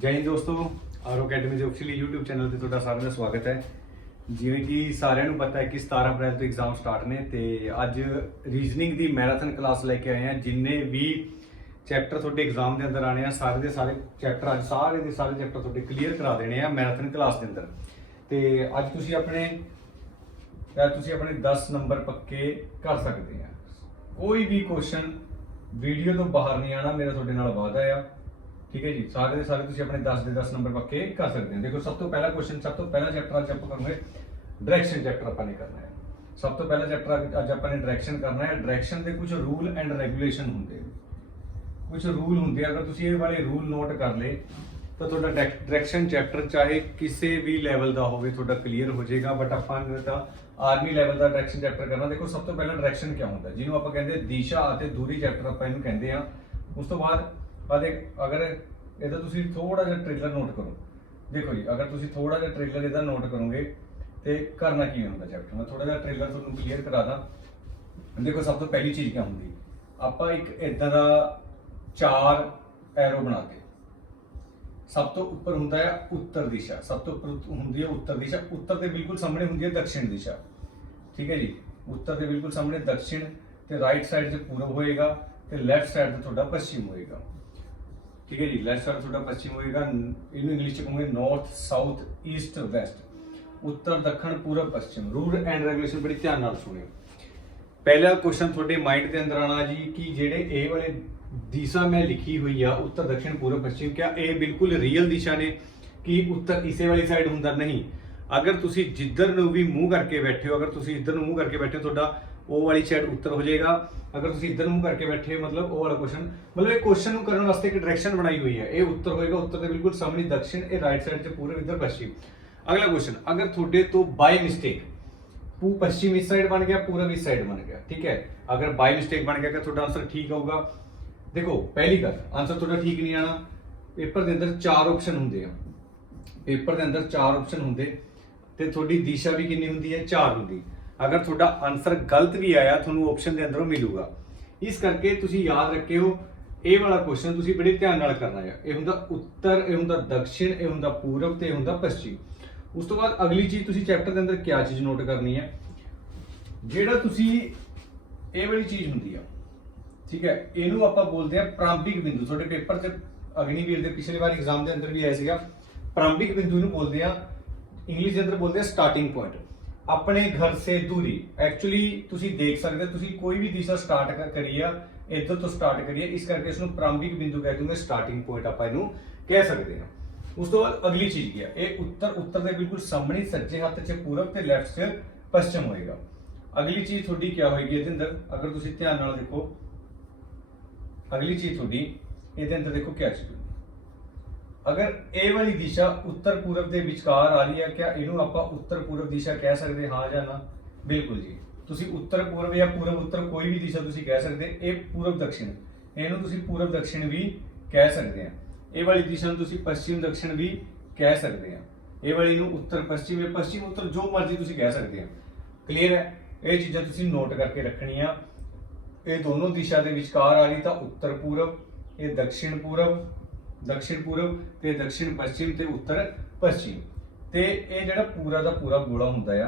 ਜੈ ਹਿੰਦ ਦੋਸਤੋ, RO academy ਦੇ ਆਫੀਸ਼ੀਅਲੀ YouTube ਚੈਨਲ ਤੇ ਤੁਹਾਡਾ ਸਾਰਿਆਂ ਦਾ ਸਵਾਗਤ ਹੈ। ਜਿਵੇਂ ਕਿ ਸਾਰਿਆਂ ਨੂੰ ਪਤਾ ਹੈ ਕਿ 17 ਅਪ੍ਰੈਲ ਤੋਂ ਐਗਜ਼ਾਮ ਸਟਾਰਟ ਨੇ ਤੇ ਅੱਜ ਰੀਜ਼ਨਿੰਗ ਦੀ ਮੈਰਾਥਨ ਕਲਾਸ ਲੈ ਕੇ ਆਏ ਆ। ਜਿੰਨੇ ਵੀ ਚੈਪਟਰ ਤੁਹਾਡੇ ਐਗਜ਼ਾਮ ਦੇ ਅੰਦਰ ਆਣੇ ਆ, ਸਾਰੇ ਦੇ ਸਾਰੇ ਚੈਪਟਰ ਅੱਜ ਸਾਰੇ ਦੇ ਸਾਰੇ ਚੈਪਟਰ ਤੁਹਾਡੇ ਕਲੀਅਰ ਕਰਾ ਦੇਣੇ ਆ ਮੈਰਾਥਨ ਕਲਾਸ ਦੇ ਅੰਦਰ। ਤੇ ਅੱਜ ਤੁਸੀਂ ਆਪਣੇ 10 ਨੰਬਰ ਪੱਕੇ ਕਰ ਸਕਦੇ ਆ। ਕੋਈ ਵੀ ਕੁਐਸਚਨ ਵੀਡੀਓ ਤੋਂ ਬਾਹਰ ਨਹੀਂ ਆਣਾ, ਮੇਰਾ ਤੁਹਾਡੇ ਨਾਲ ਵਾਅਦਾ ਆ। ठीक है जी, सारे सारे तुम अपने 10 के 10 नंबर पक्के कर सकते हैं। देखो, सब तो पहला क्वेश्चन, सब तो पहला चैप्टर अज आप करेंगे डायरेक्शन चैप्टर अपने करना है। सब तो पहला चैप्टर अज अपने डायरेक्शन करना है। डायरेक्शन के कुछ रूल एंड रेगूलेशन होंगे, कुछ रूल होंगे। अगर तुम ये वाले रूल नोट कर ले तो थोड़ा डायरेक्शन चैप्टर चाहे किसी भी लैवल का हो क्लीयर हो जाएगा। बट अपन आर्मी लैवल का डायरेक्शन चैप्टर करना। देखो, सब तो पहला डायरेक्शन क्या होंगे, जिन्होंने आप कहते दिशा और दूरी चैप्टर आप इन्हू कहते हैं। उस तो बाद अगर ਇਹਦਾ ਤੁਸੀਂ ਥੋੜਾ ਜਿਹਾ ਟ੍ਰੇਲਰ ਨੋਟ ਕਰੋ। ਦੇਖੋ ਜੀ, ਅਗਰ ਤੁਸੀਂ ਥੋੜਾ ਜਿਹਾ ਟ੍ਰੇਲਰ ਇਹਦਾ ਨੋਟ ਕਰੋਗੇ ਤੇ ਕਰਨਾ ਕੀ ਹੁੰਦਾ ਚੈਪਟਰ, ਮੈਂ ਥੋੜਾ ਜਿਹਾ ਟ੍ਰੇਲਰ ਤੁਹਾਨੂੰ ਕਲੀਅਰ ਕਰਾ ਦਾਂ। ਦੇਖੋ, ਸਭ ਤੋਂ ਪਹਿਲੀ ਚੀਜ਼ ਕੀ ਹੁੰਦੀ, ਆਪਾਂ ਇੱਕ ਇਦਾਂ ਦਾ 4 ਐਰੋ ਬਣਾ ਕੇ, ਸਭ ਤੋਂ ਉੱਪਰ ਹੁੰਦਾ ਹੈ ਉੱਤਰ ਦਿਸ਼ਾ, ਸਭ ਤੋਂ ਉੱਪਰ ਹੁੰਦੀ ਹੈ ਉੱਤਰ ਦਿਸ਼ਾ। ਉੱਤਰ ਦੇ ਬਿਲਕੁਲ ਸਾਹਮਣੇ ਹੁੰਦੀ ਹੈ ਦਕਸ਼ਿਣ ਦਿਸ਼ਾ। ਠੀਕ ਹੈ ਜੀ, ਉੱਤਰ ਦੇ ਬਿਲਕੁਲ ਸਾਹਮਣੇ ਦਕਸ਼ਿਣ ਤੇ ਰਾਈਟ ਸਾਈਡ ਤੇ ਪੂਰਬ ਹੋਏਗਾ ਤੇ ਲੈਫਟ ਸਾਈਡ ਤੇ ਤੁਹਾਡਾ ਪੱਛਮ ਹੋਏਗਾ। ठीक है जी, लेफ्ट साइड थोड़ा पश्चिम होएगा। इन्हें इंग्लिश में कहोगे नॉर्थ साउथ ईस्ट वेस्ट, उत्तर दक्षिण पूरब पश्चिम। रूल एंड रेगुलेशन बड़ी ध्यान नाल सुनियो। पहला क्वेश्चन थोड़े माइंड के अंदर आना जी कि जेडे ए वाले दिशा में लिखी हुई है उत्तर दक्षिण पूरब पश्चिम, क्या ये बिल्कुल रियल दिशा ने कि उत्तर इसे वाली साइड हुंदा? नहीं। अगर तुसी जिधर नूं भी मुंह करके बैठे हो, अगर तुसी इधर मुंह करके बैठे हो, थोड़ा वो वाली साइड उत्तर हो जाएगा। अगर तुम इधर मुंह करके बैठे हो, मतलब वो वाला क्वेश्चन, मतलब एक क्वेश्चन करने वास्ते एक डायरेक्शन बनाई हुई है। ये उत्तर होएगा, उत्तर के बिल्कुल सामने दक्षिण, ये राइट साइड से पूर्व, इधर पश्चिम। अगला क्वेश्चन, अगर थोड़े तो बाय मिस्टेक पश्चिम इस साइड बन गया, पूर्व इस साइड बन गया, ठीक है, अगर बाय मिस्टेक बन गया तो थोड़ा आंसर ठीक होगा। देखो, पहली गल, आंसर थोड़ा ठीक नहीं आना। पेपर के अंदर 4 ऑप्शन होंगे, पेपर के अंदर 4 ऑप्शन होंगे ते थोड़ी दिशा भी कितनी होंगी है, 4 होंगी। अगर थोड़ा आंसर गलत भी आया थोनू ऑप्शन के अंदरों मिलूगा। इस करके तुसी याद रखियो, ये वाला क्वेश्चन तुसी बड़े ध्यान नाल करना है। ये हुंदा उत्तर, ये हुंदा दक्षिण, ये हुंदा पूरब ते ये हुंदा पश्चिम। उस तो बाद अगली चीज तुसी चैप्टर के अंदर क्या चीज नोट करनी है, जेड़ा तुसी ये वाली चीज हुंदी है, ठीक है, इनू आपां बोलते हैं प्रारंभिक बिंदु। थोड़े पेपर च अग्निवीर दे पिछले बार एग्जाम के अंदर भी आया सीगा। प्रारंभिक बिंदु इनू बोलते हैं, इंग्लिश के अंदर बोलते हैं स्टार्टिंग पॉइंट। अपने घर से दूरी, एक्चुअली तुसी देख सकते हो, तुसी कोई भी दिशा स्टार्ट करिए, इधर तो स्टार्ट करिए, इस करके इसको प्रारंभिक बिंदु कह दूंगे, स्टार्टिंग पॉइंट आप इनू कह सकते हैं। उस तो बाद अगली चीज क्या है, ये उत्तर, उत्तर के बिल्कुल सामने सज्जे हाथ से पूरब ते लेफ्ट से पश्चिम होएगा। अगली चीज थोड़ी क्या होएगी इसके अंदर, अगर तुसी ध्यान नाल देखो, अगली चीज थोड़ी इसके अंदर देखो क्या चीज, अगर ए वाली दिशा उत्तर पूरब के विचकार आ रही है, क्या इनू आप उत्तर पूरब दिशा कह सकते? हाँ या ना? बिल्कुल जी, तुसी उत्तर पूरब या पूरब उत्तर कोई भी दिशा तुसी कह सकते। ये पूरब दक्षिण, इनू तुसी पूरब दक्षिण भी कह सकते हैं। ये वाली दिशा तुसी पश्चिम दक्षिण भी कह सकते हैं। ये वाली नू उत्तर पश्चिम या पश्चिम उत्तर जो मर्जी तुसी कह सकते हैं। क्लीयर है? ये चीज़ां तुसी नोट करके रखनियां। ये दोनों दिशा के विचकार आ रही तो उत्तर पूरब, ये दक्षिण पूरब, दक्षिण पूरब ते दक्षिण पश्चिम ते उत्तर पश्चिम। ते ये जेड़ा पूरा दा पूरा गोला हुंदा है,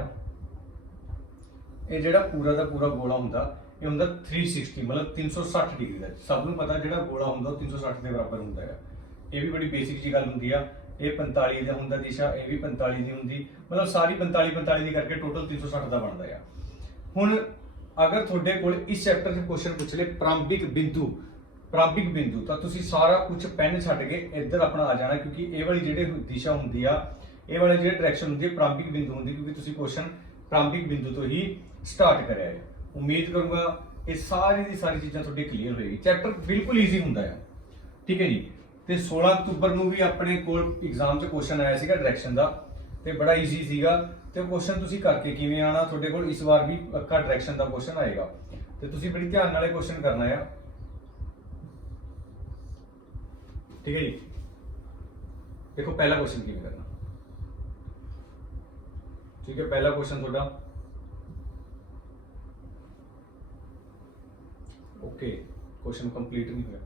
ये जेड़ा पूरा दा पूरा गोला हुंदा, ये हुंदा 360, मतलब 360 डिग्री दा। सब नूं पता जेड़ा गोला हुंदा 360 के बराबर हुंदा है। ये भी बड़ी बेसिक जी गल हुंदी है। ये 45 दा हुंदा दिशा, ये भी 45 दी हुंदी, मतलब सारी 45 दी करके टोटल 360 दा बनदा है। हुण अगर तुहाडे कोल इस चैप्टर च क्वेश्चन पूछ ले प्रारंभिक बिंदु, प्रारंभिक बिंदु, तो तुसी सारा कुछ पेन छड्ड के इधर अपना आ जाना, क्योंकि ये वाली जेड़ी दिशा हुंदी आ, ये वाली जेड़ी डायरेक्शन हुंदी है प्रारंभिक बिंदु हुंदी, क्योंकि तुसी क्वेश्चन प्रारंभिक बिंदु तो ही स्टार्ट करया है। उम्मीद करूंगा ये सारी दी सारी चीज़ां तुहाडी क्लीयर होएगी। चैप्टर बिल्कुल ईजी हुंदा है, ठीक है जी। ते 16 अक्तूबर नूं भी अपने कोल एग्जाम च क्वेश्चन आया सीगा डायरेक्शन दा, ते बड़ा ईजी सीगा। ते क्वेश्चन तुसी करके किवें आना, तुहाडे कोल इस बार भी पक्का डायरेक्शन दा क्वेश्चन आएगा, ते तुसी बड़ी ध्यान नाल क्वेश्चन करना है, ठीक है जी। देखो, पहला क्वेश्चन किवें करना, ठीक है। पहला क्वेश्चन थोड़ा ओके, क्वेश्चन कंप्लीट नहीं हुआ।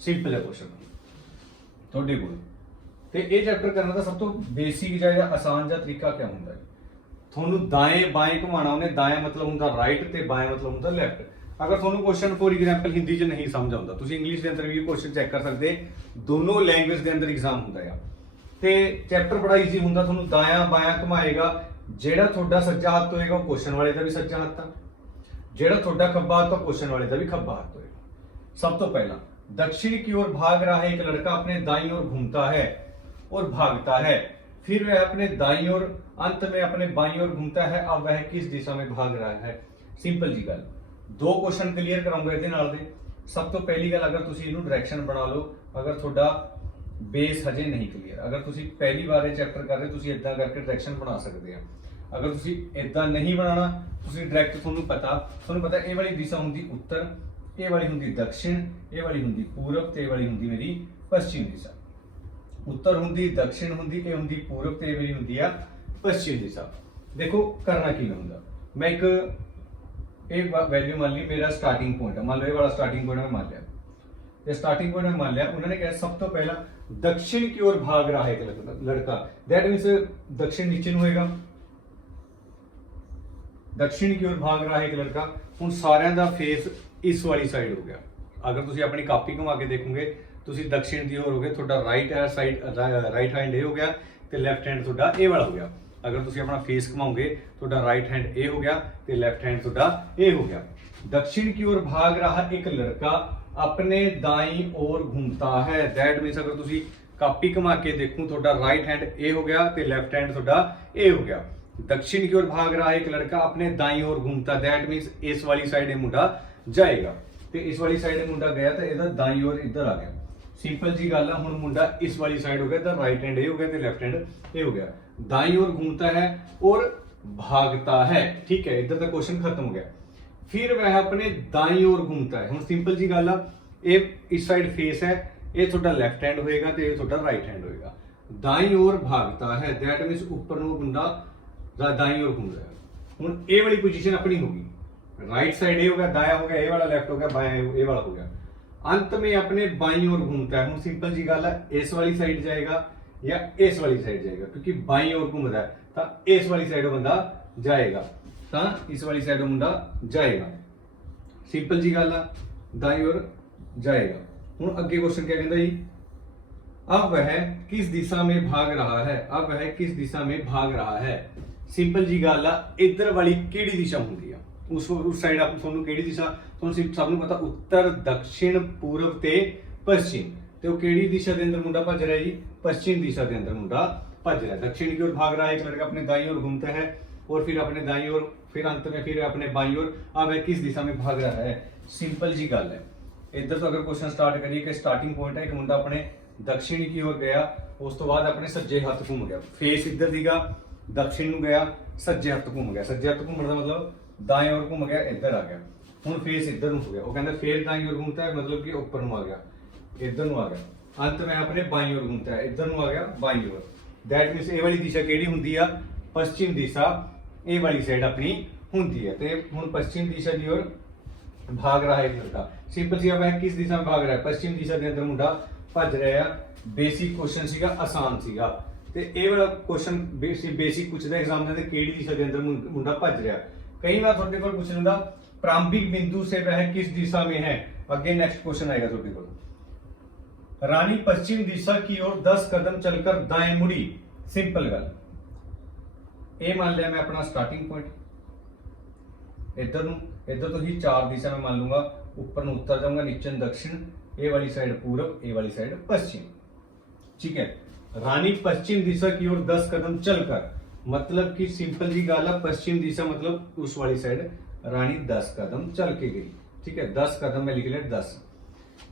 ਸਿੰਪਲ ਹੈ ਕੁਐਸਚਨ ਤੁਹਾਡੇ ਕੋਲ। ਤੇ ਇਹ ਚੈਪਟਰ ਕਰਨ ਦਾ ਸਭ ਤੋਂ ਬੇਸਿਕ ਜਾਂ ਆਸਾਨ ਜਿਹਾ ਤਰੀਕਾ ਕੀ ਹੁੰਦਾ ਹੈ, ਤੁਹਾਨੂੰ ਦਾएं बाएं ਘੁਮਾਉਣਾ ਉਹਨੇ। ਦਾएं ਮਤਲਬ ਹੁੰਦਾ ਰਾਈਟ ਤੇ ਬਾएं ਮਤਲਬ ਹੁੰਦਾ ਲੈਫਟ। ਅਗਰ ਤੁਹਾਨੂੰ ਕੁਐਸਚਨ ਫੋਰ ਐਗਜ਼ਾਮਪਲ ਹਿੰਦੀ 'ਚ ਨਹੀਂ ਸਮਝ ਆਉਂਦਾ, ਤੁਸੀਂ ਇੰਗਲਿਸ਼ ਦੇ ਅੰਦਰ ਵੀ ਕੁਐਸਚਨ ਚੈੱਕ ਕਰ ਸਕਦੇ, ਦੋਨੋਂ ਲੈਂਗੁਏਜ ਦੇ ਅੰਦਰ ਐਗਜ਼ਾਮ ਹੁੰਦਾ ਆ। ਤੇ ਚੈਪਟਰ ਬੜਾ ਈਜ਼ੀ ਹੁੰਦਾ, ਤੁਹਾਨੂੰ ਦਾयां ਬਾयां ਘੁਮਾਏਗਾ। ਜਿਹੜਾ ਤੁਹਾਡਾ ਸੱਜਾ ਹੱਥ ਹੋਏਗਾ ਉਹ ਕੁਐਸਚਨ ਵਾਲੇ ਦਾ ਵੀ ਸੱਜਾ ਹੱਥ ਆ, ਜਿਹੜਾ ਤੁਹਾਡਾ ਖੱਬਾ ਹੱਥ ਆ ਕੁਐਸਚਨ ਵਾਲੇ ਦਾ ਵੀ ਖੱਬਾ हथ होगा। सब तो पहला, दक्षिण की ओर भाग रहा है एक लड़का, अपने दाईं ओर घूमता है और भागता है, फिर वह अपने दाईं ओर अंत में अपने बाईं ओर घूमता है, अब वह किस दिशा में भाग रहा है। सिंपल जी गल, दो क्वेश्चन क्लीयर कराऊंगा ਇਹਦੇ ਨਾਲ ਦੇ। सब तो पहली गल, अगर ਤੁਸੀਂ ਇਹਨੂੰ डायरेक्शन बना लो, अगर ਤੁਹਾਡਾ बेस हजे नहीं क्लीयर, अगर ਤੁਸੀਂ पहली बार ਇਹ ਚੈਪਟਰ ਕਰ ਰਹੇ ਤੁਸੀਂ ਇਦਾਂ ਕਰਕੇ डायरेक्शन ਬਣਾ ਸਕਦੇ ਆ। अगर ਤੁਸੀਂ ਇਦਾਂ नहीं बनाना, ਤੁਸੀਂ डायरेक्ट ਤੁਹਾਨੂੰ पता ਇਹ ਵਾਲੀ ਦਿਸ਼ਾ ਹੁੰਦੀ ਉੱਤਰ, ਇਹ ਵਾਲੀ ਹੁੰਦੀ दक्षिण, ਇਹ ਵਾਲੀ ਹੁੰਦੀ पूरब ਤੇ ਇਹ ਵਾਲੀ ਹੁੰਦੀ ਮੇਰੀ पश्चिम दिशा। उत्तर ਹੁੰਦੀ दक्षिण ਹੁੰਦੀ, ਇਹ ਹੁੰਦੀ पूरब ਤੇ ਇਹ ਵਾਲੀ ਹੁੰਦੀ ਆ पश्चिम दिशा। देखो करना ਕੀ ਹੁੰਦਾ, मैं एक एक वैल्यू मान ली मेरा स्टार्टिंग पॉइंट है, मान लो ये वाला स्टार्टिंग पॉइंट में मान लिया, ये स्टार्टिंग पॉइंट में मान लिया। उन्होंने कहा सब तो पहला दक्षिण की ओर भाग रहा है एक लड़का, दैट मींस दक्षिण नीचे ਨੂੰ ਹੋਏਗਾ, दक्षिण की ओर भाग रहा है एक लड़का। ਹੁਣ ਸਾਰਿਆਂ ਦਾ ਫੇਸ ਇਸ ਵਾਲੀ ਸਾਈਡ ਹੋ ਗਿਆ। ਅਗਰ ਤੁਸੀਂ ਆਪਣੀ ਕਾਪੀ ਘੁਮਾ ਕੇ ਦੇਖੋਗੇ ਤੁਸੀਂ ਦક્ષਿਣ ਦੀ ओर ਹੋਗੇ, ਤੁਹਾਡਾ ਰਾਈਟ ਸਾਈਡ ਰਾਈਟ ਹੈਂਡ ਇਹ ਹੋ ਗਿਆ ਤੇ ਲੈਫਟ ਹੈਂਡ ਤੁਹਾਡਾ ਇਹ ਵਾਲਾ ਹੋ ਗਿਆ। अगर ਤੁਸੀਂ ਆਪਣਾ फेस घुमाओगे ਤੁਹਾਡਾ राइट हैंड ए हो गया ਤੇ लेफ्ट हैंड ਤੁਹਾਡਾ ए हो गया। दक्षिण की ओर भाग रहा एक लड़का अपने दाईं ओर घूमता है, दैट मींस अगर ਤੁਸੀਂ ਕਾਪੀ ਘੁਮਾ ਕੇ ਦੇਖੋ ਤੁਹਾਡਾ राइट हैंड ए हो गया ਤੇ लेफ्ट हैंड ਤੁਹਾਡਾ ए हो गया। दक्षिण की ओर भाग रहा एक लड़का अपने दाईं ओर घूमता, दैट मींस इस वाली साइड ਇਹ ਮੁੰਡਾ ਜਾਏਗਾ ਤੇ ਇਸ ਵਾਲੀ ਸਾਈਡ ਇਹ ਮੁੰਡਾ ਗਿਆ ਤਾਂ ਇਹਦਾ दाईं ओर ਇੱਧਰ ਆ ਗਿਆ। ਸਿੰਪਲ ਜੀ ਗੱਲ ਆ। ਹੁਣ ਮੁੰਡਾ ਇਸ ਵਾਲੀ ਸਾਈਡ ਹੋ ਗਿਆ ਤਾਂ राइट हैंड ए हो गया ਤੇ लेफ्ट हैंड ए हो गया। दाईं ओर घूमता है और भागता है, ठीक है, इधर तक क्वेश्चन खत्म हो गया। फिर वह अपने दाईं ओर घूमता है। हुण सिंपल जी गल आ, ये इस साइड फेस है, ये थोड़ा लेफ्ट हैंड होएगा ते ये थोड़ा राइट हैंड होएगा। दाईं ओर भागता है, दैट मींस ऊपर नु बंदा दाईं ओर घूम रहा है। हुण ये वाली पोजीशन अपनी होगी, राइट साइड ये हो गया, दायां हो गया, ये वाला लेफ्ट हो गया, बायां ये वाला हो गया। अंत में अपने बाईं ओर घूमता है। हुण सिंपल जी गल है, इस वाली साइड जाएगा या इस वाली साइड जाएगा, क्योंकि बाईं ओर घूम रहा है तो इस वाली साइड बंदा जाएगा, तो इस वाली साइड बंदा जाएगा। सिंपल जी गल है, दाईं ओर जाएगा। हुण अगे क्वेश्चन क्या कहता जी, अब वह किस दिशा में भाग रहा है, अब वह किस दिशा में भाग रहा है। सिंपल जी गल है, इधर वाली केड़ी दिशा होंदी है, उस साइड आप ਤੁਹਾਨੂੰ ਕਿਹੜੀ ਦਿਸ਼ਾ, ਤੁਹਾਨੂੰ ਸਭ ਨੂੰ ਪਤਾ ਉੱਤਰ दक्षिण पूरब ਤੇ पश्चिम, ਤੇ ਉਹ ਕਿਹੜੀ ਦਿਸ਼ਾ ਦੇ ਅੰਦਰ ਮੁੰਡਾ ਭੱਜ ਰਿਹਾ ਜੀ, पश्चिम दिशा के अंदर मुंडा भज रहा है। दक्षिण की ओर भाग रहा है एक लड़का अपने दाईं ओर घूमता है और फिर अपने दाईं ओर, फिर अंत में फिर अपने बाईं ओर, अब वह किस दिशा में भाग रहा है। सिंपल जी गल है। इधर तो अगर क्वेश्चन स्टार्ट करिए कि स्टार्टिंग पॉइंट है, एक मुंडा अपने दक्षिण की ओर गया, उस तो बाद अपने सज्जे हथ घूम गया, फेस इधर दीगा, दक्षिण ਨੂੰ ਗਿਆ, सज्जे हथ घूम गया। सज्जे हथ घूमਣ ਦਾ मतलब दाएं ओर घूम गया, इधर आ गया। ਹੁਣ फेस इधर ਨੂੰ ਹੋ ਗਿਆ, ਉਹ ਕਹਿੰਦਾ फिर दाईं ओर घूमता है मतलब कि ऊपर ਨੂੰ आ गया, इधर ਨੂੰ आ गया। अंत में अपने बाईं ओर घूमता है, इधर ਨੂੰ आ गया बाईं ओर। दैट मींस ਇਹ ਵਾਲੀ ਦਿਸ਼ਾ ਕਿਹੜੀ ਹੁੰਦੀ ਆ, ਪश्चिम दिशा ਇਹ ਵਾਲੀ ਸਾਈਡ ਆਪਣੀ ਹੁੰਦੀ ਹੈ। ਤੇ ਹੁਣ पश्चिम दिशा ਦੀ ओर भाग रहा है एक लड़का। सिंपल सी अब किस दिशा में भाग रहा है, पश्चिम दिशा ਦੇ ਅੰਦਰ ਮੁੰਡਾ ਭੱਜ ਰਿਹਾ ਆ। ਬੇਸਿਕ ਕੁਐਸਚਨ ਸੀਗਾ, ਆਸਾਨ ਸੀਗਾ। ਤੇ ਇਹ ਵਾਲਾ ਕੁਐਸਚਨ ਬੇਸਿਕ ਪੁੱਛਦਾ एग्जाम ਦੇ ਅੰਦਰ, ਕਿਹੜੀ ਦਿਸ਼ਾ ਦੇ ਅੰਦਰ ਮੁੰਡਾ ਭੱਜ ਰਿਹਾ। ਕਈ ਵਾਰ ਤੁਹਾਡੇ ਕੋਲ ਪੁੱਛ ਲੈਂਦਾ प्रारंभिक बिंदु से वह किस दिशा में है। अगे नेक्स्ट क्वेश्चन आएगा ਤੁਹਾਡੇ ਕੋਲ, रानी पश्चिम दिशा की ओर 10 कदम चलकर दाएं मुड़ी। सिंपल गल, ये मान लिया मैं अपना स्टार्टिंग पॉइंट, इधर तो ही 4 दिशा में मान लूंगा, ऊपर ਨੂੰ उत्तर जाऊंगा, नीचे दक्षिण, ये वाली साइड पूरब, ये वाली साइड पश्चिम, ठीक है। रानी पश्चिम दिशा की ओर 10 कदम चलकर, मतलब कि सिंपल जी गल है, पश्चिम दिशा मतलब उस वाली साइड रानी 10 कदम चल के गई, ठीक है। 10 कदम में लिख लिया 10,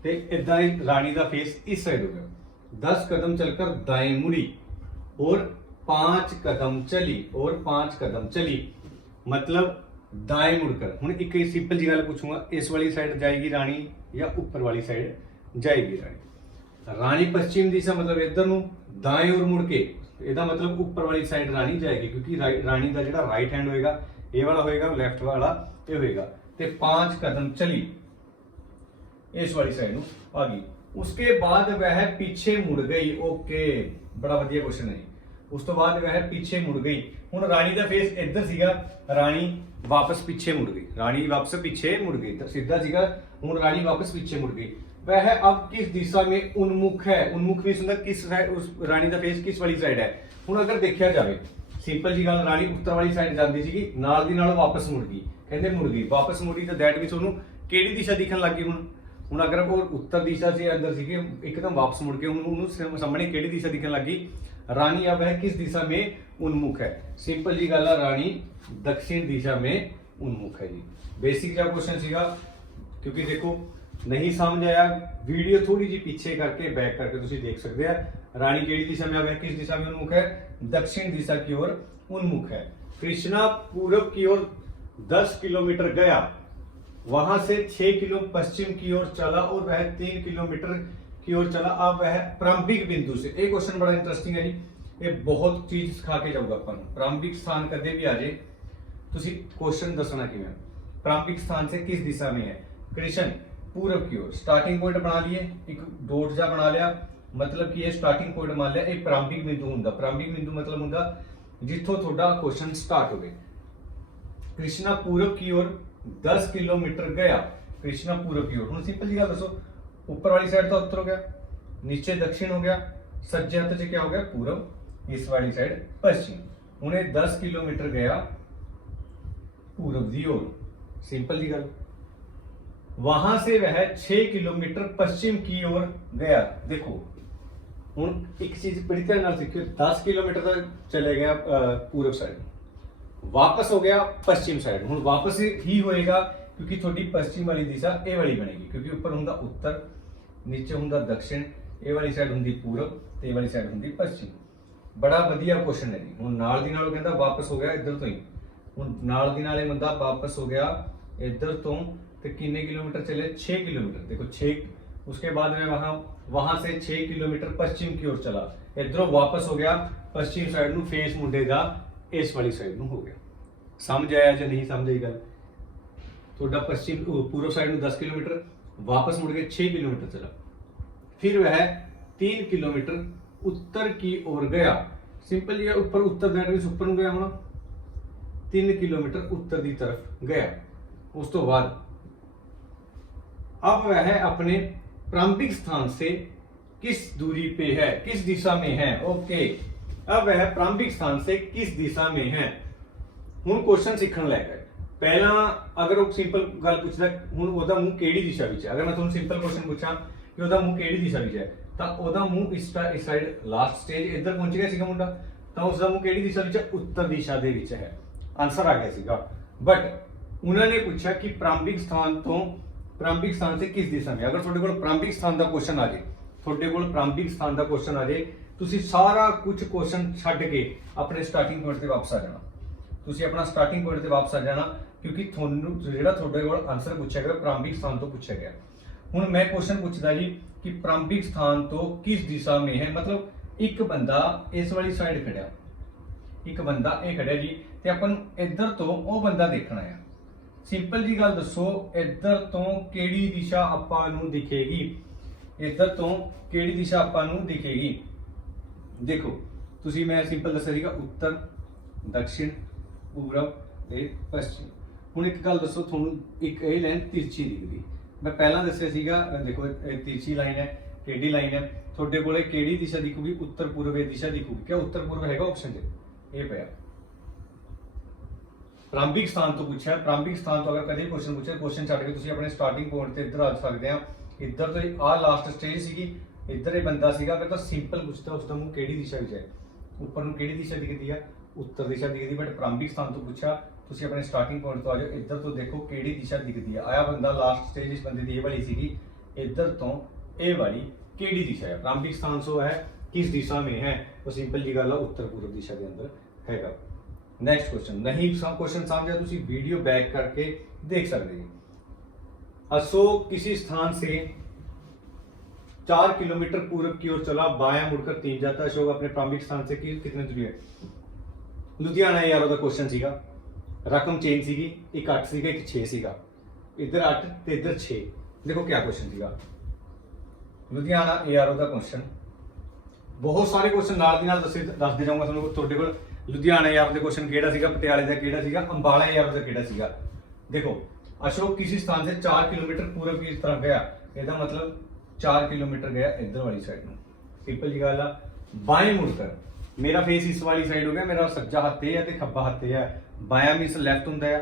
ਤੇ ਇਦਾਂ ਹੀ ਰਾਣੀ ਦਾ ਫੇਸ इस साइड हो गया। 10 कदम चलकर दाएं मुड़ी और 5 कदम चली, और 5 कदम चली मतलब दाएं मुड़कर। हुण एक सिंपल जी गल पूछूंगा, इस वाली साइड जाएगी रानी या ऊपर वाली साइड जाएगी रानी। रानी पश्चिम दिशा मतलब इधर ਨੂੰ, दाएं ओर मुड़ के ਇਹਦਾ मतलब ऊपर वाली साइड रानी जाएगी, क्योंकि रानी ਦਾ ਜਿਹੜਾ राइट हैंड होएगा ਇਹ वाला होएगा, लेफ्ट वाला ये होएगा। ਤੇ 5 कदम चली इस वाली साइड आ गई। उसके बाद वह पीछे मुड़ गई। ओके, बड़ा वधिया क्वेश्चन है। उस तो बाद वह पीछे मुड़ गई। हुण राणी दा फेस इधर सीगा, राणी वापस पीछे मुड़ गई, राणी वापस पीछे मुड़ गई, तो सीधा सीगा, हुण राणी वापस पीछे मुड़ गई। वह अब किस दिशा में उन्मुख है? उन्मुख मींस हुंदा किस साइड, उस राणी दा फेस किस वाली साइड है। हुण अगर देखा जाए सिंपल जी गल, राणी उत्तर वाली साइड जाती सी, नाल दी नाल वापस मुड़ गई, कहते मुड़ गई, वापस मुड़ी, तो दैट मींस उन्होंने किहड़ी दिशा दिखण लग गई। हुण अगर वो उत्तर दिशा से अंदर सी, एकदम वापस मुड़ के उन्होंने सामने किहड़ी दिशा दिखण लग गई? रानी अब है किस दिशा में उन्मुख है? सिंपल जी गल है, रानी दक्षिण दिशा में उन्मुख है जी। बेसिक जा क्वेश्चन सीगा, क्योंकि देखो नहीं समझ आया, वीडियो थोड़ी जी पीछे करके बैक करके तुसी देख सकते हैं। रानी किहड़ी दिशा में अब है, किस दिशा में उन्मुख है? दक्षिण दिशा की ओर उन्मुख है। कृष्णा पूर्व की ओर 10 किलोमीटर गया, वहां से 6 किलो पश्चिम की ओर चला और वह 3 किलोमीटर की ओर चला। अब वह प्रारंभिक बिंदु से, एक क्वेश्चन बड़ा इंटरेस्टिंग है जी, ये बहुत चीज सिखा के जाऊगा अपन। प्रारंभिक स्थान कदे भी आ जाए तुसी क्वेश्चन दसना किवें, प्रारंभिक स्थान से किस दिशा में है? कृष्ण पूर्व की ओर, स्टार्टिंग पॉइंट बना लिए, एक डॉट जा बना लिया, मतलब कि ये स्टार्टिंग पॉइंट मान लिया, एक प्रारंभिक बिंदु हुंदा। प्रारंभिक बिंदु मतलब हुंदा जिथों थोड़ा क्वेश्चन स्टार्ट हो गए। कृष्णा पूर्व की ओर 10 किलोमीटर गया, कृष्णा पूर्व की ओर। सिंपल जी गल दसो, ऊपर वाली साइड तो उत्तर हो गया, नीचे दक्षिण हो गया, सज्जे हथ से क्या हो गया? पूर्व, इस वाली साइड पश्चिम। उन्हें 10 किलोमीटर गया पूर्व दी ओर। सिंपल जी गल। वहां से वह 6 किलोमीटर पश्चिम की ओर गया। देखो हुण एक चीज बड़ी ध्यान नाल सीखियो, 10 किलोमीटर तक चले गया पूर्व साइड, वापस हो गया पश्चिम साइड। हुण वापस ही होएगा क्योंकि थोड़ी पश्चिम वाली दिशा ए वाली बनेगी, क्योंकि ऊपर हुंदा उत्तर, नीचे हुंदा दक्षिण, ए वाली साइड हुंदी पूर्व ते ए वाली साइड हुंदी पश्चिम। बड़ा वधिया क्वेश्चन है जी। हुण नाल दी नाल कहंदा वापस हो गया इधर तो ही, हुण नाल दी नाल बंदा वापस हो गया इधर तो, ते कितने किलोमीटर चले? 6 किलोमीटर। देखो 6, उसके बाद में वहां से 6 किलोमीटर पश्चिम की ओर चला, इधरों वापस हो गया पश्चिम साइड नु, फेस मुंडेगा इस वाली साइड नु हो गया। समझ आया या नहीं समझ आई गल? थोड़ा पश्चिम पूर्व साइड में 10 किलोमीटर, वापस मुड़ के 6 किलोमीटर चला, फिर वह 3 किलोमीटर उत्तर की ओर गया। सिंपल ये ऊपर उत्तर, दैट मींस ऊपर गया होना, 3 किलोमीटर उत्तर की तरफ गया। उस तो बाद अब वह अपने प्रारंभिक स्थान से किस दूरी पे है, किस दिशा में है? ओके, अब वह प्रारंभिक स्थान से किस दिशा में है। हुण क्वेश्चन सीखण लग गए। पहला अगर वो सिंपल गल पूछदा हुण ओदा मुंह किहड़ी दिशा विच है, अगर मैं तुहानूं सिंपल क्वेश्चन पूछां कि ओदा मुंह किहड़ी दिशा विच है, तां ओदा मुंह इस साइड लास्ट स्टेज इधर पहुंच गया सीगा मुंडा, तां उसदा मुंह किहड़ी दिशा विच है? उत्तर दिशा दे विच है। आंसर आ गया सीगा। बट उन्होंने पूछा कि प्रारंभिक स्थान से किस दिशा में। अगर तुहाडे कोल प्रारंभिक स्थान दा क्वेश्चन आ जाए, तुहाडे कोल प्रारंभिक स्थान दा क्वेश्चन आ जाए, तुसीं सारा कुछ क्वेश्चन छड्ड के अपने स्टार्टिंग पॉइंट ते वापस आ जाना। तुसीं अपना स्टार्टिंग पॉइंट ते वापस आ जाना, क्योंकि तुहानूं जिहड़ा तुहाडे कोल आंसर पूछा गया प्रारंभिक स्थान तो पूछा गया। हुण मैं क्वेश्चन पूछदा जी कि प्रारंभिक स्थान तो किस दिशा में है, मतलब एक बंदा इस वाली साइड खड़ा, एक बंदा ये खड़ा जी, ते अपन इधर तो वो बंदा देखना है। सिंपल जी गल दसो, इधर तो केड़ी दिशा आपां नूं दिखेगी? इधर तो केड़ी दिशा आपां नूं दिखेगी? देखो तुसीं मैं सिंपल दस्सिया सीगा, उत्तर, दक्षिण, पूरब ते पश्चिम। हुण एक गल दसो, तुहानूं एक ये लाइन तिरछी दिखदी, मैं पहला दस्सिया सीगा, देखो तिरछी लाइन है, टेढ़ी लाइन है, तुहाडे कोले केड़ी दिशा दिखूगी? उत्तर पूर्व दिशा दिखूगी। क्या उत्तर पूर्व हैगा ऑप्शन च? ये पिया। प्रारंभिक स्थान तो पूछा, प्रारंभिक स्थान तो अगर कदे क्वेश्चन पूछे, क्वेश्चन छड्ड के तुसीं अपने स्टार्टिंग पॉइंट ते इधर आ सकते हैं। इधर तो आ लास्ट स्टेज सीगी, इधर ये बंदा सीगा। अगर तो सिंपल पूछता उसका मुंह केड़ी दिशा विच है, ऊपर नूं केड़ी दिशा दिखदी है? उत्तर दिशा दिखदी। बट प्रारंभिक स्थान तो पूछा, तुसीं अपने स्टार्टिंग पॉइंट तो आ जाओ, इधर तो देखो केड़ी दिशा दिखदी है। आया बंदा लास्ट स्टेज इस बंदे दी ये वाली सीगी, इधर तो ए वाली केड़ी दिशा है? प्रारंभिक स्थान सो है किस दिशा में है? तो सिंपल जी गल है, उत्तर पूर्व दिशा के अंदर हैगा। नेक्स्ट क्वेश्चन, नहीं क्वेश्चन समझा तुसी वीडियो बैक करके देख सकते हैं। अशोक किसी स्थान से 4 किलोमीटर पूर्व की ओर चला, बायां मुड़कर 3 जाता। अशोक अपने प्रारंभिक स्थान से कितने दूरी है? लुधियाना यार ओदा क्वेश्चन सीगा, रकम चेंज सीगी, एक 8 सीगा, एक 6 सीगा, इधर 8 ते इधर 6। देखो क्या क्वेश्चन सीगा, ਲੁਧਿਆਣਾ ARO ਦਾ ਕੁਐਸਚਨ। ਬਹੁਤ ਸਾਰੇ ਕੁਐਸਚਨ ਨਾਲ ਦੀ ਨਾਲ ਦੱਸਦੇ ਜਾਊਂਗਾ ਤੁਹਾਨੂੰ। ਤੁਹਾਡੇ ਕੋਲ ਲੁਧਿਆਣਾ ARO ਦੇ ਕੁਐਸਚਨ ਕਿਹੜਾ ਸੀਗਾ, ਪਟਿਆਲੇ ਦਾ ਕਿਹੜਾ ਸੀਗਾ, ਅੰਬਾਲਾ ARO ਦਾ ਕਿਹੜਾ ਸੀਗਾ। देखो, अशोक किसी स्थान से 4 किलोमीटर पूर्व की तरफ गया, ਇਹਦਾ मतलब 4 किलोमीटर गया इधर वाली साइड में। सिंपल जी गल आ। बाएं मुड़कर मेरा फेस इस वाली साइड हो गया, मेरा सज्जा हत्थ है ते खब्बा हत्थ है। बायां मींस लेफ्ट हुंदा है,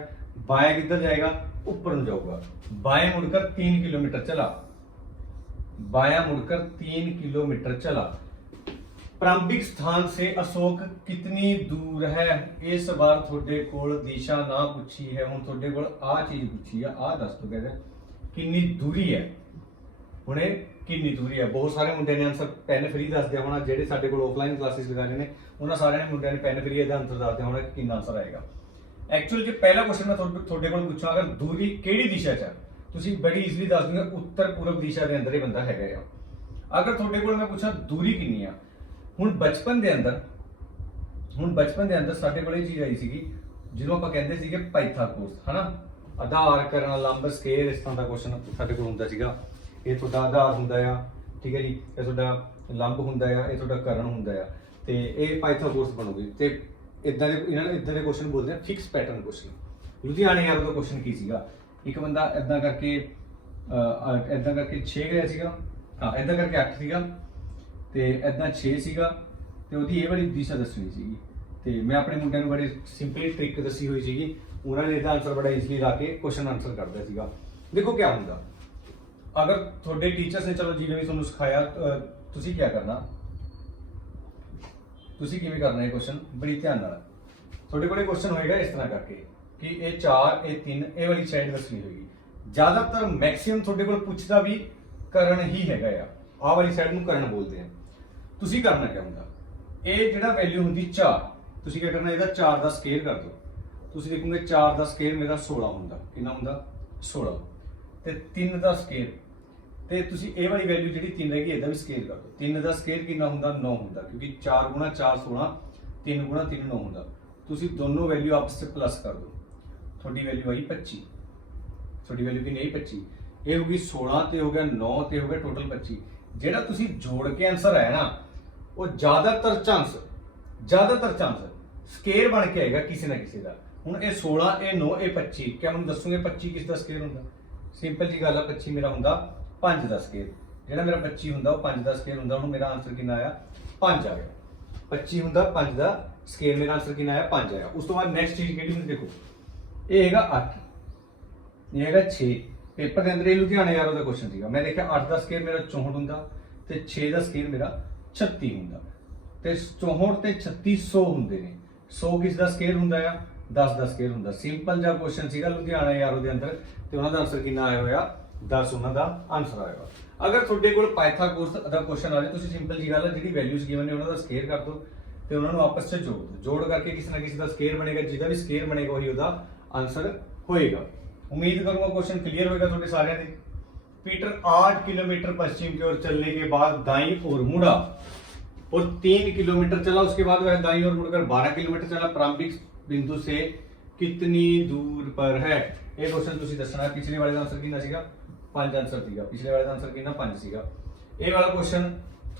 बायां किधर जाएगा, ऊपर ਨੂੰ जाऊगा। बाएं मुड़कर 3 किलोमीटर चला, बायां मुड़कर 3 किलोमीटर चला। प्रारंभिक स्थान से अशोक कितनी दूर है। इस बार थोड़े कोल दिशा ना पूछी है, हुण थोड़े कोल आ चीज पूछी है, आ दस दो कहते कितनी दूरी है। हुण कितनी दूरी है, बहुत सारे मुंडे ने आंसर पेन फ्री दस दिया होना। जेडे साडे कोल ऑफलाइन क्लासेस लगा रहे ने उन्हां सारे ने मुंडे ने पेन फ्री दा आंसर दस दिया होना कि कितना आंसर आएगा। एक्चुअल जो पहला क्वेश्चन मैं थोड़े कोल पूछां, अगर दूरी किहड़ी दिशा च, तुसीं बड़ी ईजिली दस दोगे उत्तर पूर्व दिशा के अंदर ही बंदा हैगा आ। अगर थोड़े कोल मैं पूछां दूरी कितनी आ, ਹੁਣ ਬਚਪਨ ਦੇ ਅੰਦਰ ਸਾਡੇ ਕੋਲ ਇਹ ਚੀਜ਼ ਆਈ ਸੀਗੀ ਜਿਹਨੂੰ ਆਪਾਂ ਕਹਿੰਦੇ ਸੀਗੇ ਪਾਈਥਾਗੋਰਸ, ਹਨਾ। ਆਧਾਰ ਕਰਨ, ਲੰਬ, ਸਕੇਲ, ਇਸ ਤਰ੍ਹਾਂ ਦਾ ਕੁਐਸਚਨ ਸਾਡੇ ਕੋਲ ਹੁੰਦਾ ਸੀਗਾ। ਇਹ ਤੁਹਾਡਾ ਆਧਾਰ ਹੁੰਦਾ ਆ, ਠੀਕ ਹੈ ਜੀ, ਇਹ ਤੁਹਾਡਾ ਲੰਬ ਹੁੰਦਾ ਆ, ਇਹ ਤੁਹਾਡਾ ਕਰਨ ਹੁੰਦਾ ਆ, ਤੇ ਇਹ ਪਾਈਥਾਗੋਰਸ ਬਣੂਗੀ। ਤੇ ਇਦਾਂ ਦੇ ਕੁਐਸਚਨ ਬੋਲਦੇ ਆ ਫਿਕਸ ਪੈਟਰਨ ਕੁਐਸਚਨ। ਲੁਧਿਆਣੇ ਵਾਲਾ ਦਾ ਕੁਐਸਚਨ ਕੀ ਸੀਗਾ, ਇੱਕ ਬੰਦਾ ਇਦਾਂ ਕਰਕੇ 6 ਗਿਆ ਸੀਗਾ, ਹਾਂ ਇਦਾਂ ਕਰਕੇ 8 ਸੀਗਾ, ਤੇ ਇਦਾਂ 6 ਸੀਗਾ, ਤੇ ਉਹਦੀ ਇਹ ਵਾਲੀ ਦਿਸ਼ਾ ਦੱਸਣੀ ਸੀਗੀ। ਤੇ ਮੈਂ ਆਪਣੇ ਮੁੰਡਿਆਂ ਨੂੰ ਬੜੇ ਸਿੰਪਲੀ ਟ੍ਰਿਕ ਦੱਸੀ ਹੋਈ ਸੀਗੀ, ਉਹਨਾਂ ਨੇ ਇਹਦਾ ਆਨਸਰ ਬੜਾ ਈਜ਼ੀਲੀ ਲਾ ਕੇ ਕੁਐਸਚਨ ਆਨਸਰ ਕਰਦਾ ਸੀਗਾ। ਦੇਖੋ ਕੀ ਹੁੰਦਾ, ਅਗਰ ਤੁਹਾਡੇ ਟੀਚਰਸ ਨੇ ਚਲੋ ਜਿਵੇਂ ਵੀ ਤੁਹਾਨੂੰ ਸਿਖਾਇਆ, ਤੁਸੀਂ ਕੀ ਕਰਨਾ, ਤੁਸੀਂ ਕਿਵੇਂ ਕਰਨਾ ਇਹ ਕੁਐਸਚਨ ਬੜੀ ਧਿਆਨ ਨਾਲ। ਤੁਹਾਡੇ ਕੋਲ ਇਹ ਕੁਐਸਚਨ ਹੋਏਗਾ ਇਸ ਤਰ੍ਹਾਂ ਕਰਕੇ ਕਿ ਇਹ 4 ਇਹ 3 ਇਹ ਵਾਲੀ ਸਾਈਡ ਦੱਸਣੀ ਹੋਏਗੀ। ਜ਼ਿਆਦਾਤਰ ਮੈਕਸਿਮਮ ਤੁਹਾਡੇ ਕੋਲ ਪੁੱਛਦਾ ਵੀ ਕਰਨ ਹੀ ਹੈਗਾ ਆ, ਆਹ ਵਾਲੀ ਸਾਈਡ ਨੂੰ ਕਰਨ ਬੋਲਦੇ ਆ। ਤੁਸੀਂ ਕਰਨਾ ਕੀ ਹੁੰਦਾ, ਇਹ ਜਿਹੜਾ ਵੈਲਿਊ ਹੁੰਦੀ 4, ਤੁਸੀਂ ਕੀ ਕਰਨਾ, ਇਹਦਾ 4 ਦਾ ਸਕੁਅਰ ਕਰ ਦਿਓ। ਤੁਸੀਂ ਦੇਖੋਗੇ 4 ਦਾ ਸਕੁਅਰ ਮੇਰਾ 16 ਹੁੰਦਾ, ਕਿੰਨਾ ਹੁੰਦਾ 16, ਤੇ 3 ਦਾ ਸਕੁਅਰ, ਤੇ ਤੁਸੀਂ ਇਹ ਵਾਲੀ ਵੈਲਿਊ ਜਿਹੜੀ 3 ਰਹੇਗੀ ਇਹਦਾ ਵੀ ਸਕੁਅਰ ਕਰ ਦਿਓ। 3 ਦਾ ਸਕੁਅਰ ਕਿੰਨਾ ਹੁੰਦਾ 9 ਹੁੰਦਾ, ਕਿਉਂਕਿ 4 ਗੁਣਾ 4 16, 3 ਗੁਣਾ 3 9 ਹੁੰਦਾ। ਤੁਸੀਂ ਦੋਨੋਂ ਵੈਲਿਊ ਆਪਸ ਵਿੱਚ ਪਲੱਸ ਕਰ ਦਿਓ, ਤੁਹਾਡੀ ਵੈਲਿਊ ਆਈ 25। ਤੁਹਾਡੀ ਵੈਲਿਊ ਕਿੰਨੀ ਆਈ 25, ਇਹ ਹੋ ਗਈ 16 ਤੇ ਹੋ ਗਿਆ 9 ਤੇ ਹੋ ਗਿਆ ਟੋਟਲ 25। ਜਿਹੜਾ ਤੁਸੀਂ ਜੋੜ ਕੇ ਆਨਸਰ ਆਇਆ ਨਾ, ਉਹ ਜ਼ਿਆਦਾਤਰ ਚਾਂਸ ਸਕੁਅਰ ਬਣ ਕੇ ਆਏਗਾ ਕਿਸੇ ਨਾ ਕਿਸੇ ਦਾ। ਹੁਣ ਇਹ 16 ਇਹ 9 ਇਹ 25, ਕਿਆ ਮੈਨੂੰ ਦੱਸੋਗੇ 25 ਕਿਸ ਦਾ ਸਕੁਅਰ ਹੁੰਦਾ। ਸਿੰਪਲ ਜੀ ਗੱਲ ਆ, 25 ਮੇਰਾ ਹੁੰਦਾ 5 ਦਾ ਸਕੁਅਰ। ਜਿਹੜਾ ਮੇਰਾ 25 ਹੁੰਦਾ ਉਹ 5 ਦਾ ਸਕੁਅਰ ਹੁੰਦਾ। ਹੁਣ ਮੇਰਾ ਆਨਸਰ ਕਿੰਨਾ ਆਇਆ 5 ਆ ਗਿਆ। 25 ਹੁੰਦਾ 5 ਦਾ ਸਕੁਅਰ, ਮੇਰਾ ਆਨਸਰ ਕਿੰਨਾ ਆਇਆ 5 ਆਇਆ। ਉਸ ਤੋਂ ਬਾਅਦ ਨੈਕਸਟ ਚੀਜ਼ ਕਿਹੜੀ ਹੁੰਦੀ ਦੇਖੋ, ਇਹ ਹੈਗਾ 8, ਇਹ ਹੈਗਾ 6। ਪੇਪਰ ਦੇ ਅੰਦਰ ਇਹ ਲੁਧਿਆਣੇ ਯਾਰੋ ਦਾ ਕੁਐਸਚਨ ਸੀਗਾ। ਮੈਂ ਦੇਖਿਆ 8 ਦਾ ਸਕੁਅਰ ਮੇਰਾ 64 ਹੁੰਦਾ ਤੇ 6 ਦਾ ਸਕੁਅਰ ਮੇਰਾ 36 ਹੁੰਦਾ, ਤੇ 64 ਤੇ 36 100 ਹੁੰਦੇ ਨੇ। 100 ਕਿਸ ਦਾ ਸਕੁਅਰ ਹੁੰਦਾ ਆ 10 ਦਾ ਸਕੁਅਰ ਹੁੰਦਾ। ਸਿੰਪਲ ਜਿਹਾ ਕੁਐਸਚਨ ਸੀਗਾ ਲੁਧਿਆਣਾ ਯਾਰੋ ਦੇ ਅੰਦਰ, ਤੇ ਉਹਨਾਂ ਦਾ ਆਨਸਰ ਕਿੰਨਾ ਆਇਆ ਹੋਇਆ 10 ਉਹਨਾਂ ਦਾ ਆਨਸਰ ਆਇਆ ਹੋਇਆ। ਅਗਰ ਤੁਹਾਡੇ ਕੋਲ ਪਾਈਥਾਗੋਰਸ ਦਾ ਕੁਐਸਚਨ ਆ ਜਾਏ, ਤੁਸੀਂ ਸਿੰਪਲ ਜੀ ਗੱਲ ਹੈ ਜਿਹੜੀ ਵੈਲਿਊਜ਼ ਗਿਵਨ ਨੇ ਉਹਨਾਂ ਦਾ ਸਕੁਅਰ ਕਰ ਦਿਓ ਤੇ ਉਹਨਾਂ ਨੂੰ ਆਪਸ ਵਿੱਚ ਜੋੜ ਦਿਓ। ਜੋੜ ਕਰਕੇ ਕਿਸੇ ਨਾ ਕਿਸੇ ਦਾ ਸਕੁਅਰ ਬਣੇਗਾ, ਜਿਹਦਾ ਵੀ ਸਕੁਅਰ ਬਣੇਗਾ ਉਹੀ ਉਹਦਾ आंसर होएगा। उम्मीद करूंगा क्वेश्चन क्लियर होएगा थोड़े सारे दे। पीटर 8 किलोमीटर पश्चिम की ओर चलने के बाद दाईं ओर मुड़ा और 3 किलोमीटर चला, उसके बाद वह दाईं ओर मुड़कर 12 किलोमीटर चला। प्रारंभिक बिंदु से कितनी दूर पर है? ये क्वेश्चन तुसी दसना है। पिछले वाले दा आंसर कितना सीगा? 5 आंसर सीगा। पिछले वाले दा आंसर कितना? 5 सीगा। ये वाला क्वेश्चन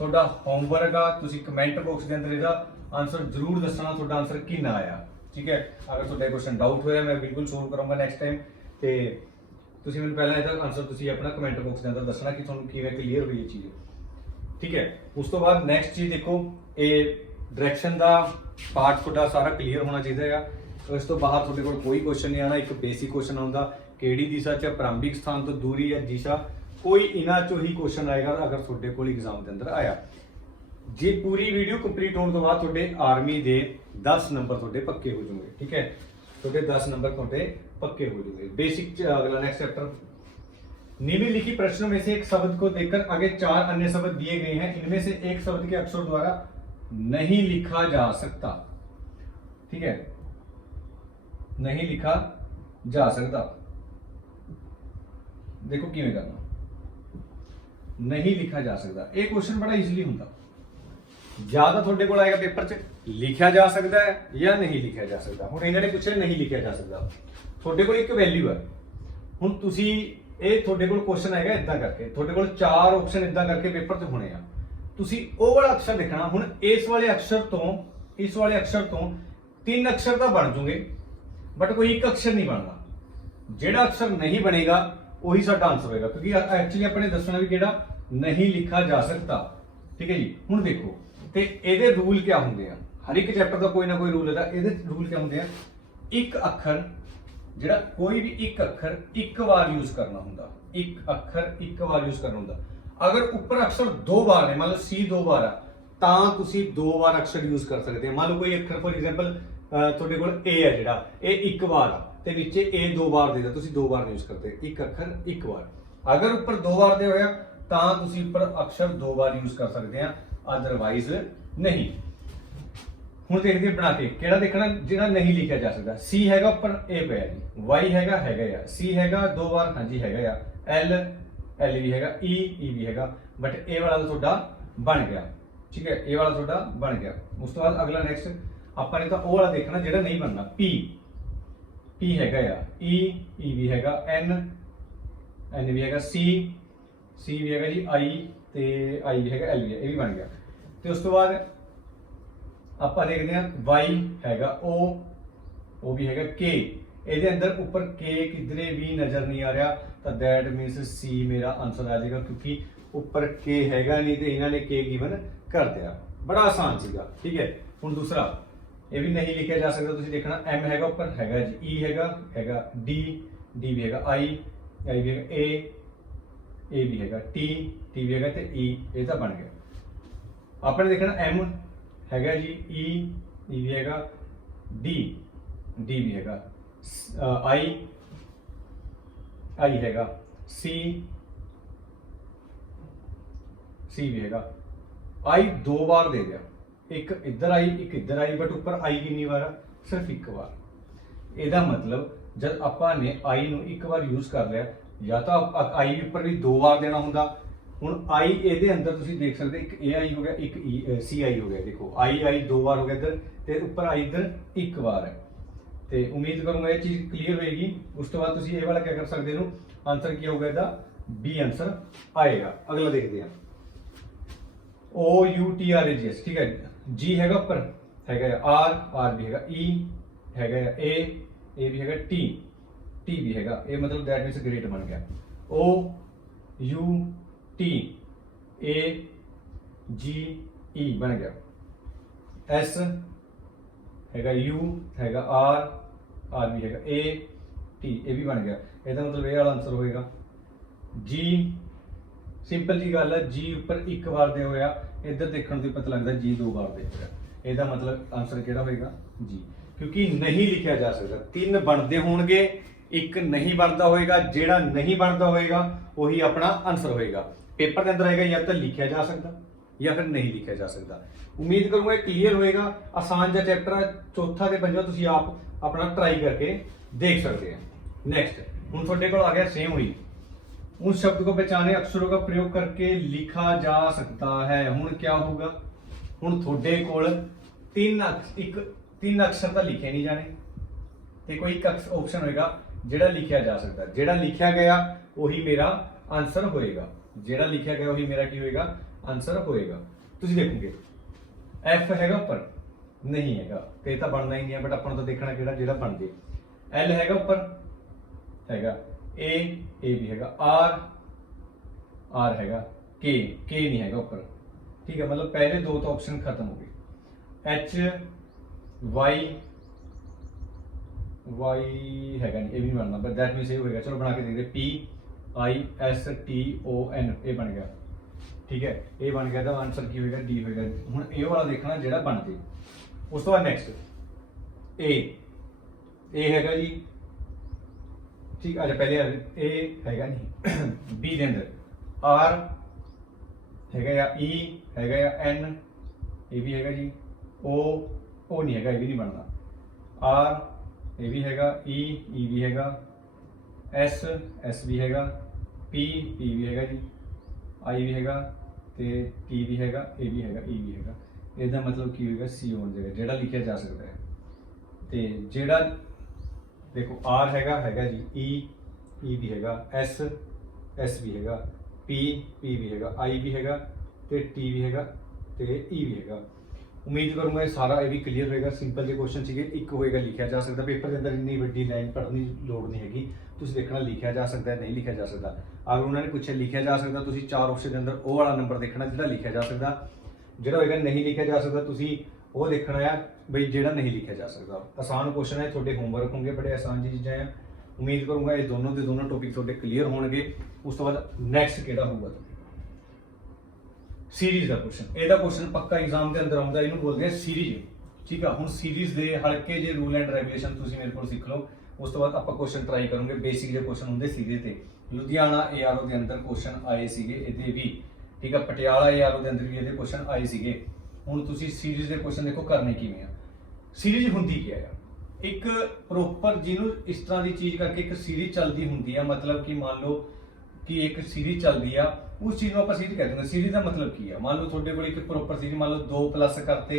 थोड़ा होमवर्क आ, तुसी कमेंट बॉक्स के अंदर इसदा आंसर जरूर दसना थोड़ा आंसर कितना आया। ठीक है, अगर थोड़ा क्वेश्चन डाउट होया मैं बिल्कुल सोल्व करूंगा नेक्स्ट टाइम। ते तुसी मैंने पहला इसदा आंसर तुसी अपना कमेंट बॉक्स के अंदर दसना कि तुहानू किवें क्लियर हुई ये चीज़। ठीक है, उस तो बाद नेक्स्ट चीज देखो, ये डायरेक्शन का पार्ट थोड़ा सारा क्लीयर होना चाहिए। इस तो बाहर थोड़े कोल कोई क्वेश्चन नहीं आना। एक बेसिक क्वेश्चन आता केड़ी दिशा च प्रारंभिक स्थान तो दूरी या दिशा, कोई इन्हां चों ही क्वेश्चन आएगा अगर थोड़े कोल एग्जाम के अंदर आया। जे पूरी वीडियो कंप्लीट होने तो बाद थोड़े आर्मी के 10 नंबर थोड़े पक्के हो जाएंगे। ठीक है, थोड़े 10 नंबर थोड़े पक्के हो जाएंगे। बेसिक अगला नेक्स्ट चैप्टर। निम्नलिखित प्रश्नों में से एक शब्द को देखकर आगे 4 अन्य शब्द दिए गए हैं, इनमें से एक शब्द के अक्षर द्वारा नहीं लिखा जा सकता। ठीक है, नहीं लिखा जा सकता। देखो किवें करना, नहीं लिखा जा सकता। एक क्वेश्चन बड़ा इजीली होता, ज्यादा थोड़े कोल आएगा पेपर च लिखा जा सकता है या नहीं लिखा जा सकता। हुण इन्होंने पूछे नहीं लिखा जा सकता, थोड़े कोल एक वैल्यू है। हुण तुसी ਇਹ ਤੁਹਾਡੇ ਕੋਲ ਕੁਐਸਚਨ ਹੈਗਾ ਇਦਾਂ ਕਰਕੇ, ਤੁਹਾਡੇ ਕੋਲ 4 ਆਪਸ਼ਨ ਇਦਾਂ ਕਰਕੇ ਪੇਪਰ 'ਚ ਹੋਣੇ ਆ। ਤੁਸੀਂ ਉਹ ਵਾਲਾ ਅਕਸ਼ਰ ਦੇਖਣਾ। ਹੁਣ ਇਸ ਵਾਲੇ ਅਕਸ਼ਰ ਤੋਂ 3 ਅਕਸ਼ਰ ਤਾਂ ਬਣ ਜੂਗੇ, ਬਟ ਕੋਈ ਇੱਕ ਅਕਸ਼ਰ ਨਹੀਂ ਬਣਦਾ। ਜਿਹੜਾ ਅਕਸ਼ਰ ਨਹੀਂ ਬਣੇਗਾ ਉਹੀ ਸਾਡਾ ਆਨਸਰ ਹੋਏਗਾ, ਕਿਉਂਕਿ ਐਕਚੁਅਲੀ ਆਪਣੇ ਦੱਸਣਾ ਵੀ ਕਿਹੜਾ ਨਹੀਂ ਲਿਖਾ ਜਾ ਸਕਦਾ। ਠੀਕ ਹੈ ਜੀ। ਹੁਣ ਦੇਖੋ ਤੇ ਇਹਦੇ ਰੂਲ ਕਿਆ ਹੁੰਦੇ ਆ, ਹਰ ਇੱਕ ਚੈਪਟਰ ਦਾ ਕੋਈ ਨਾ ਕੋਈ ਰੂਲ ਹੈਗਾ। ਇਹਦੇ ਰੂਲ ਕਿਆ ਹੁੰਦੇ ਆ, ਇੱਕ ਅੱਖਰ ਜਿਹੜਾ ਕੋਈ ਵੀ ਇੱਕ ਅੱਖਰ ਇੱਕ ਵਾਰ ਯੂਜ਼ ਕਰਨਾ ਹੁੰਦਾ, ਇੱਕ ਅੱਖਰ ਇੱਕ ਵਾਰ ਯੂਜ਼ ਕਰਨਾ ਹੁੰਦਾ। ਅਗਰ ਉੱਪਰ ਅਕਸ਼ਰ 2 ਵਾਰ ਨੇ, ਮੰਨ ਲਓ C 2 ਵਾਰ ਆ, ਤਾਂ ਤੁਸੀਂ 2 ਵਾਰ ਅਕਸ਼ਰ ਯੂਜ਼ ਕਰ ਸਕਦੇ ਹੋ। ਮੰਨ ਲਓ ਕੋਈ ਅੱਖਰ ਫॉर ਐਗਜ਼ਾਮਪਲ ਤੁਹਾਡੇ ਕੋਲ A ਹੈ, ਜਿਹੜਾ ਇਹ ਇੱਕ ਵਾਰ ਆ ਤੇ ਵਿੱਚ A 2 ਵਾਰ ਦੇਦਾ, ਤੁਸੀਂ 2 ਵਾਰ ਯੂਜ਼ ਕਰਦੇ, ਇੱਕ ਅੱਖਰ ਇੱਕ ਵਾਰ। ਅਗਰ ਉੱਪਰ 2 ਵਾਰ ਦੇ ਹੋਇਆ ਤਾਂ ਤੁਸੀਂ ਉੱਪਰ ਅਕਸ਼ਰ 2 ਵਾਰ ਯੂਜ਼ ਕਰ ਸਕਦੇ ਆ, ਅਦਰਵਾਈਜ਼ ਨਹੀਂ। ਹੁਣ ਦੇਖਦੇ ਬਣਾ ਕੇ ਕਿਹੜਾ ਦੇਖਣਾ ਜਿਹੜਾ ਨਹੀਂ ਲਿਖਿਆ ਜਾ ਸਕਦਾ। C ਹੈਗਾ ਉੱਪਰ A ਪਿਆ ਜੀ, Y ਹੈਗਾ ਆ, C ਹੈਗਾ 2 ਵਾਰ, ਹਾਂਜੀ ਹੈਗਾ ਆ, L ਵੀ ਹੈਗਾ, E ਵੀ ਹੈਗਾ, ਬਟ ਇਹ ਵਾਲਾ ਤਾਂ ਤੁਹਾਡਾ ਬਣ ਗਿਆ। ਠੀਕ ਹੈ, ਇਹ ਵਾਲਾ ਤੁਹਾਡਾ ਬਣ ਗਿਆ। ਉਸ ਤੋਂ ਬਾਅਦ ਅਗਲਾ ਨੈਕਸਟ ਆਪਾਂ ਨੇ ਤਾਂ ਉਹ ਵਾਲਾ ਦੇਖਣਾ ਜਿਹੜਾ ਨਹੀਂ ਬਣਨਾ। P ਹੈਗਾ ਆ, E ਵੀ ਹੈਗਾ, N ਵੀ ਹੈਗਾ, C ਵੀ ਹੈਗਾ ਜੀ, I ਤੇ I ਵੀ ਹੈਗਾ, L ਵੀ ਹੈ, ਇਹ ਵੀ ਬਣ ਗਿਆ। ਤੇ ਉਸ ਤੋਂ ਬਾਅਦ ਆਪਾਂ ਦੇਖਦੇ ਹਾਂ Y ਹੈਗਾ, O ਵੀ ਹੈਗਾ, K ਇਹਦੇ ਅੰਦਰ ਉੱਪਰ K ਕਿਧਰੇ ਵੀ ਨਜ਼ਰ ਨਹੀਂ ਆ ਰਿਹਾ, ਤਾਂ ਦੈਟ ਮੀਨਸ C ਮੇਰਾ ਆਨਸਰ ਆ ਜਾਏਗਾ, ਕਿਉਂਕਿ ਉੱਪਰ K ਹੈਗਾ ਨਹੀਂ ਤੇ ਇਹਨਾਂ ਨੇ K ਗਿਵਨ ਕਰ ਦਿਆ। ਬੜਾ ਆਸਾਨ ਸੀਗਾ। ਠੀਕ ਹੈ। ਹੁਣ ਦੂਸਰਾ ਇਹ ਵੀ ਨਹੀਂ ਲਿਖਿਆ ਜਾ ਸਕਦਾ, ਤੁਸੀਂ ਦੇਖਣਾ M ਹੈਗਾ ਉੱਪਰ ਹੈਗਾ ਜੀ, E ਹੈਗਾ D ਵੀ ਹੈਗਾ, I ਵੀ ਹੈਗਾ, A ਵੀ ਹੈਗਾ, T ਵੀ ਹੈਗਾ ਤੇ E, ਇਹ ਤਾਂ ਬਣ ਗਿਆ। ਆਪਣੇ ਦੇਖਣਾ M ਹੈਗਾ ਜੀ, E ਵੀ ਹੈਗਾ, D ਵੀ ਹੈਗਾ, I ਹੈਗਾ, C ਵੀ ਹੈਗਾ। I 2 ਵਾਰ ਦੇ ਦਿਆ, ਇੱਕ ਇੱਧਰ ਆਈ ਇੱਕ ਇੱਧਰ ਆਈ, ਬਟ ਉੱਪਰ I ਕਿੰਨੀ ਵਾਰ ਆ, ਸਿਰਫ ਇੱਕ ਵਾਰ। ਇਹਦਾ ਮਤਲਬ ਜਦ ਆਪਾਂ ਨੇ I ਨੂੰ ਇੱਕ ਵਾਰ ਯੂਜ਼ ਕਰ ਲਿਆ, ਜਾਂ ਤਾਂ I ਵੀ ਉੱਪਰ ਵੀ 2 ਵਾਰ ਦੇਣਾ ਹੁੰਦਾ। ਹੁਣ I ਇਹਦੇ ਅੰਦਰ ਤੁਸੀਂ ਦੇਖ ਸਕਦੇ, ਇੱਕ AI ਹੋ ਗਿਆ, ਇੱਕ CI ਹੋ ਗਿਆ। ਦੇਖੋ I 2 ਵਾਰ ਹੋ ਗਿਆ ਇੱਧਰ, ਤੇ ਉੱਪਰ I ਇੱਧਰ ਇੱਕ ਵਾਰ ਹੈ। ਤੇ ਉਮੀਦ ਕਰੂੰਗਾ ਇਹ ਚੀਜ਼ ਕਲੀਅਰ ਹੋਏਗੀ। ਉਸ ਤੋਂ ਬਾਅਦ ਤੁਸੀਂ ਇਹ ਵਾਲਾ ਕੀ ਕਰ ਸਕਦੇ ਹੋ, ਆਨਸਰ ਕੀ ਹੋਊਗਾ ਇਹਦਾ, B ਆਨਸਰ ਆਏਗਾ। ਅਗਲਾ ਦੇਖਦੇ ਹਾਂ, OUTRAGS। ਠੀਕ ਹੈ। G ਹੈਗਾ ਉੱਪਰ ਹੈਗਾ, R ਵੀ ਹੈਗਾ, E ਹੈਗਾ, A ਵੀ ਹੈਗਾ, T ਵੀ ਹੈਗਾ। ਇਹ ਮਤਲਬ ਦੈਟ ਮੀਨਸ ਗ੍ਰੇਟ ਬਣ ਗਿਆ। OUTAGE ਬਣ ਗਿਆ। S ਹੈਗਾ, U ਹੈਗਾ, R ਵੀ ਹੈਗਾ, AT ਇਹ ਵੀ ਬਣ ਗਿਆ। ਇਹਦਾ ਮਤਲਬ ਇਹ ਵਾਲਾ ਆਨਸਰ ਹੋਏਗਾ। G ਸਿੰਪਲ ਜੀ ਗੱਲ ਹੈ, G ਉੱਪਰ ਇੱਕ ਵਾਰ ਦੇ ਹੋਇਆ, ਇੱਧਰ ਦੇਖਣ ਤੋਂ ਪਤਾ ਲੱਗਦਾ G 2 ਵਾਰ ਦੇ ਹੋਇਆ। ਇਹਦਾ ਮਤਲਬ ਆਨਸਰ ਕਿਹੜਾ ਹੋਏਗਾ, G, ਕਿਉਂਕਿ ਨਹੀਂ ਲਿਖਿਆ ਜਾ ਸਕਦਾ। 3 ਬਣਦੇ ਹੋਣਗੇ, ਇੱਕ ਨਹੀਂ ਬਣਦਾ ਹੋਏਗਾ। ਜਿਹੜਾ ਨਹੀਂ ਬਣਦਾ ਹੋਏਗਾ ਉਹੀ ਆਪਣਾ ਆਨਸਰ ਹੋਏਗਾ। ਪੇਪਰ ਦੇ ਅੰਦਰ ਆਏਗਾ ਜਾਂ ਤਾਂ ਲਿਖਿਆ ਜਾ ਸਕਦਾ ਜਾਂ ਫਿਰ ਨਹੀਂ ਲਿਖਿਆ ਜਾ ਸਕਦਾ। ਉਮੀਦ ਕਰੂੰਗਾ ਇਹ ਕਲੀਅਰ ਹੋਏਗਾ। ਆਸਾਨ ਜਿਹਾ ਚੈप्टर ਹੈ, ਚੌਥਾ ਤੇ ਪੰਜਵਾਂ ਤੁਸੀਂ ਆਪ अपना ट्राई करके देख सकते हैं। नेक्स्ट हूँ थोड़े को आ गया सेम हुई, उस शब्द को पहचाने अक्षरों का प्रयोग करके लिखा जा सकता है। हूँ क्या होगा, हूँ थोड़े कोल तीन अक्षर तो लिखे नहीं जाने, तो कोई एक ऑप्शन होएगा जेड़ा लिखा जा सकता है। जेड़ा लिखा गया वही मेरा आंसर होएगा, जेड़ा लिखा गया वही मेरा की होएगा आंसर होएगा। तुम देखोगे एफ हैगा ऊपर नहीं हैगा तो ये तो बनना ही नहीं है, बट अपन तो देखना कि जेड़ा बन जाए। एल हैगा ऊपर हैगा, ए भी हैगा, आर हैगा, के नहीं हैगा ऊपर। ठीक है, मतलब पहले दो तो ऑप्शन खत्म हो गए। एच वाई हैगा नहीं, ये भी नहीं बनना, बट दैट मीन्स ये होगा। चलो बना के देखते, P I S T O N ये बन गया। ठीक है, ये बन गया, तो आंसर की होगा डी होगा। हुण ये वाला देखना जेड़ा बन जाए। उस तो बाद नेक्स्ट ए हैगा जी, ठीक। अच्छा पहले ए हैगा नहीं, बी दे अंदर आर हैगा या ई हैगा या एन ये भी हैगा जी, ओ नहीं हैगा, ये भी नहीं बनना। आर ये भी हैगा, ई भी हैगा, एस भी हैगा, पी भी हैगा जी, आई भी हैगा, ते टी भी हैगा, ए भी हैगा, ई भी हैगा। ਇਹਦਾ मतलब की होगा सी होने जाएगा, जेड़ा लिखा जा सकता है। तो जेड़ा देखो आर हैगा जी, ई E ਵੀ ਹੈਗਾ, S S ਵੀ ਹੈਗਾ, P ਵੀ ਹੈਗਾ, I ਵੀ ਹੈਗਾ ਤੇ T ਵੀ ਹੈਗਾ ਤੇ E ਵੀ ਹੈਗਾ। ਉਮੀਦ ਕਰੂੰਗਾ ਇਹ ਸਾਰਾ ਇਹ ਵੀ ਕਲੀਅਰ ਹੋਏਗਾ। ਸਿੰਪਲ ਜਿਹੇ ਕੁਐਸਚਨ ਸੀਗੇ। ਇੱਕ ਹੋਏਗਾ ਲਿਖਿਆ ਜਾ ਸਕਦਾ, ਪੇਪਰ ਦੇ ਅੰਦਰ ਇੰਨੀ ਵੱਡੀ ਲਾਈਨ ਪੜ੍ਹਨ ਦੀ ਲੋੜ ਨਹੀਂ ਹੈਗੀ। ਤੁਸੀਂ ਦੇਖਣਾ ਲਿਖਿਆ ਜਾ ਸਕਦਾ ਨਹੀਂ ਲਿਖਿਆ ਜਾ ਸਕਦਾ। ਅਗਰ ਉਹਨਾਂ ਨੇ ਪੁੱਛਿਆ ਲਿਖਿਆ ਜਾ ਸਕਦਾ, ਤੁਸੀਂ 4 ਆਪਸ਼ਨ ਦੇ ਅੰਦਰ ਉਹ ਵਾਲਾ ਨੰਬਰ ਦੇਖਣਾ ਜਿਹੜਾ ਲਿਖਿਆ ਜਾ ਸਕਦਾ। ਜਿਹੜਾ ਹੋਏਗਾ ਨਹੀਂ ਲਿਖਿਆ ਜਾ ਸਕਦਾ, ਤੁਸੀਂ ਉਹ ਦੇਖਣਾ ਆ ਬਈ ਜਿਹੜਾ ਨਹੀਂ ਲਿਖਿਆ ਜਾ ਸਕਦਾ। ਆਸਾਨ ਕੁਐਸਚਨ ਹੈ, ਤੁਹਾਡੇ ਹੋਮਵਰਕ ਹੋਣਗੇ, ਬੜੇ ਆਸਾਨ ਜਿਹੀ ਚੀਜ਼ਾਂ ਆ। ਉਮੀਦ ਕਰੂੰਗਾ ਇਹ ਦੋਨੋਂ ਦੇ ਦੋਨੋਂ ਟੌਪਿਕ ਤੁਹਾਡੇ ਕਲੀਅਰ ਹੋਣਗੇ। ਉਸ ਤੋਂ ਬਾਅਦ ਨੈਕਸਟ ਕਿਹੜਾ ਹੋਊਗਾ ਸੀਰੀਜ਼ ਦਾ ਕੁਐਸਚਨ। ਇਹਦਾ ਕੁਐਸਚਨ ਪੱਕਾ ਐਗਜ਼ਾਮ ਦੇ ਅੰਦਰ ਆਉਂਦਾ, ਇਹਨੂੰ ਬੋਲਦੇ ਆ ਸੀਰੀਜ਼। ਠੀਕ ਆ, ਹੁਣ ਸੀਰੀਜ਼ ਦੇ ਹਲਕੇ ਜੇ ਰੂਲ ਐਂਡ ਰੈਗੂਲੇਸ਼ਨ ਤੁਸੀਂ ਮੇਰੇ ਕੋਲ ਸਿੱਖ ਲਓ। ਉਸ ਤੋਂ ਬਾਅਦ ਆਪਾਂ ਕੁਐਸਚਨ ਟਰਾਈ ਕਰਾਂਗੇ। ਬੇਸਿਕ ਜੇ ਕੁਐਸਚਨ ਹੁੰਦੇ ਸੀਰੀਜ਼ ਤੇ। ਲੁਧਿਆਣਾ ARO ਦੇ ਅੰਦਰ ਕੁਐਸਚਨ ਆਏ ਸੀਗੇ ਇਹਦੇ ਵੀ। ਠੀਕ ਆ, ਪਟਿਆਲਾ ARO ਦੇ ਅੰਦਰ ਵੀ ਇਹਦੇ ਕੁਐਸਚਨ ਆਏ ਸੀਗੇ। ਹੁਣ ਤੁਸੀਂ ਸੀਰੀਜ਼ ਦੇ ਕੁਐਸਚਨ ਦੇਖੋ ਕਰਨੇ ਕਿਵੇਂ ਆ। ਸੀਰੀਜ਼ ਹੁੰਦੀ ਕੀ ਆ? ਇੱਕ ਪ੍ਰੋਪਰ ਜਿਹਨੂੰ ਇਸ ਤਰ੍ਹਾਂ ਦੀ ਚੀਜ਼ ਕਰਕੇ ਇੱਕ ਸੀਰੀਜ਼ ਚੱਲਦੀ ਹੁੰਦੀ ਆ। ਮਤਲਬ ਕਿ ਮੰਨ ਲਓ ਕਿ ਇੱਕ ਸੀਰੀਜ਼ ਚੱਲਦੀ ਆ, ਉਸ ਚੀਜ਼ ਨੂੰ ਆਪਾਂ ਸੀਰੀਜ਼ ਕਹਿੰਦੇ ਹਾਂ। ਸੀਰੀਜ਼ ਦਾ ਮਤਲਬ ਕੀ ਆ? ਮੰਨ ਲਓ ਤੁਹਾਡੇ ਕੋਲ ਇੱਕ ਪ੍ਰੋਪਰ ਸੀਰੀਜ਼, ਮੰਨ ਲਓ 2 ਪਲੱਸ ਕਰਤੇ,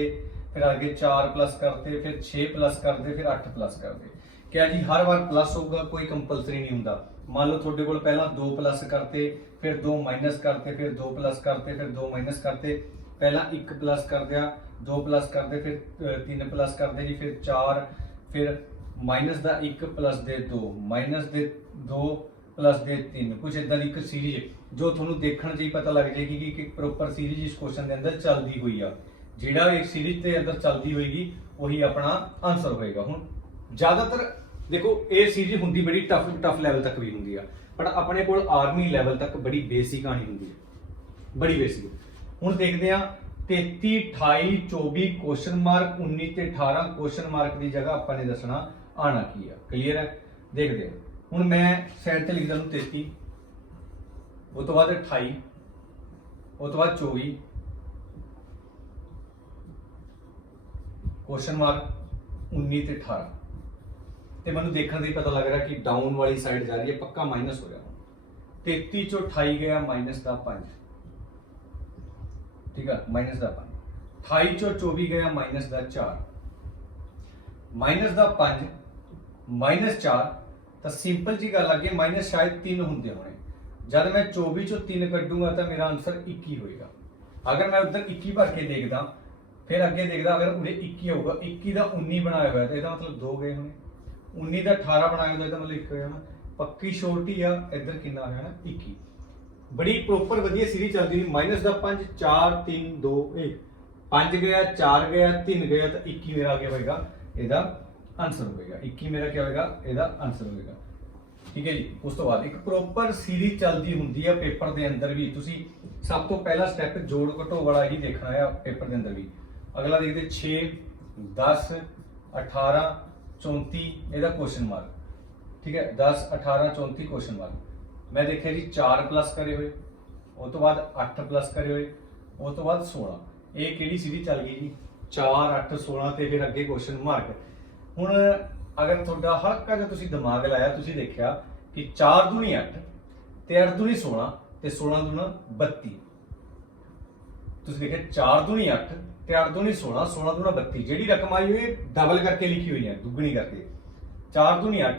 ਫਿਰ ਅੱਗੇ 4 ਪਲੱਸ ਕਰਤੇ, ਫਿਰ 6 ਪਲੱਸ ਕਰਦੇ, ਫਿਰ 8 ਪਲੱਸ ਕਰਦੇ। ਕਿਆ ਜੀ ਹਰ ਵਾਰ ਪਲੱਸ ਹੋਊਗਾ? ਕੋਈ ਕੰਪਲਸਰੀ ਨਹੀਂ ਹੁੰਦਾ। ਮੰਨ ਲਓ ਤੁਹਾਡੇ ਕੋਲ ਪਹਿਲਾਂ 2 ਪਲੱਸ ਕਰਤੇ, ਫਿਰ 2 ਮਾਈਨਸ ਕਰਤੇ, ਫਿਰ 2 ਪਲੱਸ ਕਰਤੇ, ਫਿਰ 2 ਮਾਈਨਸ ਕਰਤੇ। ਪਹਿਲਾਂ 1 ਪਲੱਸ ਕਰਦਿਆ, 2 ਪਲੱਸ ਕਰਦੇ, ਫਿਰ 3 ਪਲੱਸ ਕਰਦੇ ਜੀ, ਫਿਰ 4, ਫਿਰ ਮਾਈਨਸ ਦਾ 1 ਪਲੱਸ ਦੇ 2, ਮਾਈਨਸ ਦੇ 2 ਪਲੱਸ ਦੇ 3। ਕੁਝ ਇਦਾਂ ਦੀ ਇੱਕ ਸੀਰੀਜ਼ ਜੋ ਤੁਹਾਨੂੰ ਦੇਖਣ 'ਚ ਹੀ ਪਤਾ ਲੱਗ ਜਾਏਗੀ ਕਿ ਇੱਕ ਪ੍ਰੋਪਰ ਸੀਰੀਜ਼ ਇਸ ਕੁਐਸਚਨ ਦੇ ਅੰਦਰ ਚੱਲਦੀ ਹੋਈ ਆ। ਜਿਹੜਾ ਇੱਕ ਸੀਰੀਜ਼ ਦੇ ਅੰਦਰ ਚੱਲਦੀ ਹੋਏਗੀ ਉਹੀ ਆਪਣਾ ਆਨਸਰ ਹੋਏਗਾ। ਹੁਣ ਜ਼ਿਆਦਾਤਰ ਦੇਖੋ ਇਹ ਸੀਰੀਜ਼ ਹੁੰਦੀ ਬੜੀ ਟਫ ਲੈਵਲ ਤੱਕ ਵੀ ਹੁੰਦੀ ਆ, ਪਰ ਆਪਣੇ ਕੋਲ ਆਰਮੀ ਲੈਵਲ ਤੱਕ ਬੜੀ ਬੇਸਿਕ ਕਹਾਣੀ ਹੁੰਦੀ ਹੈ, ਬੜੀ ਬੇਸਿਕ। ਹੁਣ ਦੇਖਦੇ ਆ 33, 28, 24 ਕੁਐਸਚਨ ਮਾਰਕ, 19 ਤੇ 18 ਕੁਐਸਚਨ ਮਾਰਕ ਦੀ ਜਗ੍ਹਾ ਆਪਾਂ ਨੇ ਦੱਸਣਾ ਆਣਾ ਕੀ ਆ। ਕਲੀਅਰ ਹੈ? ਦੇਖਦੇ ਆ। ਹੁਣ ਮੈਂ ਸਾਈਡ ਤੇ ਲਿਖਦਾ ਨੂੰ 33, ਉਹ ਤੋਂ ਬਾਅਦ 28, ਉਹ ਤੋਂ ਬਾਅਦ 24 ਕੁਐਸਚਨ ਮਾਰਕ, 19 ਤੇ 18। ਤੇ ਮੈਨੂੰ ਦੇਖਣ ਦੇ ਪਤਾ ਲੱਗ ਰਿਹਾ ਕਿ ਡਾਊਨ ਵਾਲੀ ਸਾਈਡ ਜਾ ਰਹੀ ਹੈ, ਪੱਕਾ ਮਾਈਨਸ ਹੋ ਰਿਹਾ। 33 ਚੋਂ 28 ਗਿਆ ਮਾਈਨਸ ਦਾ 5। ਠੀਕ ਆ, ਮਾਈਨਸ ਦਾ 5। 28 ਚੋਂ 24 ਗਿਆ ਮਾਈਨਸ ਦਾ 4, ਮਾਈਨਸ ਦਾ 5, ਮਾਈਨਸ 4। ਤਾਂ ਸਿੰਪਲ ਜੀ ਗੱਲ ਅੱਗੇ ਮਾਈਨਸ ਸ਼ਾਇਦ 3 ਹੁੰਦੇ ਹੋਣੇ। ਜਦ ਮੈਂ 24 ਚੋਂ 3 ਕੱਢੂੰਗਾ ਤਾਂ ਮੇਰਾ ਆਨਸਰ 21 ਹੋਏਗਾ। ਅਗਰ ਮੈਂ ਉੱਧਰ 21 ਭਰ ਕੇ ਦੇਖਦਾ, ਫਿਰ ਅੱਗੇ ਦੇਖਦਾ, ਅਗਰ ਉਰੇ 21 ਹੋਊਗਾ, 21 ਦਾ 19 ਬਣਾਇਆ ਹੋਇਆ ਤਾਂ ਇਹਦਾ ਮਤਲਬ 2 ਗਏ ਹੋਣੇ। 19 ਦਾ 18 ਬਣਾਇਆ ਹੋਇਆ ਤਾਂ ਮਤਲਬ 1 ਹੋਇਆ ਨਾ। ਪੱਕੀ ਸ਼ੋਰਟੀ ਆ। ਇੱਧਰ ਕਿੰਨਾ ਹੋਇਆ ਨਾ 21। ਬੜੀ ਪ੍ਰੋਪਰ ਵਧੀਆ ਸੀਰੀਜ਼ ਚੱਲਦੀ ਹੋਈ। ਮਾਈਨਸ ਦਾ 5, 4, 3, 2, 1, 5 ਗਿਆ, 4 ਗਿਆ, 3 ਗਿਆ ਤਾਂ 21 ਮੇਰਾ ਅੱਗੇ ਹੋਏਗਾ, ਇਹਦਾ ਆਨਸਰ ਹੋਏਗਾ। 21 ਮੇਰਾ ਕੀ ਹੋਏਗਾ? ਇਹਦਾ ਆਨਸਰ ਹੋਏਗਾ। ਠੀਕ ਹੈ ਜੀ। ਉਸ ਤੋਂ ਬਾਅਦ ਇੱਕ ਪ੍ਰੋਪਰ ਸੀਰੀਜ਼ ਚੱਲਦੀ ਹੁੰਦੀ ਆ ਪੇਪਰ ਦੇ ਅੰਦਰ ਵੀ। ਤੁਸੀਂ ਸਭ ਤੋਂ ਪਹਿਲਾ ਸਟੈਪ ਜੋੜ ਘਟੋ ਵਾਲਾ ਹੀ ਦੇਖਣਾ ਆ ਪੇਪਰ ਦੇ ਅੰਦਰ ਵੀ। ਅਗਲਾ ਦੇਖਦੇ 6, 10, 18, 34 ਇਹਦਾ ਕੁਐਸਚਨ ਮਾਰਕ। ਠੀਕ ਹੈ, 10, 18, 34 ਕੁਐਸਚਨ ਮਾਰਕ। ਮੈਂ ਦੇਖਿਆ ਜੀ 4 ਪਲੱਸ ਕਰੇ ਹੋਏ, ਉਸ ਤੋਂ ਬਾਅਦ 8 ਪਲੱਸ ਕਰੇ ਹੋਏ, ਉਸ ਤੋਂ ਬਾਅਦ 16। ਇਹ ਕਿਹੜੀ ਸੀਰੀਜ਼ ਚੱਲ ਗਈ ਜੀ? 4, 8, 16 ਤੇ ਫਿਰ ਅੱਗੇ ਕੁਐਸਚਨ ਮਾਰਕ। ਹੁਣ ਅਗਰ ਤੁਹਾਡਾ ਹਲਕਾ ਜਿਹਾ ਤੁਸੀਂ ਦਿਮਾਗ ਲਾਇਆ, ਤੁਸੀਂ ਦੇਖਿਆ ਕਿ 4 ਦੂਣੀ 8 ਤੇ 8 ਦੂਣੀ 16 ਤੇ 16 ਦੂਣਾ 32। ਤੁਸੀਂ ਦੇਖਿਆ 4 ਦੂਣੀ 8 ਤੇ 8 ਦੂਣੀ 16, 16 ਦੂਣਾ 32। ਜਿਹੜੀ ਰਕਮ ਆਈ ਹੋਈ ਡਬਲ ਕਰਕੇ ਲਿਖੀ ਹੋਈ ਹੈ, ਦੁੱਗਣੀ ਕਰਕੇ। 4 ਦੂਣੀ 8,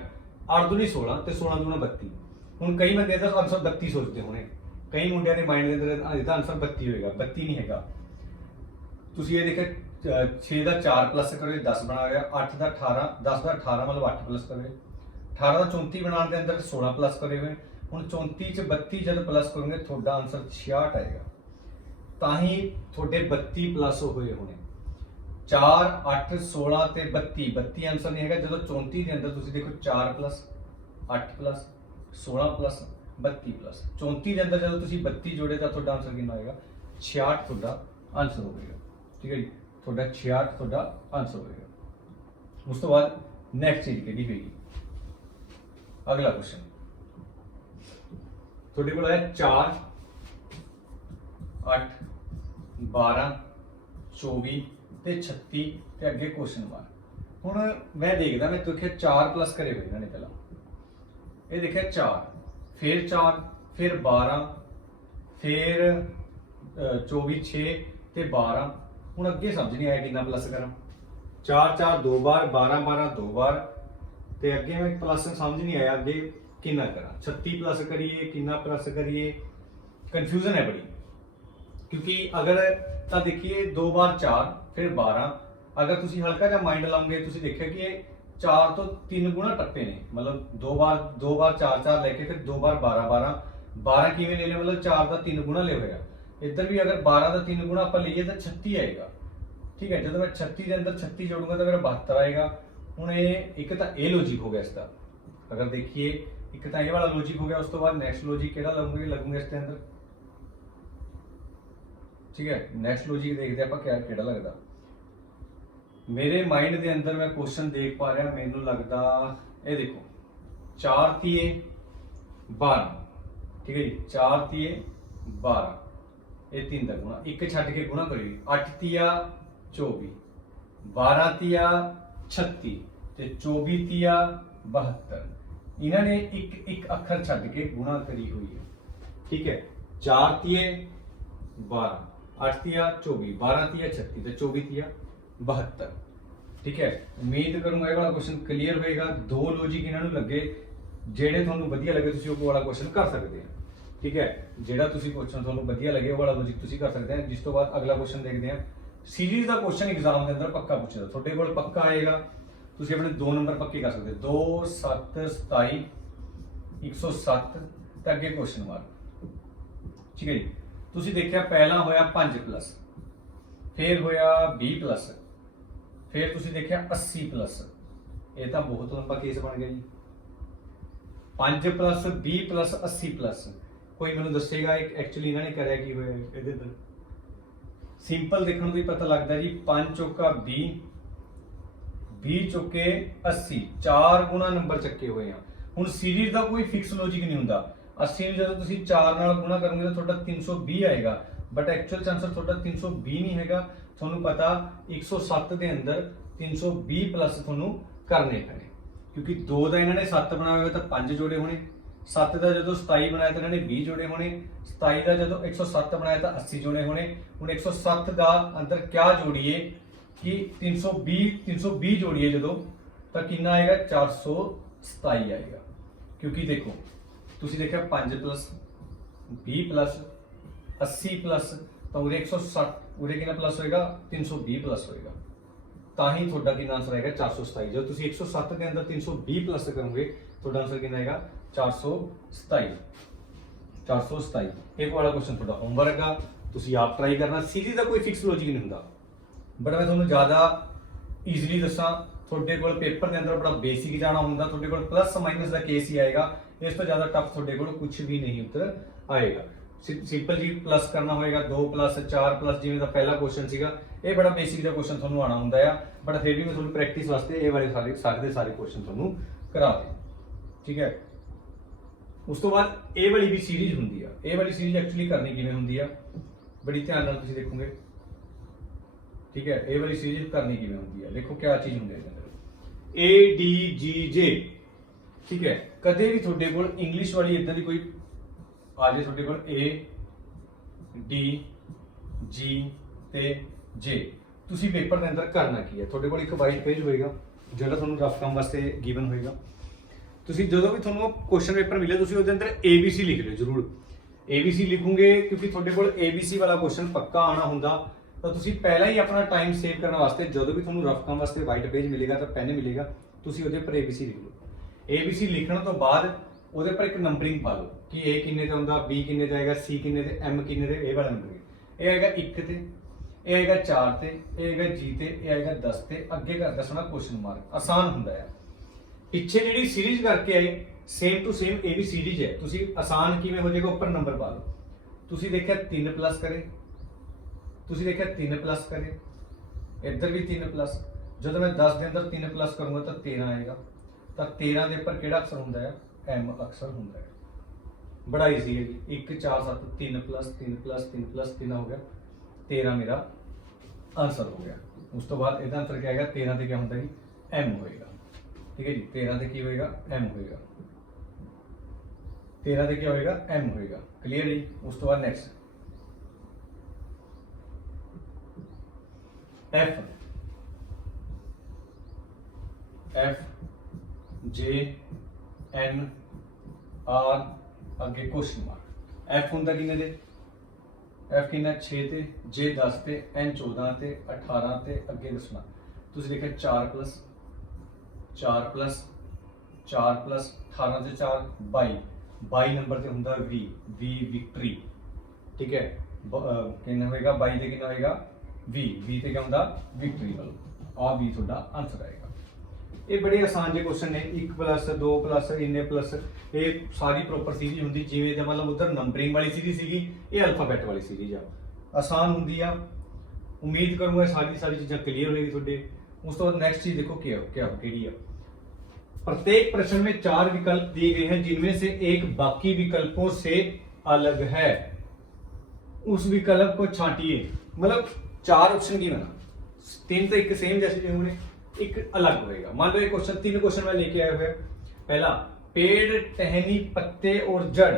8 ਦੂਣੀ 16 ਤੇ 16 ਦੂਣਾ 32। ਹੁਣ ਕਈ ਬੰਦੇ ਦਾ ਆਨਸਰ 32 ਸੋਚਦੇ ਹੋਣੇ, ਕਈ ਮੁੰਡਿਆਂ ਦੇ ਮਾਈਂਡ ਦੇ ਅੰਦਰ ਇਹਦਾ ਆਨਸਰ 32 ਹੋਏਗਾ। 32 ਨਹੀਂ ਹੈਗਾ। ਤੁਸੀਂ ਇਹ ਦੇਖਿਆ 6 ਦਾ 4 ਪਲੱਸ ਕਰੇ 10 ਬਣਾ ਗਿਆ, 8 ਦਾ 18, 10 ਦਾ 18 ਮਤਲਬ 8 ਪਲੱਸ ਕਰੇ, 18 ਦਾ 34 ਬਣਾਉਣ ਦੇ ਅੰਦਰ 16 ਪਲੱਸ ਕਰੇ ਹੋਏ। ਹੁਣ 34 ਚ 32 ਜਦ ਪਲੱਸ ਕਰੋਗੇ ਤੁਹਾਡਾ ਆਨਸਰ 66 ਆਏਗਾ। ਤਾਂ ਹੀ ਤੁਹਾਡੇ 32 ਪਲੱਸ ਹੋਏ ਹੋਣੇ। 4, 8, 16 ਤੇ 32, 32 ਆਨਸਰ ਨਹੀਂ ਹੈਗਾ। ਜਦੋਂ 34 ਦੇ ਅੰਦਰ ਤੁਸੀਂ ਦੇਖੋ 4 ਪਲੱਸ, 8 ਪਲੱਸ, 16 ਪਲੱਸ, 32 ਪਲੱਸ। 34 ਦੇ ਅੰਦਰ ਜਦੋਂ ਤੁਸੀਂ 32 ਜੋੜੇ ਤਾਂ ਤੁਹਾਡਾ ਆਨਸਰ ਕਿੰਨਾ ਆਏਗਾ? 66 ਤੁਹਾਡਾ ਆਨਸਰ ਹੋਵੇਗਾ। ਠੀਕ ਹੈ ਜੀ, ਤੁਹਾਡਾ 66 ਤੁਹਾਡਾ ਆਨਸਰ ਹੋਵੇਗਾ। ਉਸ ਤੋਂ ਬਾਅਦ ਨੈਕਸਟ ਚੀਜ਼ ਕਿਹੜੀ ਹੋਏਗੀ? ਅਗਲਾ ਕੁਐਸਚਨ ਤੁਹਾਡੇ ਕੋਲ ਆਇਆ 4, 8, 12, 24 ਤੇ 36 ਤੇ ਅੱਗੇ ਕੁਐਸਚਨ ਮਾਰਕ। ਹੁਣ ਮੈਂ ਦੇਖਦਾ, ਮੈਂ ਦੇਖਿਆ 4 ਪਲੱਸ ਕਰੇ ਹੋਏ ਇਹਨਾਂ ਨੇ। ਪਹਿਲਾਂ ਇਹ ਦੇਖਿਆ 4, ਫਿਰ 4, ਫਿਰ 12, ਫਿਰ 24, 6 ਤੇ 12। ਹੁਣ ਅੱਗੇ ਸਮਝ ਨਹੀਂ ਆਇਆ ਕਿੰਨਾ ਪਲੱਸ ਕਰਾਂ। 4, 4 2 ਬਾਰ, 12, 12 2 ਬਾਰ ਤੇ ਅੱਗੇ ਮੈਂ ਪਲੱਸ ਸਮਝ ਨਹੀਂ ਆਇਆ। ਅੱਗੇ कितना करा, 36 प्लस करिए कितना प्लस करिए, कंफ्यूजन है बड़ी। क्योंकि अगर तो देखिए 2 बार 4 फिर 12, अगर तुसी हल्का जा माइंड लाओगे तुसी देखिए कि 4 तो 3 गुणा टप्पे ने, मतलब 2 बार 4 4 लेके फिर 2 बार 12 12 12 किवें ले लिया, मतलब 4 का 3 गुणा ले होया। इधर भी अगर 12 का 3 गुणा आप लीए तो 36 आएगा, ठीक है। जो मैं 36 के अंदर 36 जोड़ूंगा तो मेरा 72 आएगा। हूँ एक तो ये लॉजिक हो गया इसका, अगर देखिए एक तो ये वाला लॉजिक हो गया, उस तो बाद नेक्स्ट लॉजिक केड़ा लगूंगा इसके अंदर, ठीक है। नेक्स्ट लॉजिक देखते हैं क्या केड़ा लगता। मेरे माइंड के अंदर मैं क्वेश्चन देख पा रहा, मैनू लगता ये देखो 4 तीए 12, ठीक है जी, 4 तीए 12, ये 3 का गुणा, एक छड्ड के गुणा करिए, 8 तीया 24, 12 तीया 36 ते 24 तीया 72, इन्होंने एक अखर छड्ड के गुणा करी हुई है, ठीक है। 4 तीए 12, 8 तीया 24, 12 तीया 36 ते 24 तीया 72, ठीक है। उम्मीद करूंगा ये वाला क्वेश्चन क्लीयर होएगा। दो लॉजिक इन्होंने लगे जेड़े तुहानू वधिया लगे तुसी वो वाला क्वेश्चन कर सकते हैं, ठीक है। जेड़ा तुसी क्वेश्चन तुहानू वधिया लगे वो वाला लॉजिक तुसी कर सकते हैं। जिस तो बाद अगला क्वेश्चन देखते हैं। सीरीज का क्वेश्चन एग्जाम के अंदर पक्का पूछा थोड़े कोल पक्का आएगा, तुसी अपने 2 नंबर पक्के कर सकते, 2 7 27 107 ते अगे क्वेश्चन मार्क, ठीक है जी। तुसी देखिया पहला होया 5 प्लस, फिर होया 20 प्लस, फिर तुसी देखिया 80 प्लस, ये तो बहुत लंबा केस बन गया जी। 5 प्लस 20 प्लस 80 प्लस, कोई मैनू दसेगा एक्चुअली इन्होंने कराया की होया इहदे अंदर। सिंपल देखने तो पता लगता जी, 5 चौका 20, 20 चौके 80, 4 गुणा नंबर चक्के हुए हैं। हुण सीरीज का कोई फिक्स लॉजिक नहीं होंदा। 80 जो तुसी 4 नाल गुणा करोगे तो थोड़ा 320 आएगा, बट एक्चुअल आंसर थोड़ा 320 नहीं हैगा। थोनू पता 107 के अंदर 320 प्लस थोनू करने पैने, क्योंकि 2 का इन्होंने 7 बनाया होगा तो 5 जोड़े होने, 7 का जो 27 बनाया तो इन्होंने 20 जोड़े होने, 27 का जो 107 बनाया तो 80 जोड़े होने। हुण 107 का अंदर क्या जोड़िए कि 320 जोड़िए जो तो कितना आएगा 427 आएगा। क्योंकि देखो तुसी देखिए 5 प्लस 20 प्लस 80 प्लस तो उरे 160 उरे कितना प्लस होएगा 320 प्लस होएगा, ताही थोड़ा कितना आंसर आएगा 427। जब तुसी 107 के अंदर 320 प्लस करोगे थोड़ा आंसर कितना आएगा 427। 427 एक वाला क्वेश्चन थोड़ा होमवर्क आ, तुसी आप ट्राई करना। सीरीज का कोई फिक्स लॉजिक नहीं होंदा, बट मैं तुहानू ज़्यादा ईजिली दसा। थोड़े कोल पेपर के अंदर बड़ा बेसिक जाना होंदा, थोड़े कोल प्लस माइनस का केस ही आएगा, इस तो ज़्यादा टफ थोड़े कोल कुछ भी नहीं उत्तर आएगा। सिंपल जी प्लस करना होएगा 2 प्लस 4 प्लस, जिवें दा पहला क्वेश्चन सीगा ये बड़ा बेसिक दा क्वेश्चन तुहानू आना हुंदा है, बट फिर भी मैं तुहानू प्रैक्टिस वास्ते ये वाले सारे क्वेश्चन तुहानू करा दें, ठीक है। उस तो बाद ये वाली भी सीरीज हुंदी है, ये वाली सीरीज एक्चुअली करनी किवें हुंदी है बड़ी ध्यान नाल तुसीं देखोगे, ठीक है। ये वाली सीरीज करनी किवें हुंदी है, देखो क्या चीज हुंदी है ADGJ, ठीक है। कदे भी थोड़े कोल इंग्लिश वाली इदां दी कोई आ जाए थोड़े कोल ADG ते J, तुसी पेपर के अंदर करना की है, थोड़े कोल एक वाइट पेज होएगा जो तुहानू रफ काम वास्ते गिवन होएगा। तुसी जदों भी तुहानू क्वेश्चन पेपर मिले तुसी उहदे अंदर ABC लिख लो जरूर। ABC लिखोगे क्योंकि थोड़े कोल ABC वाला क्वेश्चन पक्का आना हुंदा, तो तुसी पहला ही अपना टाइम सेव करने वास्ते जदों भी तुहानू रफ काम वास्ते वाइट पेज मिलेगा तो पेन मिलेगा, तुसी उहदे पर ABC लिख लो। ABC लिखने तो बाद उहदे पर एक नंबरिंग पा लो कि A किन्ने ते हुंदा, B किन्ने ते आएगा, C किन्ने ते, M किन्ने ते, ए वाला नंबर ये आएगा 1 ते, ये आएगा 4 ते, ये आएगा G ते, ये आएगा 10 ते, अगे कर दसना क्वेश्चन मार्क। आसान हुंदा है। पिछे जिहड़ी सीरीज करके आए सेम टू सेम ये भी सीरीज है, तुसी आसान किवें हो जाएगा उपर नंबर पा लो। तुसी देखिया 3 प्लस करे, तुसी देखिया 3 प्लस करे, इधर भी 3 प्लस, जो मैं 10 के अंदर 3 प्लस करूंगा तो 13 आएगा, तो 13 के उपर केड़ा अक्षर हुंदा है M अक्षर हुंदा है। बड़ा ईजी है जी, 1 4 7 3 प्लस 3 प्लस 3 प्लस 3 हो गया 13 मेरा आंसर हो गया। उस तो बाद इसका आंसर क्या आएगा 13 से क्या होता है जी M होएगा, ठीक है जी। 13 से की होएगा M होएगा, 13 से क्या होएगा M होएगा, क्लियर जी। उस तो बाद next F J N R अगे क्वेश्चन मार्क। एफ होंदा किन्ने दे, एफ किन्ना 6 ते, जे 10 ते, एन 14 ते, 18 ते, अगे दसना तुसीं लिखिਆ 4 प्लस 4 प्लस 4 प्लस 18 ते 4 22 22 नंबर ते हुंदा वी वी विक्ट्री। ठीक है, किन्ना होएगा 22 ते किन्ना होएगा वी वी ते क्या हुंदा विक्ट्री। मतलब आ वी तुहाडा आंसर आएगा। ये बड़े आसान जे क्वेश्चन ने, 1 प्लस 2 प्लस इन्ने प्लस, ये सारी प्रॉपर सीरीज हुंदी जिवें दा मतलब उधर नंबरिंग वाली सीरीज सीगी, ये अल्फाबेट वाली सीरीज आ, आसान हुंदी आ। उम्मीद करूंगा सारी चीज़ां क्लीयर होएगी तुहाडे। उस तो बाद नेक्स्ट चीज देखो क्या केड़ी है। प्रत्येक प्रश्न में 4 विकल्प दिए गए हैं जिनमें से एक बाकी विकल्पों से अलग है, उस विकल्प को छांटिए। मतलब 4 ऑप्शन की बना, 3 तो एक सेम जैसे होंगे, एक अलग होएगा। मान लो ये क्वेश्चन 3 क्वेश्चन में लेके आए हुए। पहला पेड़ टहनी पत्ते और जड़,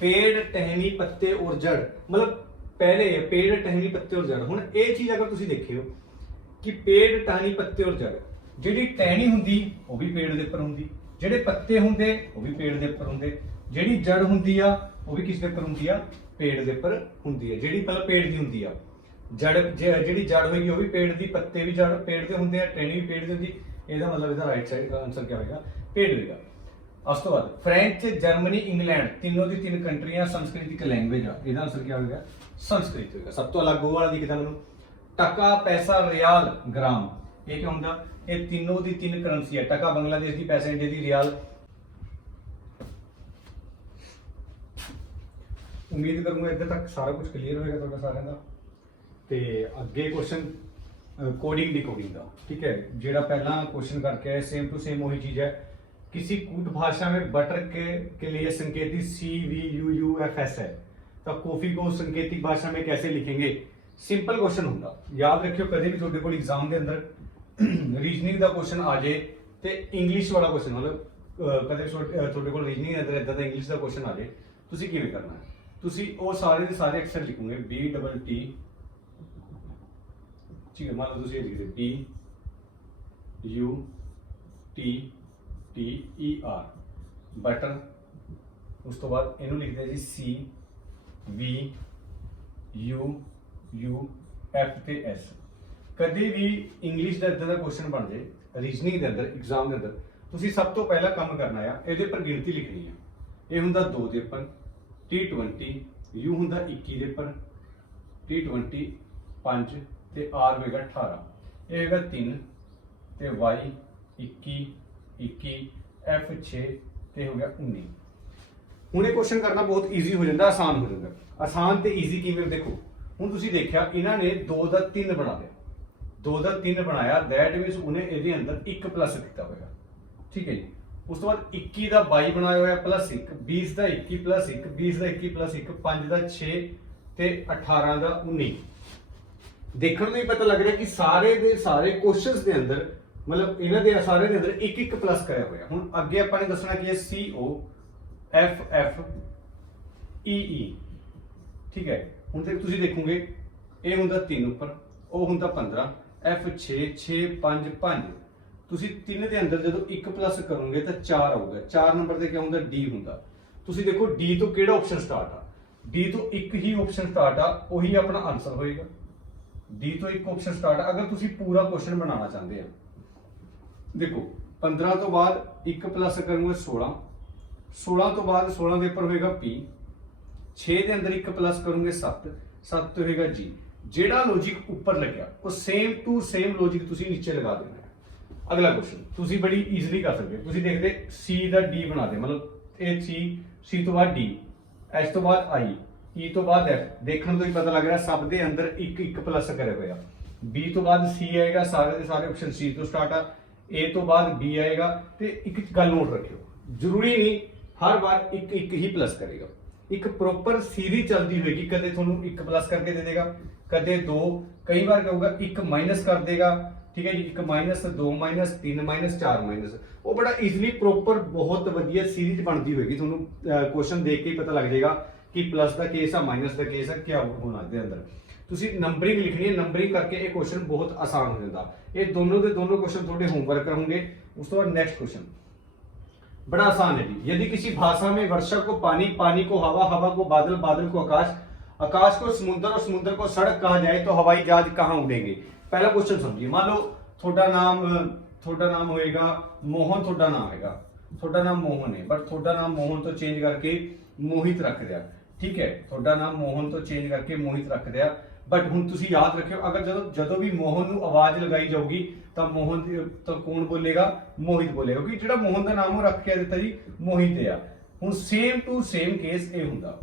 पेड़ टहनी पत्ते और जड़, मतलब पहले पेड़ टहनी पत्ते और जड़। हुण ये चीज अगर तुसीं देखियो कि पेड़ टहनी पत्ते और जड़, जिहड़ी टहनी हुंदी वो भी पेड़ दे उपर हुंदी, जिहड़े पत्ते हुंदे वो भी पेड़ दे उपर हुंदे, जिहड़ी जड़ हुंदी आ वो भी किस दे उपर हुंदी आ, पेड़ दे उपर हुंदी है। जिहड़ी मतलब पेड़ दी हुंदी आ, जड़ जिहड़ी जड़ होगी वो भी पेड़ दी, पत्ते भी जड़ पेड़ दे हुंदे आ, टहनी भी पेड़ दी हुंदी। ਇਹਦਾ मतलब ਇਹਦਾ राइट साइड का आंसर क्या होगा, पेड़ होगा। उस तो बाद फ्रेंच जर्मनी इंग्लैंड तीनों दी 3 कंट्रियां सांस्कृतिक लैंग्वेज आ, ਇਹਦਾ आंसर क्या होगा, संस्कृत होगा। सब तो अलग वो वाला दिखता मैनू, टका पैसा रियाल ग्राम, ये क्या होंदा, ये तीनों दी 3 करंसी है। टका बांग्लादेश की, पैसा इंडिया की, रियाल। उम्मीद करूंगा इधर तक सारा कुछ क्लीयर होएगा तुहाडा सारिਆਂ ਦਾ। ਤੇ ਅੱਗੇ क्वेश्चन कोडिंग डिकोडिंग का। ठीक है, जेड़ा पहला क्वेश्चन करके आए सेम टू सेम वही चीज है। किसी कूट भाषा में बटर के लिए संकेती CVUUFS है, तो कॉफी को संकेतिक भाषा में कैसे लिखेंगे। सिंपल क्वेश्चन होगा, याद रखियो कभी भी तुहाडे कोल एग्जाम के अंदर रीजनिंग का क्वेश्चन आ जाए तो इंग्लिश वाला क्वेश्चन, मतलब कभी तुहाडे कोल रीजनिंग के अंदर इदां दा इंग्लिश का क्वेश्चन आ जाए, तुसीं किवें करना है, तुसीं वो सारे के सारे अक्षर लिखोगे BTT। ठीक है, मान लो तुसीं लिख दे BUTTER बटर, उस तो बाद इनू लिखते हैं जी CVUUFS। कभी भी इंग्लिश का इदां दा क्वेश्चन बन जाए रीजनिंग के अंदर एग्जाम के अंदर, तुसीं सब तो पहला काम करना है ये पर गिनती लिखनी है। ये हुंदा 2 के उपर, T20, U हुंदा 21 के उपर, T20 5 ते R होगा 18, ये होगा 3 ते Y 21 21 F 6 ते हो गया 19। हुण ये क्वेश्चन करना बहुत ईजी हो जाता, आसान हो जाता। आसान ते ईजी किवें देखो, हुण तुसीं देखिया इन्हां ने 2 का 3 बना दिया, 2 का 3 बनाया, दैट मीनस उन्हें इहदे अंदर 1 प्लस किया होगा। ठीक है जी, उस तो बाद 21 का 22 बनाया हुआ प्लस 1, 20 का 21 प्लस 1, 20 का 21 प्लस 1, 5 का 6 ते 18 का 19। देखने में ही पता लग रहा है कि सारे दे सारे क्वेश्चंस के अंदर मतलब इन्हां दे सारे दे अंदर 1 प्लस कराया होया। हुण अगे आपां ने दसना कि COFFEE। ठीक है, हुण तक तुसीं देखोगे ये हुंदा 3 ऊपर, वो हुंदा 15, F 6 6 5 5। तुसीं 3 के अंदर जो 1 प्लस करोगे तो 4 आऊगा। 4 नंबर से क्या होंदा, D होंदा। तुसीं देखो D तो किहड़ा ऑप्शन स्टार्ट आ, D तो एक ही ऑप्शन स्टार्ट आ, वही अपना आंसर होएगा। D तो एक ऑप्शन स्टार्ट है। अगर तुसीं पूरा क्वेश्चन बनाना चाहते हैं, देखो 15 तो बाद 1 प्लस करूंगा 16, 16 तो बाद 16 के ऊपर होएगा P, 6 के अंदर 1 प्लस करूंगे 7, 7 तो होएगा G। जेड़ा लॉजिक ऊपर लग्या वो सेम टू सेम लॉजिक तुसीं नीचे लगा देना है। अगला क्वेश्चन तुसीं बड़ी ईजिली कर सकते हो। तुसीं देखदे C का D बना दे, मतलब ये C तो बाद D, H तो बाद I, E तो बाद F। देखने तो ही पता लग रहा है सब दे अंदर 1 प्लस करे होया। B तो बाद C आएगा, सारे के सारे ऑप्शन C तो स्टार्ट आ, A तो बाद B आएगा। तो एक गल नोट रखियो, जरूरी नहीं हर बार एक ही प्लस करेगा। एक प्रॉपर सीरीज चलती होगी, कदे तुहानू 1 प्लस करके दे देगा, कदे 2, कई बार क्या होगा 1 माइनस कर देगा। ठीक है जी, 1 माइनस 2 माइनस 3 माइनस 4 माइनस, वो बड़ा इजीली प्रॉपर बहुत वधिया सीरीज बनती होगी। तुहानू क्वेश्चन देख के ही पता लग जाएगा कि प्लस का केस है, माइनस का केस है, क्या होना इसके अंदर। तुसीं नंबरिंग लिखनी है, नंबरिंग करके ये क्वेश्चन बहुत आसान हो जाता। ये दोनों के दोनों क्वेश्चन थोड़े होमवर्क होंगे। उस तो बाद नेक्स्ट क्वेश्चन, बड़ा आसान है जी। यदि किसी भाषा में वर्षा को पानी, पानी को हवा, हवा को बादल, बादल को आकाश, आकाश को समुद्र और समुद्र को सड़क कहा जाए तो हवाई जहाज कहाँ उड़ेंगे। पहला क्वेश्चन समझिए। मान लो थोड़ा नाम होएगा मोहन, थोड़ा नाम हैगा, थोड़ा नाम मोहन है, बट थोड़ा नाम मोहन तो चेंज करके मोहित रख दिया, ठीक है। थोड़ा नाम मोहन तो चेंज करके मोहित रख दिया, बट हुण तुसी याद रखियो अगर जदों भी मोहन नूं आवाज लगाई जाऊगी तो मोहन तो कौन बोलेगा, मोहित बोलेगा, क्योंकि जिहड़ा मोहन का नाम रख के दिता जी मोहित है। हुण सेम टू सेम केस ये हुंदा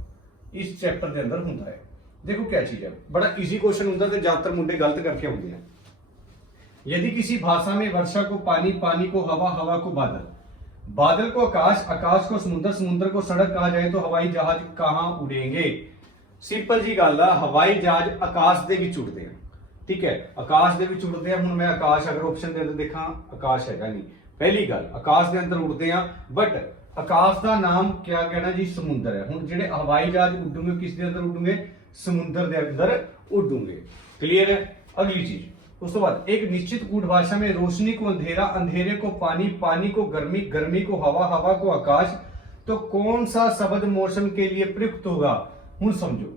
इस चैप्टर के अंदर हुंदा है। देखो क्या चीज है, बड़ा इजी क्वेश्चन हुंदा ते ज्यादातर मुंडे गलत करके आउंदे हैं। यदि किसी भाषा में वर्षा को पानी, पानी को हवा, हवा को बादल, बादल को आकाश, आकाश को समुद्र, समुद्र को सड़क कहा जाए तो हवाई जहाज कहां उड़ेंगे। सिंपल जी गल है, हवाई जहाज आकाश दे विच उड़दे हैं, ठीक है, आकाश दे विच उड़दे हैं। हुण मैं आकाश अगर ऑप्शन दे अंदर देखा आकाश हैगा नहीं, पहली गल आकाश दे अंदर उड़दे हैं, बट आकाश का नाम क्या कहना जी समुद्र है। हुण जिहड़े हवाई जहाज उड़ूंगे किस दे अंदर उड़ूंगे, समुद्र दे अंदर उड़ूंगे। क्लियर है। अगली चीज उस तो बाद, एक निश्चित कूट भाषा में रोशनी को अंधेरा, अंधेरे को पानी, पानी को गर्मी, गर्मी को हवा, हवा को आकाश, तो कौन सा शब्द मौसम के लिए प्रयुक्त होगा। हुण समझो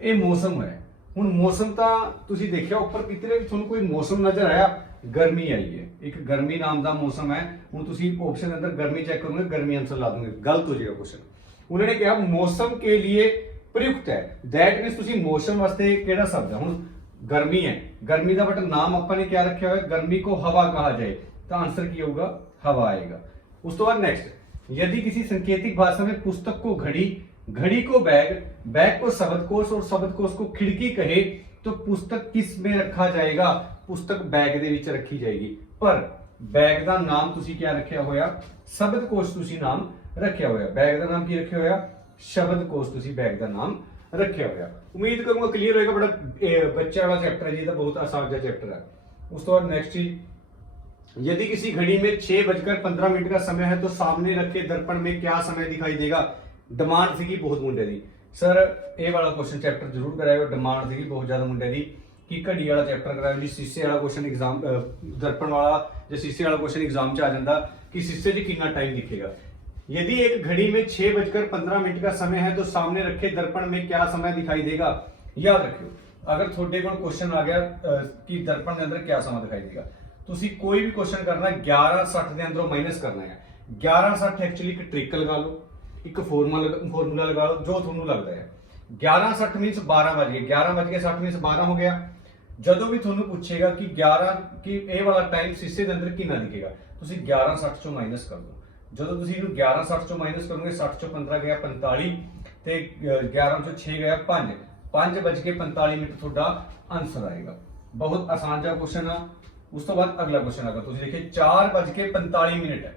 ये मौसम है। हुण मौसम तो तुसी देखिया ऊपर कितने भी तुहानूं कोई मौसम नजर आया, गर्मी आई है, एक गर्मी नाम का मौसम है। हुण तुसी ऑप्शन अंदर गर्मी चेक करोगे, गर्मी आंसर ला दोगे, गलत हो जाएगा क्वेश्चन। उन्होंने कहा मौसम के लिए प्रयुक्त है, दैट मीन्स तुसी मौसम वास्ते केड़ा शब्द है। हुण गर्मी है, गर्मी का बट नाम अपने क्या रखा हुआ है, गर्मी को हवा कहा जाए तो आंसर क्या होगा, हवा आएगा। उस तो बाद नेक्स्ट, यदि किसी सांकेतिक भाषा में पुस्तक को घड़ी, घड़ी को बैग, बैग को शब्दकोश और शब्दकोश को खिड़की कहे तो पुस्तक किस में रखा जाएगा। पुस्तक बैग दे विच रखी जाएगी, पर बैग का नाम तुसी क्या रखा होया, शब्दकोश तुसी नाम रखा होया। बैग का नाम की रखा होया, शब्दकोश तुसी बैग का नाम रखा होया। उम्मीद करूंगा क्लियर होएगा। बड़ा बच्चा वाला चैप्टर है जी, तो बहुत आसान चैप्टर है। उस तो बाद नेक्स्ट चीज, यदि किसी घड़ी में 6:15 का समय है तो सामने रखे दर्पण में क्या समय दिखाई देगा। डिमांड सी बहुत मुंडे दी, सर ये वाला क्वेश्चन चैप्टर जरूर करायो। डिमांड सी बहुत ज्यादा मुंडे दी कि घड़ी वाला चैप्टर करायो जी। शीशे वाला क्वेश्चन एग्जाम, दर्पण वाला जो शीशे वाला क्वेश्चन एग्जाम च आ जाता कि शीशे से कितना टाइम दिखेगा। यदि एक घड़ी में 6:15 का समय है तो सामने रखे दर्पण में क्या समय दिखाई देगा। याद रखियो अगर थोड़े को क्वेश्चन आ गया कि दर्पण के अंदर क्या समय दिखाई देगा, तुसी कोई भी क्वेश्चन करना 11:60 के अंदरों माइनस करना है। 11:60 एक्चुअली एक ट्रिक लगा लो, एक फॉर्मूला लगा लो जो थोनू लगता है। 11:60 मीनस 12 बज गए, 11:60 मीनस 12 हो गया। जदों भी थोनू पूछेगा कि 11 कि ए वाला टाइम शीशे के अंदर कितना दिखेगा, तुसी 11:60 चो माइनस कर दो। ਜਦੋਂ ਤੁਸੀਂ ਇਹਨੂੰ 11:60 ਚੋਂ ਮਾਈਨਸ ਕਰੋਗੇ, 60 ਚੋਂ 15 ਗਿਆ 45 ਤੇ 11 ਚੋਂ 6 ਗਿਆ 5, 5:45 ਤੁਹਾਡਾ ਆਨਸਰ ਆਏਗਾ। ਬਹੁਤ ਆਸਾਨ ਜਿਹਾ क्वेश्चन ਆ। ਉਸ ਤੋਂ ਬਾਅਦ ਅਗਲਾ क्वेश्चन ਆਗਾ, ਤੁਸੀਂ ਦੇਖਿए 4:45 ਹੈ,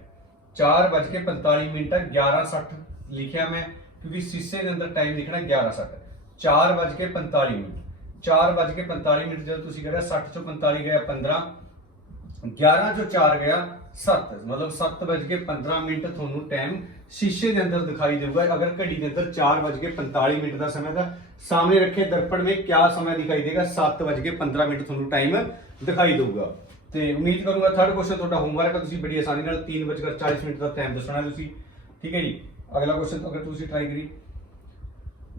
4:45 ਹੈ, 11:60 ਲਿਖਿਆ मैं क्योंकि शीशे के अंदर टाइम लिखना 11:60, 4:45, 4:45 ਜਦੋਂ ਤੁਸੀਂ ਕਰਿਆ 60 ਚੋਂ 45 ਗਿਆ 15, 11 ਚੋਂ 4 ਗਿਆ 7, मतलब 7:15 ਤੁਹਾਨੂੰ टाइम शीशे के अंदर दिखाई देगा। अगर घड़ी के अंदर 4:45 का समय था, सामने रखे दर्पण में क्या समय दिखाई देगा, 7:15 ਤੁਹਾਨੂੰ टाइम दिखाई देगा। तो उम्मीद करूंगा थर्ड क्वेश्चन ਤੁਹਾਡਾ होमवर्क है, बड़ी आसानी 3:40 का टाइम दसना है। ठीक है जी। अगला क्वेश्चन अगर तुम ट्राई करी,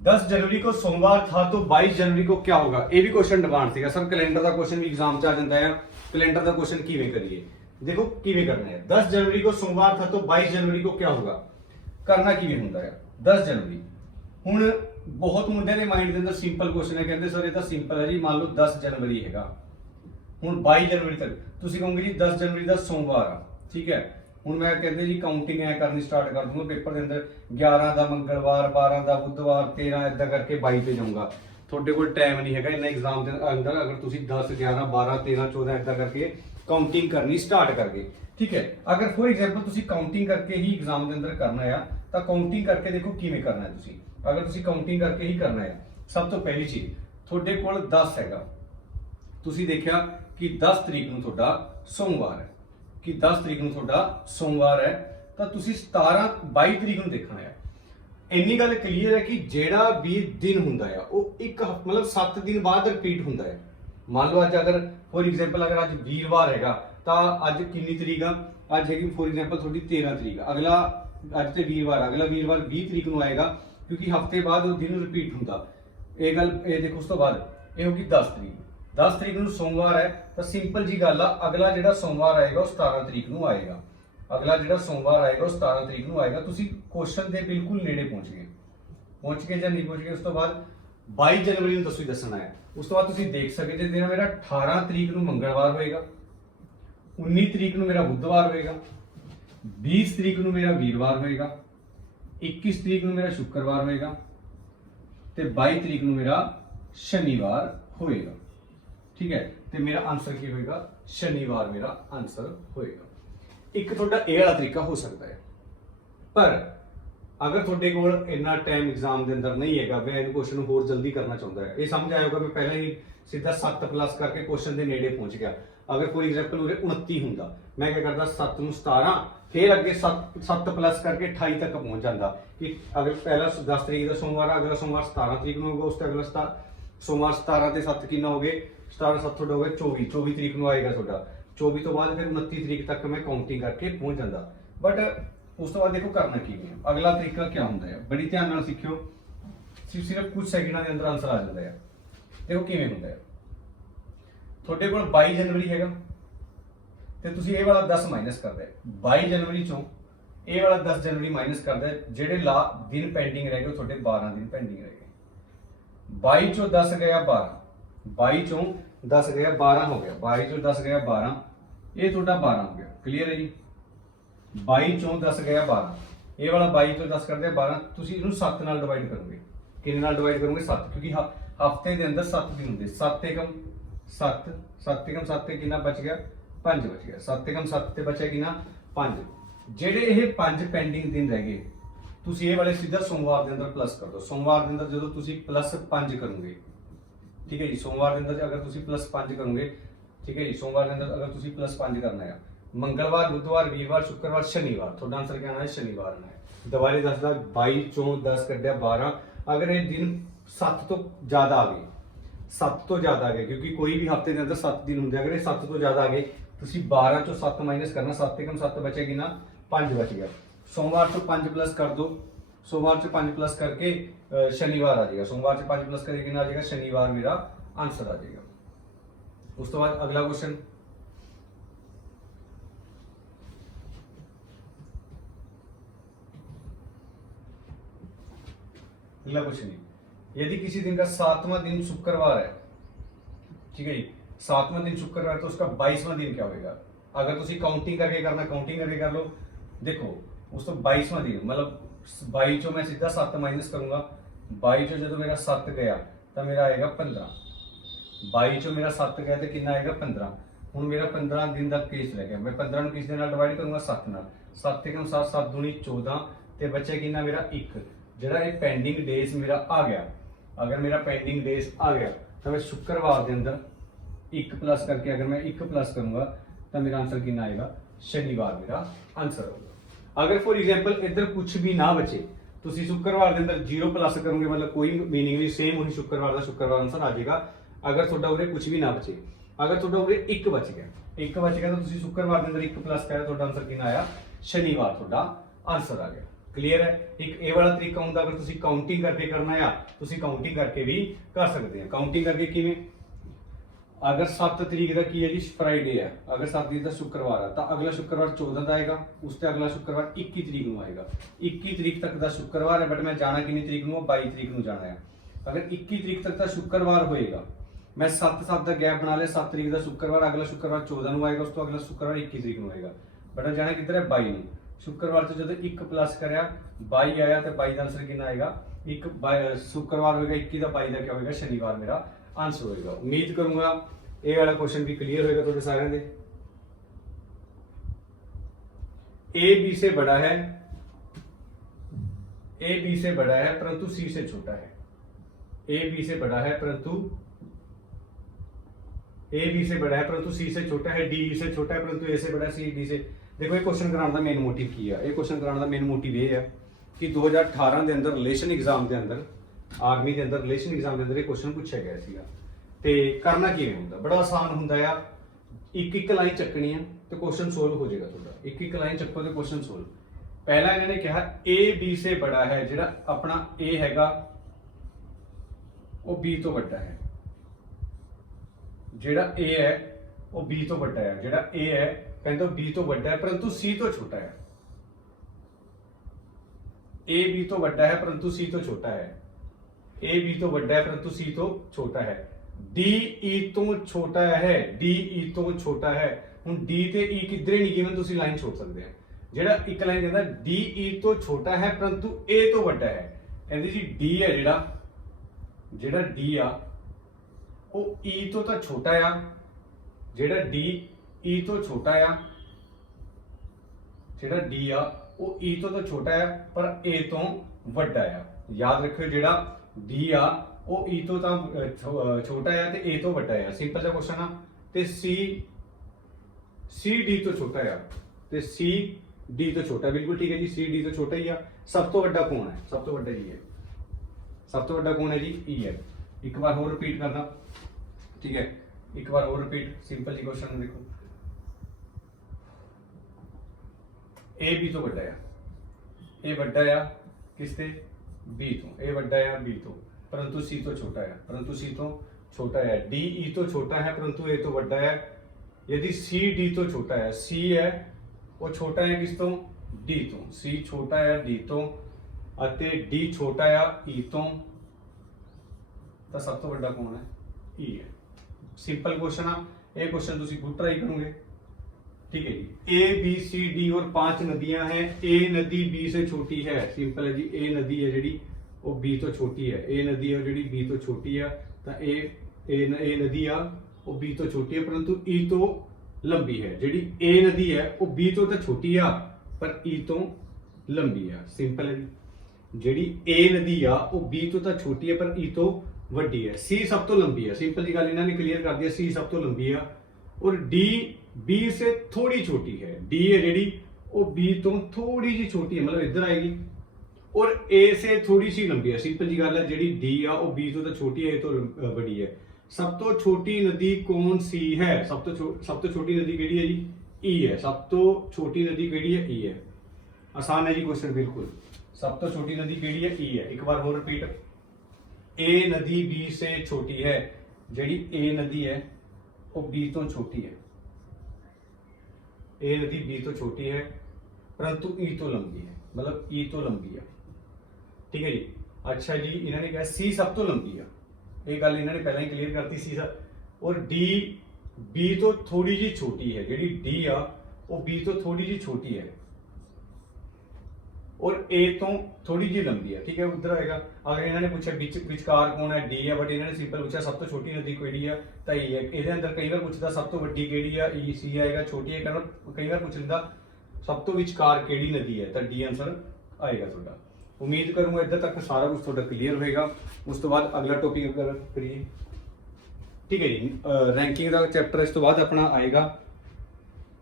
10 जनवरी को सोमवार था तो 22 जनवरी को क्या होगा। ये भी क्वेश्चन डिमांड थी सर, कैलेंडर का क्वेश्चन भी एग्जाम च आ जाता है। कैलेंडर का क्वेश्चन किवें करिए, देखो किवें करना है। 10 जनवरी को सोमवार था तो 22 जनवरी को क्या होगा, करना किवें हुंदा है। 10 जनवरी हुण बहुत मुंडे दे माइंड दे अंदर सिंपल क्वेश्चन है, कहते सर ये तो सिंपल है जी। मान लो 10 जनवरी हैगा, हुण 22 जनवरी तक तुसीं कहोगे जी 10 जनवरी का सोमवार आ, ठीक है। हुण मैं कहते जी काउंटिंग ऐ करनी स्टार्ट कर दूंगा पेपर के अंदर, 11 का मंगलवार, 12 का बुधवार, 13 इदा करके 22 पे जाऊंगा। थोड़े को टाइम नहीं है इन्ना एग्जाम के अंदर, अगर तुम 10, 11, 12, 13, 14 इदा करके काउंटिंग करनी स्टार्ट करके, ठीक है। अगर फॉर एग्जाम्पल तुम काउंटिंग करके ही एग्जाम के अंदर करना है तो काउंटिंग करके देखो किवें करना है। तुसीं अगर तुसीं काउंटिंग करके ही करना है, सब तो पहली चीज थोड़े कोल 10 हैगा, तुसीं देखिया कि 10 तरीक नूं तुहाडा सोमवार है, कि 10 तरीक नूं तुहाडा सोमवार है, तो तुसीं 17, 22 तरीक नूं देखना है। इन्नी गल क्लीयर है कि जेड़ा भी दिन हुंदा है वो एक मतलब 7 दिन बाद रिपीट हुंदा है। मान लो अज अगर फॉर एग्जाम्पल अगर अज वीरवार हैगा तो अज कितनी तरीक आ, अज हैगी फॉर एग्जाम्पल थोड़ी 13 तरीक, अगला ਅੱਜ ਤੇ ਵੀਰਵਾਰ, ਅਗਲਾ ਵੀਰਵਾਰ 20 ਤਰੀਕ ਨੂੰ ਆਏਗਾ, ਕਿਉਂਕਿ ਹਫਤੇ ਬਾਅਦ ਉਹ ਦਿਨ ਰਿਪੀਟ ਹੁੰਦਾ। ਇਹ ਗੱਲ ਇਹ ਦੇਖੋ, ਉਸ ਤੋਂ ਬਾਅਦ ਇਹ ਹੋਗੀ 10 ਤਰੀਕ। 10 ਤਰੀਕ ਨੂੰ ਸੋਮਵਾਰ ਹੈ, ਤਾਂ ਸਿੰਪਲ ਜੀ ਗੱਲ ਆ, ਅਗਲਾ ਜਿਹੜਾ ਸੋਮਵਾਰ ਆਏਗਾ ਉਹ 17 ਤਰੀਕ ਨੂੰ ਆਏਗਾ। ਅਗਲਾ ਜਿਹੜਾ ਸੋਮਵਾਰ ਆਏਗਾ ਉਹ 17 ਤਰੀਕ ਨੂੰ ਆਏਗਾ। ਤੁਸੀਂ ਕੁਐਸਚਨ ਦੇ ਬਿਲਕੁਲ ਨੇੜੇ ਪਹੁੰਚ ਗਏ ਜਾਂ ਨਹੀਂ ਪਹੁੰਚ ਗਏ। ਉਸ ਤੋਂ ਬਾਅਦ 22 ਜਨਵਰੀ ਨੂੰ ਤੁਸੀਂ ਦੱਸਣਾ ਹੈ। ਉਸ ਤੋਂ ਬਾਅਦ ਤੁਸੀਂ ਦੇਖ ਸਕਦੇ ਜੇ ਦਿਨ ਮੇਰਾ 18 ਤਰੀਕ ਨੂੰ ਮੰਗਲਵਾਰ ਹੋਏਗਾ, 19 ਤਰੀਕ ਨੂੰ ਮੇਰਾ ਬੁੱਧਵਾਰ ਹੋਏਗਾ, 20 ਤਰੀਕ ਨੂੰ ਮੇਰਾ ਵੀਰਵਾਰ ਹੋਏਗਾ, 21 ਤਰੀਕ ਨੂੰ ਮੇਰਾ ਸ਼ੁੱਕਰਵਾਰ ਹੋਏਗਾ ਤੇ 22 ਤਰੀਕ ਨੂੰ ਮੇਰਾ ਸ਼ਨੀਵਾਰ ਹੋਏਗਾ। ਠੀਕ ਹੈ, ਤੇ ਮੇਰਾ ਆਨਸਰ ਕੀ ਹੋਏਗਾ? ਸ਼ਨੀਵਾਰ ਮੇਰਾ ਆਨਸਰ ਹੋਏਗਾ। ਇੱਕ ਤੁਹਾਡਾ ਇਹ ਵਾਲਾ ਤਰੀਕਾ ਹੋ ਸਕਦਾ ਹੈ, ਪਰ ਅਗਰ ਤੁਹਾਡੇ ਕੋਲ ਇੰਨਾ ਟਾਈਮ ਐਗਜ਼ਾਮ ਦੇ ਅੰਦਰ ਨਹੀਂ ਹੈਗਾ, ਮੈਂ ਇਹ ਕੁਐਸਚਨ ਨੂੰ ਹੋਰ ਜਲਦੀ ਕਰਨਾ ਚਾਹੁੰਦਾ ਹੈ, ਇਹ ਸਮਝ ਆਇਆ ਹੋਗਾ ਮੈਂ ਪਹਿਲਾਂ ਹੀ ਸਿੱਧਾ 7 ਪਲੱਸ ਕਰਕੇ ਕੁਐਸਚਨ ਦੇ ਨੇੜੇ ਪਹੁੰਚ ਗਿਆ। ਅਗਰ ਫੋਰ ਐਗਜ਼ਾਮਪਲ ਉਰੇ 29 ਹੁੰਦਾ, ਮੈਂ ਕੀ ਕਰਦਾ 7 ਨੂੰ 17, ਫਿਰ ਅੱਗੇ 7 ਪਲੱਸ ਕਰਕੇ 28 ਤੱਕ ਪਹੁੰਚ ਜਾਂਦਾ। ਕਿ ਅਗਰ ਪਹਿਲਾ 10 ਤਰੀਕ ਦਾ ਸੋਮਵਾਰ ਆ, ਅਗਲਾ ਸੋਮਵਾਰ 17 ਤਰੀਕ ਨੂੰ ਹੋਊਗਾ, ਉਸ ਤੋਂ ਅਗਲਾ ਸੋਮਵਾਰ 17 ਤੇ 7 ਕਿੰਨਾ ਹੋ ਗਏ? 17 7 ਤੁਹਾਡਾ ਹੋ ਗਿਆ 24 ਤਰੀਕ ਨੂੰ ਆਏਗਾ ਤੁਹਾਡਾ। 24 ਤੋਂ ਬਾਅਦ ਫਿਰ 29 ਤਰੀਕ ਤੱਕ ਮੈਂ ਕਾਊਂਟਿੰਗ ਕਰਕੇ ਪਹੁੰਚ ਜਾਂਦਾ। ਬਟ ਉਸ ਤੋਂ ਬਾਅਦ ਦੇਖੋ ਕਰਨਾ ਕੀ ਹੈ, ਅਗਲਾ ਤਰੀਕਾ ਕੀ ਹੁੰਦਾ ਹੈ, ਬੜੀ ਧਿਆਨ ਨਾਲ ਸਿੱਖਿਓ, ਸਿਰਫ ਕੁਝ ਸੈਕਿੰਡਾਂ ਦੇ ਅੰਦਰ ਆਨਸਰ ਆ ਜਾਂਦਾ ਹੈ। ਦੇਖੋ ਕਿਵੇਂ ਹੁੰਦਾ ਹੈ। ਤੁਹਾਡੇ ਕੋਲ 22 ਜਨਵਰੀ ਹੈਗਾ ਤੇ ਤੁਸੀਂ ਇਹ ਵਾਲਾ 10 ਮਾਈਨਸ ਕਰਦੇ, 22 ਜਨਵਰੀ ਚੋਂ ਇਹ ਵਾਲਾ 10 ਜਨਵਰੀ ਮਾਈਨਸ ਕਰਦਾ, ਜਿਹੜੇ ਦਿਨ ਪੈਂਡਿੰਗ ਰਹਿ ਗਏ ਉਹ ਤੁਹਾਡੇ 12 ਦਿਨ ਪੈਂਡਿੰਗ ਰਹਿ ਗਏ। 22 ਚੋਂ 10 ਗਿਆ 12, 22 ਚੋਂ 10 ਗਿਆ 12 ਹੋ ਗਿਆ, 22 ਚੋਂ 10 ਗਿਆ 12, ਇਹ ਤੁਹਾਡਾ 12 ਹੋ ਗਿਆ। ਕਲੀਅਰ ਹੈ ਜੀ? 22 ਚੋਂ 10 ਗਿਆ 12, ਇਹ ਵਾਲਾ 22 ਤੋਂ 10 ਕਰਦੇ 12, ਤੁਸੀਂ ਇਹਨੂੰ 7 ਨਾਲ ਡਿਵਾਈਡ ਕਰੋਗੇ। ਕਿੰਨੇ ਨਾਲ ਡਿਵਾਈਡ ਕਰੋਗੇ? 7, ਕਿਉਂਕਿ ਹਫਤੇ ਦੇ ਅੰਦਰ 7 ਦਿਨ ਹੁੰਦੇ। 7 ਏਕਮ 7, 7 ਏਕਮ 7 ਤੇ ਕਿੰਨਾ ਬਚ ਗਿਆ? 5 ਬਚ ਗਿਆ। 7 ਏਕਮ 7 ਤੇ ਬਚਿਆ ਕਿੰਨਾ? 5। ਜਿਹੜੇ ਇਹ 5 ਪੈਂਡਿੰਗ ਦਿਨ ਰਹਿ ਗਏ, ਤੁਸੀਂ ਇਹ ਵਾਲੇ ਸਿੱਧਾ ਸੋਮਵਾਰ ਦੇ ਅੰਦਰ ਪਲੱਸ ਕਰ ਦਿਓ। ਸੋਮਵਾਰ ਦੇ ਅੰਦਰ ਜਦੋਂ ਤੁਸੀਂ ਪਲੱਸ 5 ਕਰੋਗੇ, ਠੀਕ ਹੈ ਜੀ, ਸੋਮਵਾਰ ਦੇ ਅੰਦਰ ਅਗਰ ਤੁਸੀਂ ਪਲੱਸ 5 ਕਰੋਗੇ, ਠੀਕ ਹੈ ਜੀ, ਸੋਮਵਾਰ ਦੇ ਅੰਦਰ ਅਗਰ ਤੁਸੀਂ ਪਲੱਸ 5 ਕਰਨਾ ਹੈ, ਮੰਗਲਵਾਰ, ਬੁੱਧਵਾਰ, ਵੀਰਵਾਰ, ਸ਼ੁੱਕਰਵਾਰ, ਸ਼ਨੀਵਾਰ, ਤੁਹਾਡਾ ਆਨਸਰ ਕੀ ਆਣਾ ਹੈ? ਸ਼ਨੀਵਾਰ ਆਣਾ ਹੈ। ਦੁਬਾਰੇ ਦੱਸਦਾ, 22 ਚੋਂ 10 ਕੱਢਿਆ 12, ਅਗਰ ਇਹ ਦਿਨ 7 ਤੋਂ ਜ਼ਿਆਦਾ ਆ ਗਏ, 7 ਤੋਂ ਜ਼ਿਆਦਾ ਆ ਗਏ, ਕਿਉਂਕਿ ਕੋਈ ਵੀ ਹਫਤੇ ਦੇ ਅੰਦਰ 7 ਦਿਨ ਹੁੰਦੇ, ਅਗਰ ਇਹ 7 ਤੋਂ ਜ਼ਿਆਦਾ ਆ ਗਏ, ਤੁਸੀਂ 12 ਚੋਂ 7 ਮਾਈਨਸ ਕਰਨਾ, 7 ਏਕਮ 7 ਬਚੇ ਕਿੰਨਾ? 5 ਬਚ ਗਿਆ। ਸੋਮਵਾਰ ਤੋਂ 5 ਪਲੱਸ ਕਰ ਦੋ, ਸੋਮਵਾਰ ਚ 5 ਪਲੱਸ ਕਰਕੇ ਸ਼ਨੀਵਾਰ ਆ ਜਾਏਗਾ। ਸੋਮਵਾਰ ਚ 5 ਪਲੱਸ ਕਰਕੇ ਕਿੰਨਾ ਆ ਜਾਏਗਾ? ਸ਼ਨੀਵਾਰ ਮੇਰਾ ਆਨਸਰ ਆ ਜਾਏਗਾ। ਉਸ ਤੋਂ ਬਾਅਦ ਅਗਲਾ क्वेश्चन, अगला क्वेश्चन, यदि किसी दिन का 7वां दिन शुक्रवार है, ठीक है जी, 7वां दिन शुक्रवार, तो उसका 22वां दिन क्या होगा? अगर तुसी काउंटिंग करके करना, काउंटिंग करके कर लो। देखो उस तो 22वां दिन मतलब 22 चो मैं सीधा 7 माइनस करूंगा, 22 चो जो मेरा 7 गया तो मेरा आएगा 15, 22 चो मेरा 7 गया तो कितना आएगा? 15। ਹੁਣ ਮੇਰਾ 15 ਦਿਨ ਦਾ ਕੇਸ ਰਹਿ ਗਿਆ, ਮੈਂ 15 ਨੂੰ ਕਿਸ ਦੇ ਨਾਲ ਡਿਵਾਈਡ ਕਰੂੰਗਾ? 7 ਨਾਲ। 7 ਏਕਮ 7, 7 दूनी 14 ਤੇ ਬਚਿਆ ਕਿੰਨਾ ਮੇਰਾ 1। ਜਿਹੜਾ ਇਹ ਪੈਂਡਿੰਗ ਡੇਜ਼ ਮੇਰਾ ਆ ਗਿਆ, ਅਗਰ ਮੇਰਾ ਪੈਂਡਿੰਗ ਡੇਜ਼ ਆ ਗਿਆ ਤਾਂ ਮੈਂ ਸ਼ੁੱਕਰਵਾਰ ਦੇ ਅੰਦਰ 1 ਪਲੱਸ ਕਰਕੇ ਅਗਰ ਮੈਂ 1 ਪਲੱਸ ਕਰੂੰਗਾ ਤਾਂ ਮੇਰਾ ਆਨਸਰ ਕਿੰਨਾ ਆਏਗਾ? ਸ਼ਨੀਵਾਰ ਮੇਰਾ ਆਨਸਰ ਹੋਊਗਾ। ਅਗਰ ਫॉर एग्जांपल ਇੱਧਰ ਕੁਝ ਵੀ ਨਾ ਬਚੇ, ਤੁਸੀਂ ਸ਼ੁੱਕਰਵਾਰ ਦੇ ਅੰਦਰ 0 ਪਲੱਸ ਕਰੋਗੇ, मतलब ਕੋਈ ਮੀਨਿੰਗ ਨਹੀਂ, ਸੇਮ ਉਹੀ ਸ਼ੁੱਕਰਵਾਰ ਦਾ ਸ਼ੁੱਕਰਵਾਰ ਆਨਸਰ ਆ ਜਾਏਗਾ। ਅਗਰ ਤੁਹਾਡਾ ਉਰੇ ਕੁਝ ਵੀ ਨਾ ਬਚੇ, अगर ਤੁਹਾਡਾ ਉਰੇ 1 ਬਚ ਗਿਆ, 1 ਬਚ ਗਿਆ ਤਾਂ ਤੁਸੀਂ ਸ਼ੁੱਕਰਵਾਰ ਦੇ ਅੰਦਰ 1 ਪਲੱਸ ਕਰਿਆ, ਤੁਹਾਡਾ ਆਨਸਰ ਕਿੰਨਾ ਆਇਆ? ਸ਼ਨੀਵਾਰ ਤੁਹਾਡਾ ਆਨਸਰ ਆ ਗਿਆ। ਕਲੀਅਰ ਹੈ? ਇੱਕ ਇਹ ਵਾਲਾ ਤਰੀਕਾ ਹੁੰਦਾ, ਅਗਰ ਤੁਸੀਂ ਕਾਊਂਟਿੰਗ ਕਰਕੇ ਕਰਨਾ ਆ, ਤੁਸੀਂ ਕਾਊਂਟਿੰਗ ਕਰਕੇ ਵੀ ਕਰ ਸਕਦੇ ਆ। ਕਾਊਂਟਿੰਗ ਕਰਕੇ ਕਿਵੇਂ? अगर 7 तरीक का की है जी फ्राइडे है, अगर 7 तरीक का शुक्रवार है तो अगला शुक्रवार 14 का आएगा, उससे अगला शुक्रवार 21 तरीक को आएगा। 21 तरीक तक का शुक्रवार है, बट मैं जाना कितनी तरीक को? 22 तरीक को जाना है। अगर 21 तरीक तक का शुक्रवार होएगा, मैं 7 का गैप बना लिया, 7 तरीक का शुक्रवार, अगला शुक्रवार 14 को आएगा, उस तो अगला शुक्रवार 21 तरीक को आएगा, बट मैं जाना किधर है? 22 में। शुक्रवार से जो 1 प्लस कराया 22 आया तो 22 का आंसर कितना आएगा? 1 शुक्रवार होगा, 21 का 22 का क्या होगा? शनिवार मेरा आंसर होएगा। उम्मीद करूंगा ये वाला क्वेश्चन भी क्लियर होएगा तो सारे दे। ए बी से बड़ा है, ए बी से बड़ा है परंतु सी से छोटा है। ए बी से बड़ा है परंतु ए बी से बड़ा है परंतु सी से छोटा है, डी से छोटा है परंतु ए से बड़ा है, सी डी से। देखो ये क्वेश्चन कराने का मेन मोटिव की है, ये क्वेश्चन कराने का मेन मोटिव ये है कि 2018 के अंदर रिलेशन एग्जाम के अंदर, आर्मी के अंदर रिलेशन एग्जाम के अंदर ये क्वेश्चन पूछा गया सीगा। ਤੇ ਕਰਨਾ ਕਿਵੇਂ ਹੁੰਦਾ? ਬੜਾ ਆਸਾਨ ਹੁੰਦਾ ਆ, ਇੱਕ ਲਾਈਨ ਚੱਕਣੀ ਆ ਤੇ ਕੁਐਸਚਨ ਸੋਲਵ ਹੋ ਜਾਏਗਾ ਤੁਹਾਡਾ। ਇੱਕ ਲਾਈਨ ਚੱਕੋ ਤੇ ਕੁਐਸਚਨ ਸੋਲਵ। ਪਹਿਲਾ ਇਹਨਾਂ ਨੇ ਕਿਹਾ A B ਸੇ ਬੜਾ ਹੈ, ਜਿਹੜਾ ਆਪਣਾ A ਹੈਗਾ ਉਹ B ਤੋਂ ਵੱਡਾ ਹੈ, ਜਿਹੜਾ A ਹੈ ਉਹ B ਤੋਂ ਵੱਡਾ ਹੈ, ਜਿਹੜਾ A ਹੈ ਕਹਿੰਦੇ B ਤੋਂ ਵੱਡਾ ਹੈ ਪਰੰਤੂ C ਤੋਂ ਛੋਟਾ ਹੈ। A B ਤੋਂ ਵੱਡਾ ਹੈ ਪਰੰਤੂ C ਤੋਂ ਛੋਟਾ ਹੈ, A B ਤੋਂ ਵੱਡਾ ਹੈ ਪਰੰਤੂ C ਤੋਂ ਛੋਟਾ ਹੈ। D E ਤੋਂ ਛੋਟਾ ਹੈ, D E ਤੋਂ ਛੋਟਾ ਹੈ। ਹੁਣ D ਤੇ E ਕਿਧਰੇ ਨਹੀਂ ਗਿਵਨ, ਤੁਸੀਂ ਲਾਈਨ ਛੋੜ ਸਕਦੇ ਆ। ਜਿਹੜਾ ਇੱਕ ਲਾਈਨ ਕਹਿੰਦਾ D E ਤੋਂ ਛੋਟਾ ਹੈ ਪਰੰਤੂ A ਤੋਂ ਵੱਡਾ ਹੈ, ਕਹਿੰਦੀ ਜੀ D ਹੈ ਜਿਹੜਾ D ਆ ਉਹ E ਤੋਂ ਤਾਂ ਛੋਟਾ ਆ, ਜਿਹੜਾ D E ਤੋਂ ਛੋਟਾ ਆ, ਜਿਹੜਾ D ਆ ਉਹ E ਤੋਂ ਤਾਂ ਛੋਟਾ ਹੈ ਪਰ A ਤੋਂ ਵੱਡਾ ਆ। ਯਾਦ ਰੱਖਿਓ ਜਿਹੜਾ D ਆ ਉਹ E ਤੋਂ ਤਾਂ ਛੋਟਾ ਹੈ ਤੇ A ਤੋਂ ਵੱਡਾ ਹੈ। ਸਿੰਪਲ ਜਿਹਾ ਕੁਐਸਚਨ ਆ। ਤੇ C D ਤੋਂ ਛੋਟਾ ਆ ਤੇ C D ਤੋਂ ਛੋਟਾ, ਬਿਲਕੁਲ ਠੀਕ ਹੈ ਜੀ, C D ਤੋਂ ਛੋਟਾ ਹੀ ਆ। ਸਭ ਤੋਂ ਵੱਡਾ ਕੌਣ ਹੈ? ਸਭ ਤੋਂ ਵੱਡਾ E ਹੈ। ਸਭ ਤੋਂ ਵੱਡਾ ਕੌਣ ਹੈ ਜੀ? E ਹੈ। ਇੱਕ ਵਾਰ ਹੋਰ ਰਿਪੀਟ ਕਰਦਾ, ਠੀਕ ਹੈ, ਇੱਕ ਬਾर और रिपीट। सिंपल जी क्वेश्चन देखो, A B तो ਵੱਡਾ ਆ, A ਵੱਡਾ ਆ ਕਿਸ ਤੇ? B ਤੋਂ। A ਵੱਡਾ ਆ B ਤੋਂ परंतु C तो छोटा है, परंतु C तो छोटा है। D E तो छोटा है परंतु A तो ਵੱਡਾ है। यदि C D तो छोटा है, C है वो छोटा है किस तो? D तो। C छोटा है D तो ਅਤੇ D ਛੋਟਾ ਆ E ਤੋਂ, ਤਾਂ ਸਭ ਤੋਂ ਵੱਡਾ ਕੌਣ ਹੈ? E ਹੈ। सिंपल क्वेश्चन आ। ये क्वेश्चन तुसी खुद ट्राई करोगे, ठीक है जी। A B C D और 5 नदियां हैं, A नदी B से छोटी है। सिंपल है जी, A नदी है जी वो B तो छोटी है, A नदी है जी B तो छोटी है, तो A नदी आ वो B तो छोटी है परंतु E तो लंबी है। जी A नदी है वो B तो छोटी आ पर E तो लंबी है। सिंपल है जी, जी A नदी आ वो B तो छोटी है पर E तो ਵੱਡੀ ਹੈ। C ਸਭ ਤੋਂ ਲੰਬੀ ਹੈ। ਸਿੰਪਲ ਜੀ ਗੱਲ ਇਹਨਾਂ ਨੇ ਕਲੀਅਰ ਕਰ ਦਿਆ, C ਸਭ ਤੋਂ ਲੰਬੀ ਆ ਔਰ D B से थोड़ी छोटी है। D है ਜਿਹੜੀ ਉਹ B ਤੋਂ ਥੋੜੀ ਜਿਹੀ ਛੋਟੀ ਹੈ, ਮਤਲਬ ਇੱਧਰ ਆਏਗੀ ਔਰ A से थोड़ी सी ਲੰਬੀ ਹੈ। ਸਿੰਪਲ ਜੀ ਗੱਲ ਹੈ, ਜਿਹੜੀ D ਆ ਉਹ B ਤੋਂ ਤਾਂ ਛੋਟੀ ਹੈ, A ਤੋਂ ਵੱਡੀ ਹੈ। ਸਭ ਤੋਂ ਛੋਟੀ ਨਦੀ ਕੌਣ ਸੀ ਹੈ? ਸਭ ਤੋਂ ਛੋਟੀ ਨਦੀ ਕਿਹੜੀ ਹੈ ਜੀ? E ਹੈ। ਸਭ ਤੋਂ ਛੋਟੀ ਨਦੀ ਕਿਹੜੀ ਹੈ? E ਹੈ। ਆਸਾਨ ਹੈ ਜੀ ਕੁਐਸਚਨ ਬਿਲਕੁਲ। ਸਭ ਤੋਂ ਛੋਟੀ ਨਦੀ ਕਿਹੜੀ ਹੈ? E ਹੈ। ਇੱਕ ਵਾਰ ਹੋਰ ਰਿਪੀਟ, A नदी B से छोटी है, ਜਿਹੜੀ A नदी है वो B तो छोटी है, A नदी B तो छोटी है परंतु E तो लंबी है, मतलब E तो लंबी है, ठीक है जी। अच्छा जी, इन्होंने कहा C सब तो लंबी है, ये गल इन्होंने पहले ही क्लियर करती सी सर। और D B तो थोड़ी जी छोटी है, ਜਿਹੜੀ D आ वो B तो थोड़ी जी छोटी है और A तो थोड़ी जी लंबी है, ठीक है। उधर आएगा। अगर इन्होंने पूछा विचकार कौन है? D है, बट इन्होंने सिंपल पूछा सब तो छोटी नदी केड़ी है, तो E है। ਇਹਦੇ ਅੰਦਰ ਕਈ ਵਾਰ ਪੁੱਛਦਾ ਸਭ ਤੋਂ ਵੱਡੀ ਕਿਹੜੀ ਆ, E C ਆਏਗਾ, ਛੋਟੀ ਹੈ ਕਹਿੰਦਾ। ਕਈ ਵਾਰ ਪੁੱਛ ਲੈਂਦਾ ਸਭ ਤੋਂ ਵਿਚਕਾਰ ਕਿਹੜੀ ਨਦੀ ਹੈ, ਤਾਂ D ਆਨਸਰ ਆਏਗਾ ਤੁਹਾਡਾ। ਉਮੀਦ ਕਰੂੰਗਾ ਇੱਧਰ ਤੱਕ ਸਾਰਾ ਕੁਝ ਤੁਹਾਡਾ ਕਲੀਅਰ ਹੋਏਗਾ। ਉਸ ਤੋਂ ਬਾਅਦ ਅਗਲਾ ਟੌਪਿਕ ਅਗਰ ਕਰੀਏ, ਠੀਕ ਹੈ ਜੀ। ਰੈਂਕਿੰਗ ਦਾ ਚੈप्टर ਇਸ ਤੋਂ ਬਾਅਦ ਆਪਣਾ ਆਏਗਾ।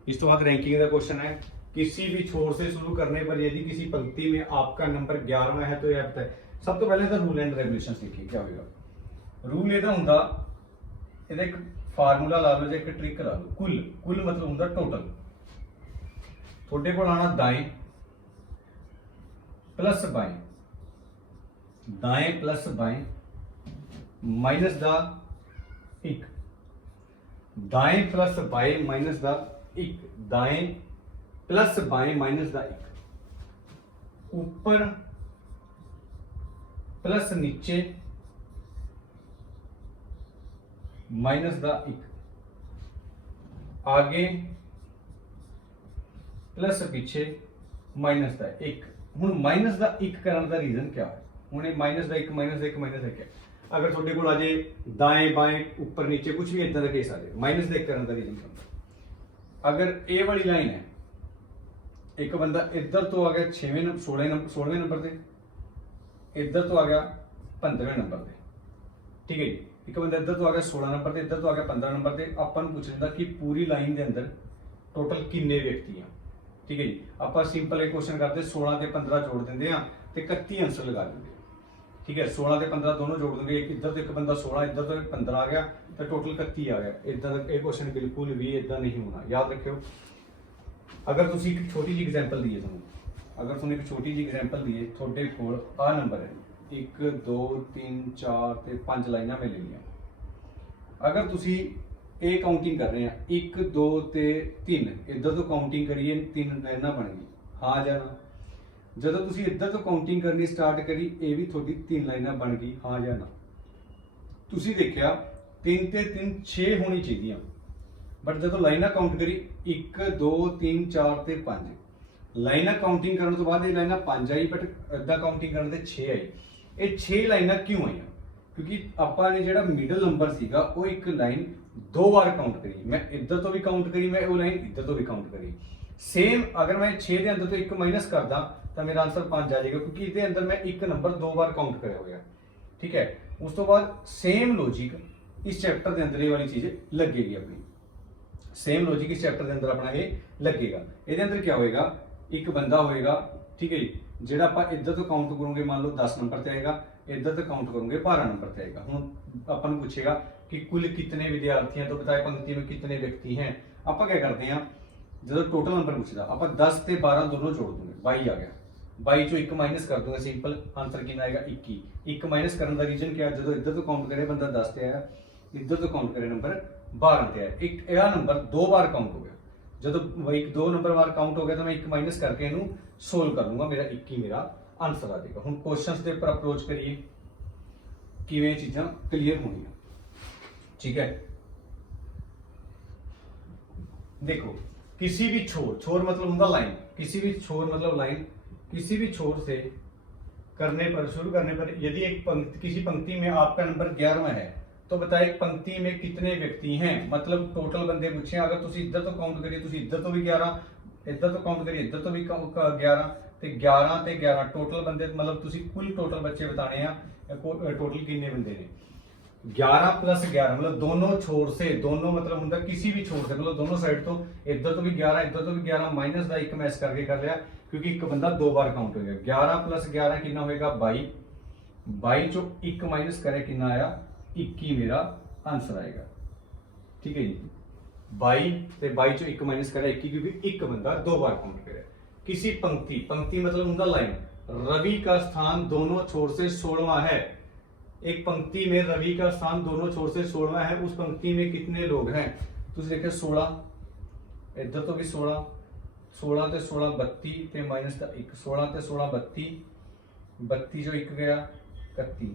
इस तो बाद रैंकिंग का क्वेश्चन है, किसी भी छोर से शुरू करने पर यदि किसी पंक्ति में आपका नंबर 11वां है तो यह बताए। सब तो पहले रूल एंड रेगुलेशन देखिए क्या होगा। रूल ਇਹਦਾ ਹੁੰਦਾ, ਇਹਦਾ ਇੱਕ ਫਾਰਮੂਲਾ ਲਾ ਲਓ ਜਾਂ ਇੱਕ ਟ੍ਰਿਕ ਲਾ ਲਓ। ਕੁੱਲ ਮਤਲਬ ਹੁੰਦਾ ਟੋਟਲ। ਤੁਹਾਡੇ ਕੋਲ ਆਣਾ ਦਾएं प्लस बाएं, दाएं प्लस बाएं माइनस दा 1, दाएं प्लस बाएं माइनस दा 1, दाएं प्लस बाएं माइनस दा 1, ऊपर प्लस नीचे माइनस दा 1, आगे प्लस पीछे माइनस दा 1। ਹੁਣ ਮਾਈਨਸ ਦਾ 1 ਕਰਨ ਦਾ ਰੀਜ਼ਨ ਕੀ ਹੈ? ਹੁਣ ਇਹ ਮਾਈਨਸ ਦਾ 1 ਮਾਈਨਸ ਦਾ 1 ਮਾਈਨਸ ਦਾ 1 ਹੈ। ਅਗਰ ਤੁਹਾਡੇ ਕੋਲ ਆ ਜੇ ਦਾएं बाएं ऊपर नीचे कुछ भी इतना का केस आ जाए, माइनस ਦਾ 1 ਕਰਨ ਦਾ ਰੀਜ਼ਨ ਕੀ ਹੁੰਦਾ? अगर ਇਹ ਵਾਲੀ ਲਾਈਨ ਹੈ, ਇੱਕ ਬੰਦਾ ਇੱਧਰ ਤੋਂ ਆ ਗਿਆ 16ਵੇਂ ਨੰਬਰ ਤੇ, ਇੱਧਰ ਤੋਂ ਆ ਗਿਆ 15ਵੇਂ ਨੰਬਰ ਤੇ, ਠੀਕ ਹੈ ਜੀ। ਇੱਕ ਬੰਦਾ ਇੱਧਰ ਤੋਂ ਆ ਗਿਆ 16 ਨੰਬਰ ਤੇ, ਇੱਧਰ ਤੋਂ ਆ ਗਿਆ 15 ਨੰਬਰ ਤੇ। ਆਪਾਂ ਨੂੰ ਪੁੱਛ ਲੈਂਦਾ ਕਿ ਪੂਰੀ ਲਾਈਨ ਦੇ ਅੰਦਰ ਟੋਟਲ ਕਿੰਨੇ ਵਿਅਕਤੀ ਆ, ठीक है जी। आप सिंपल एक क्वेश्चन करते 16 से 15 जोड़ देंगे हैं तो 31 आंसर लगा देंगे, ठीक है। 16 से 15 दोनों जोड़ देंगे, इधर तो एक बंदा 16 इधर तो 15 आ गया तो टोटल 31 आ गया। इधर एक क्वेश्चन बिल्कुल भी इदा नहीं होना, याद रखियो। अगर तुम एक छोटी जी एग्जाम्पल दी है, अगर तुमने एक छोटी जी एग्जांपल दी है, थोड़े कोल आ नंबर है 1 2 3 4 ਤੇ 5 ਲਾਈਨਾਂ ਮੈਂ ਲੈ ਲਈਆਂ। अगर तुसी ਇਹ ਕਾਊਂਟਿੰਗ ਕਰ ਰਹੇ ਆ 1 2 ਤੇ 3 ਇੱਧਰ ਤੋਂ ਕਾਊਂਟਿੰਗ ਕਰੀਏ 3 ਲਾਈਨਾਂ ਬਣ ਗਈ, ਹਾਂ ਜਾਂ ਨਾ। ਜਦੋਂ ਤੁਸੀਂ ਇੱਧਰ ਤੋਂ ਕਾਊਂਟਿੰਗ ਕਰਨੀ ਸਟਾਰਟ ਕਰੀ ਇਹ ਵੀ ਤੁਹਾਡੀ 3 ਲਾਈਨਾਂ ਬਣ ਗਈ, ਹਾਂ ਜਾਂ ਨਾ। ਤੁਸੀਂ ਦੇਖਿਆ 3 ਤੇ 3 6 ਹੋਣੀ ਚਾਹੀਦੀਆਂ, ਬਟ ਜਦੋਂ ਲਾਈਨਾਂ ਕਾਊਂਟ ਕਰੀ 1 2 3 4 ਤੇ 5 ਲਾਈਨਾਂ ਕਾਊਂਟਿੰਗ ਕਰਨ ਤੋਂ ਬਾਅਦ ਇਹ ਲਾਈਨਾਂ 5 ਆਈ, ਬਟ ਇੱਦਾਂ ਕਾਊਂਟਿੰਗ ਕਰਨ ਤੇ 6 ਆਈ। ਇਹ 6 ਲਾਈਨਾਂ ਕਿਉਂ ਆਈਆਂ? ਕਿਉਂਕਿ ਆਪਾਂ ਨੇ ਜਿਹੜਾ ਮਿਡਲ ਨੰਬਰ ਸੀਗਾ ਉਹ ਇੱਕ ਲਾਈਨ 2 ਵਾਰ ਕਾਊਂਟ ਕਰੀ। ਮੈਂ ਇੱਧਰ ਤੋਂ ਵੀ ਕਾਊਂਟ ਕਰੀ, ਮੈਂ ਉਹ ਲਾਈਨ ਇੱਧਰ ਤੋਂ ਵੀ ਕਾਊਂਟ ਕਰੀ। ਸੇਮ ਅਗਰ ਮੈਂ 6 ਦੇ ਅੰਦਰ ਤੋਂ 1 ਮਾਈਨਸ ਕਰਦਾ ਤਾਂ ਮੇਰਾ ਆਨਸਰ 5 ਆ ਜਾਏਗਾ, ਕਿਉਂਕਿ ਇਹਦੇ ਅੰਦਰ ਮੈਂ ਇੱਕ ਨੰਬਰ 2 ਵਾਰ ਕਾਊਂਟ ਕਰਿਆ ਹੋਇਆ। ਠੀਕ ਹੈ, ਉਸ ਤੋਂ ਬਾਅਦ ਸੇਮ ਲੌਜੀਕ ਇਸ ਚੈप्टर ਦੇ ਅੰਦਰ ਇਹ ਵਾਲੀ ਚੀਜ਼ ਲੱਗੇਗੀ ਆਪਣੀ। ਸੇਮ ਲੌਜਿਕ ਇਸ ਚੈप्टर ਦੇ ਅੰਦਰ ਆਪਣਾ ਇਹ ਲੱਗੇਗਾ। ਇਹਦੇ ਅੰਦਰ ਕੀ ਹੋਏਗਾ, ਇੱਕ ਬੰਦਾ ਹੋਏਗਾ, ਠੀਕ ਹੈ ਜੀ, ਜਿਹੜਾ ਆਪਾਂ ਇੱਧਰ ਤੋਂ ਕਾਊਂਟ ਕਰੋਗੇ ਮੰਨ ਲਓ 10 ਨੰबर ਤੇ ਆਏਗਾ, इधर तक काउंट करोगे 12 नंबर पे आएगा। हम अपन पूछेगा कि कुल कितने विद्यार्थी हैं, तो बताए पंक्ति में कितने व्यक्ति हैं। आप क्या करते हैं, जो टोटल नंबर पूछता आप 10 से 12 दोनों जोड़ दूंगे, 22 आ गया। 22 चो 1 माइनस कर दूंगा, सिंपल आंसर कितना आएगा 21। 1 माइनस करने का रीजन क्या, जो इधर तो काउंट करे बंदा 10 से आया, इधर तो काउंट करे नंबर 12 से आया। एक यह नंबर 2 बार काउंट हो गया। जो 1 2 नंबर बार काउंट हो गया तो मैं 1 माइनस करके इनू सोल्व कर लूंगा, मेरा 21 मेरा आंसर आ जाएगा। हम क्वेश्चंस के ऊपर अप्रोच करिए किवें चीज़ां क्लीयर होंगी। ठीक है, देखो किसी भी छोर मतलब होता लाइन, किसी भी छोर मतलब लाइन, किसी भी छोर से करने पर शुरू करने पर यदि एक पंक्ति, किसी पंक्ति में आपका नंबर 11वां है तो बताए पंक्ति में कितने व्यक्ति हैं। मतलब टोटल बंदे पूछे, अगर तुम इधर तो काउंट करिए, तुम इधर तो भी 11, इधर तो काउंट करिए, इधर तो भी 11 ਤੇ 11 ਤੇ 11 ਟੋਟਲ ਬੰਦੇ, ਮਤਲਬ ਤੁਸੀਂ ਕੁੱਲ ਟੋਟਲ ਬੱਚੇ ਬਤਾਣੇ ਆ, टोटल कितने बंदे ने। 11 प्लस 11 मतलब दोनों छोर से, दोनों मतलब होता किसी भी छोर से, मतलब दोनों साइड तो इधर तो भी 11 इधर तो भी 11 माइनस का 1 मैच करके कर लिया, क्योंकि एक बंदा 2 बार काउंट हो गया। 11 प्लस 11 कितना होएगा 22, 22 चो 1 माइनस करे कितना आया 21 मेरा आंसर आएगा। ठीक है जी, 22 ਤੇ 22 चो 1 माइनस करे 21, क्योंकि एक बंदा 2 बार काउंट करे। किसी पंक्ति, पंक्ति मतलब होता लाइन, रवि का स्थान दोनों छोर से 16वां है। एक पंक्ति में रवि का स्थान दोनों छोर से 16वां है, उस पंक्ति में कितने लोग हैं। तो देखिए 16, इधर तो भी 16, 16 ते 16 32 ते माइनस का 1, 16 ते 16 32, 32 जो 1 गया 31,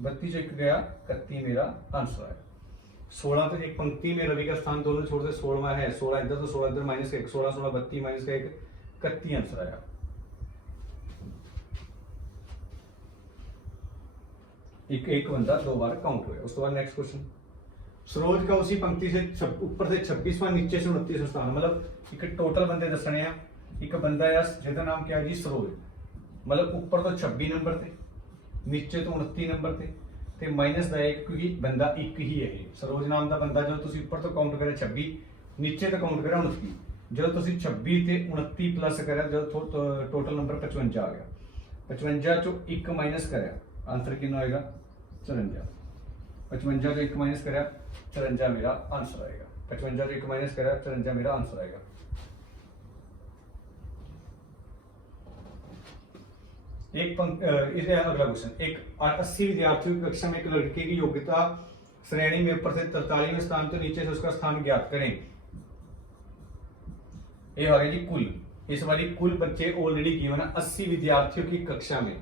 32 जो 1 गया 31 मेरा आंसर है। 16 तो एक पंक्ति में रवि का स्थान दोनों छोर से 16वां है, 16 इधर तो 16 इधर माइनस का 1, 16 16 32 माइनस का 1 31 आंसर आया। एक बंदा 2 बार काउंट हो गया। उसके बाद नेक्स्ट क्वेश्चन, सरोज का उसी पंक्ति से ऊपर से 26वां नीचे से 29वां स्थान, मतलब एक टोटल बंदे दसने हैं। एक बंदा है जिसका नाम क्या है जी सरोज, मतलब ऊपर तो 26 नंबर थे, नीचे तो 29 नंबर थे, ते माइनस का 1, क्योंकि बंदा एक ही है। सरोज नाम का बंदा जो तुम ऊपर तो काउंट करे 26, नीचे तो काउंट करे 29, जो तुम 26 ते 29 प्लस करे जो टोटल नंबर 55 आ गया। 55 चो 1 माइनस करे आंसर कितना होएगा 54। 55 जो 1 माइनस करा 54 मेरा आंसर आएगा। 55 जो 1 माइनस करा 54 मेरा आंसर आएगा। एक अगला क्वेश्चन, एक 80 विद्यार्थियों की कक्षा में एक लड़के की योग्यता श्रेणी में ऊपर से 43वें स्थान तो नीचे से उसका स्थान ज्ञात करें। ये आ गया जी कुल, इस बारी कुल बच्चे ऑलरेडी गिवन है 80 विद्यार्थियों की कक्षा में,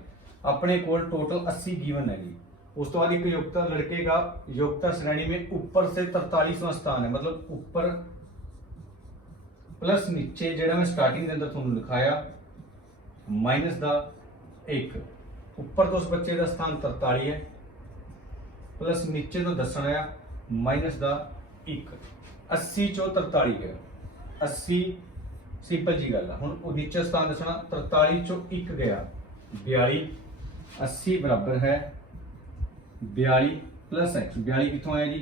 अपने कोल टोटल 80 गिवन है जी। उस तो बाद एक योग्यता लड़के का योग्यता श्रेणी में ऊपर से 43वां स्थान है, मतलब ऊपर प्लस नीचे जेड़ा मैं स्टार्टिंग के अंदर तुहानू लिखाया माइनस दा 1, ऊपर तो उस बच्चे का स्थान 43 है, प्लस नीचे तो दसना है माइनस दा 1। 80 चो 43 गया, 80 सिंपल जी गल है। हुण नीचे स्थान दसना 43 चो 1 गया 42, 80 बराबर है 42 प्लस एक्स। 42 कितों आया जी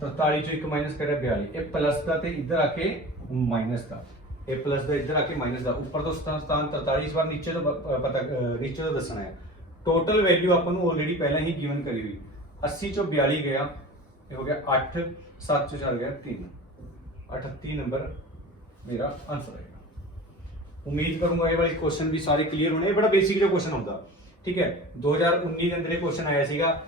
43 चो 1 माइनस करे 42, ये प्लस का ते इधर आके माइनस का, ये प्लस का इधर आके माइनस का, ऊपर तो स्थान 43 बार, नीचे तो पता नीचे तो दसना है। टोटल वैल्यू अपन ऑलरेडी पहले ही गिवन करी हुई, 80 चो 42 गया, ये हो गया 8, 7 चो 4 गया 3, 38 नंबर मेरा आंसर आएगा। उम्मीद करूंगा ये वाले क्वेश्चन भी सारे क्लियर होने। बड़ा बेसिक जो क्वेश्चन होता, ठीक है। 2019 के अंदर एक क्वेश्चन आया सीगा,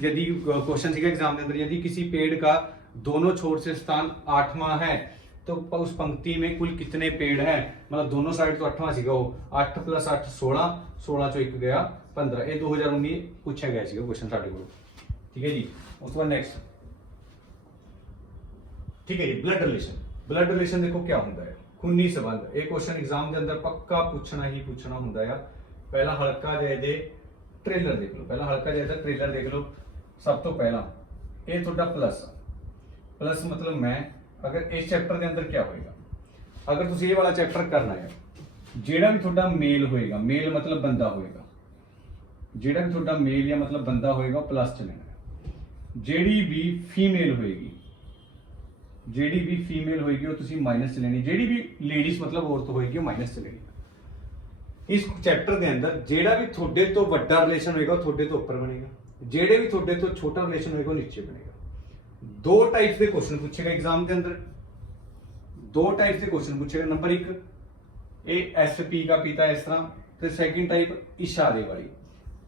यदि क्वेश्चन सीगा एग्जाम के अंदर, यदि किसी पेड़ का दोनों छोर से स्थान 8वां है तो उस पंक्ति में कुल कितने पेड़ हैं। मतलब दोनों साइड तो 8वां सीगा, वो 8 + 8 16, 16 चो 1 गया 15। ये 2019 पूछा गया सीगा क्वेश्चन साडे कोल, ठीक है जी। उस बाद नेक्स्ट, ठीक है जी, ब्लड रिलेशन। ब्लड रिलेशन देखो क्या होता है, खूनी संबंध। एक क्वेश्चन एग्जाम के अंदर पक्का पूछना ही पूछना होता है। पहला हल्का जाए दे ट्रेलर देख लो, पहला हल्का जाए दा ट्रेलर देख लो। सब तो पहला ये थोड़ा प्लस, प्लस मतलब मैं अगर इस चैप्टर के अंदर क्या होएगा, अगर तुम ये वाला चैप्टर करना है, जेड़ा भी थोड़ा मेल होएगा, मेल मतलब बंदा होएगा, जेड़ा भी थोड़ा मेल या मतलब बंदा होएगा प्लस च लेना है। जेड़ी भी फीमेल होएगी, जेड़ी भी फीमेल होएगी वो तुसी माइनस च लेनी। जेड़ी भी लेडीज मतलब औरत होएगी वो माइनस च लेनी। इस चैप्टर के अंदर जेड़ा भी थोड़े तो बड़ा रिलेशन होएगा वो थोड़े तो ऊपर बनेगा, जेड़े भी थोड़े तो छोटा रिलेशन होएगा वो नीचे बनेगा। दो टाइप्स के क्वेश्चन पूछेगा एग्जाम के अंदर, दो टाइप्स के क्वेश्चन पूछेगा। नंबर 1 ए एसपी का पिता इस तरह, तो सेकंड टाइप इशारे वाली।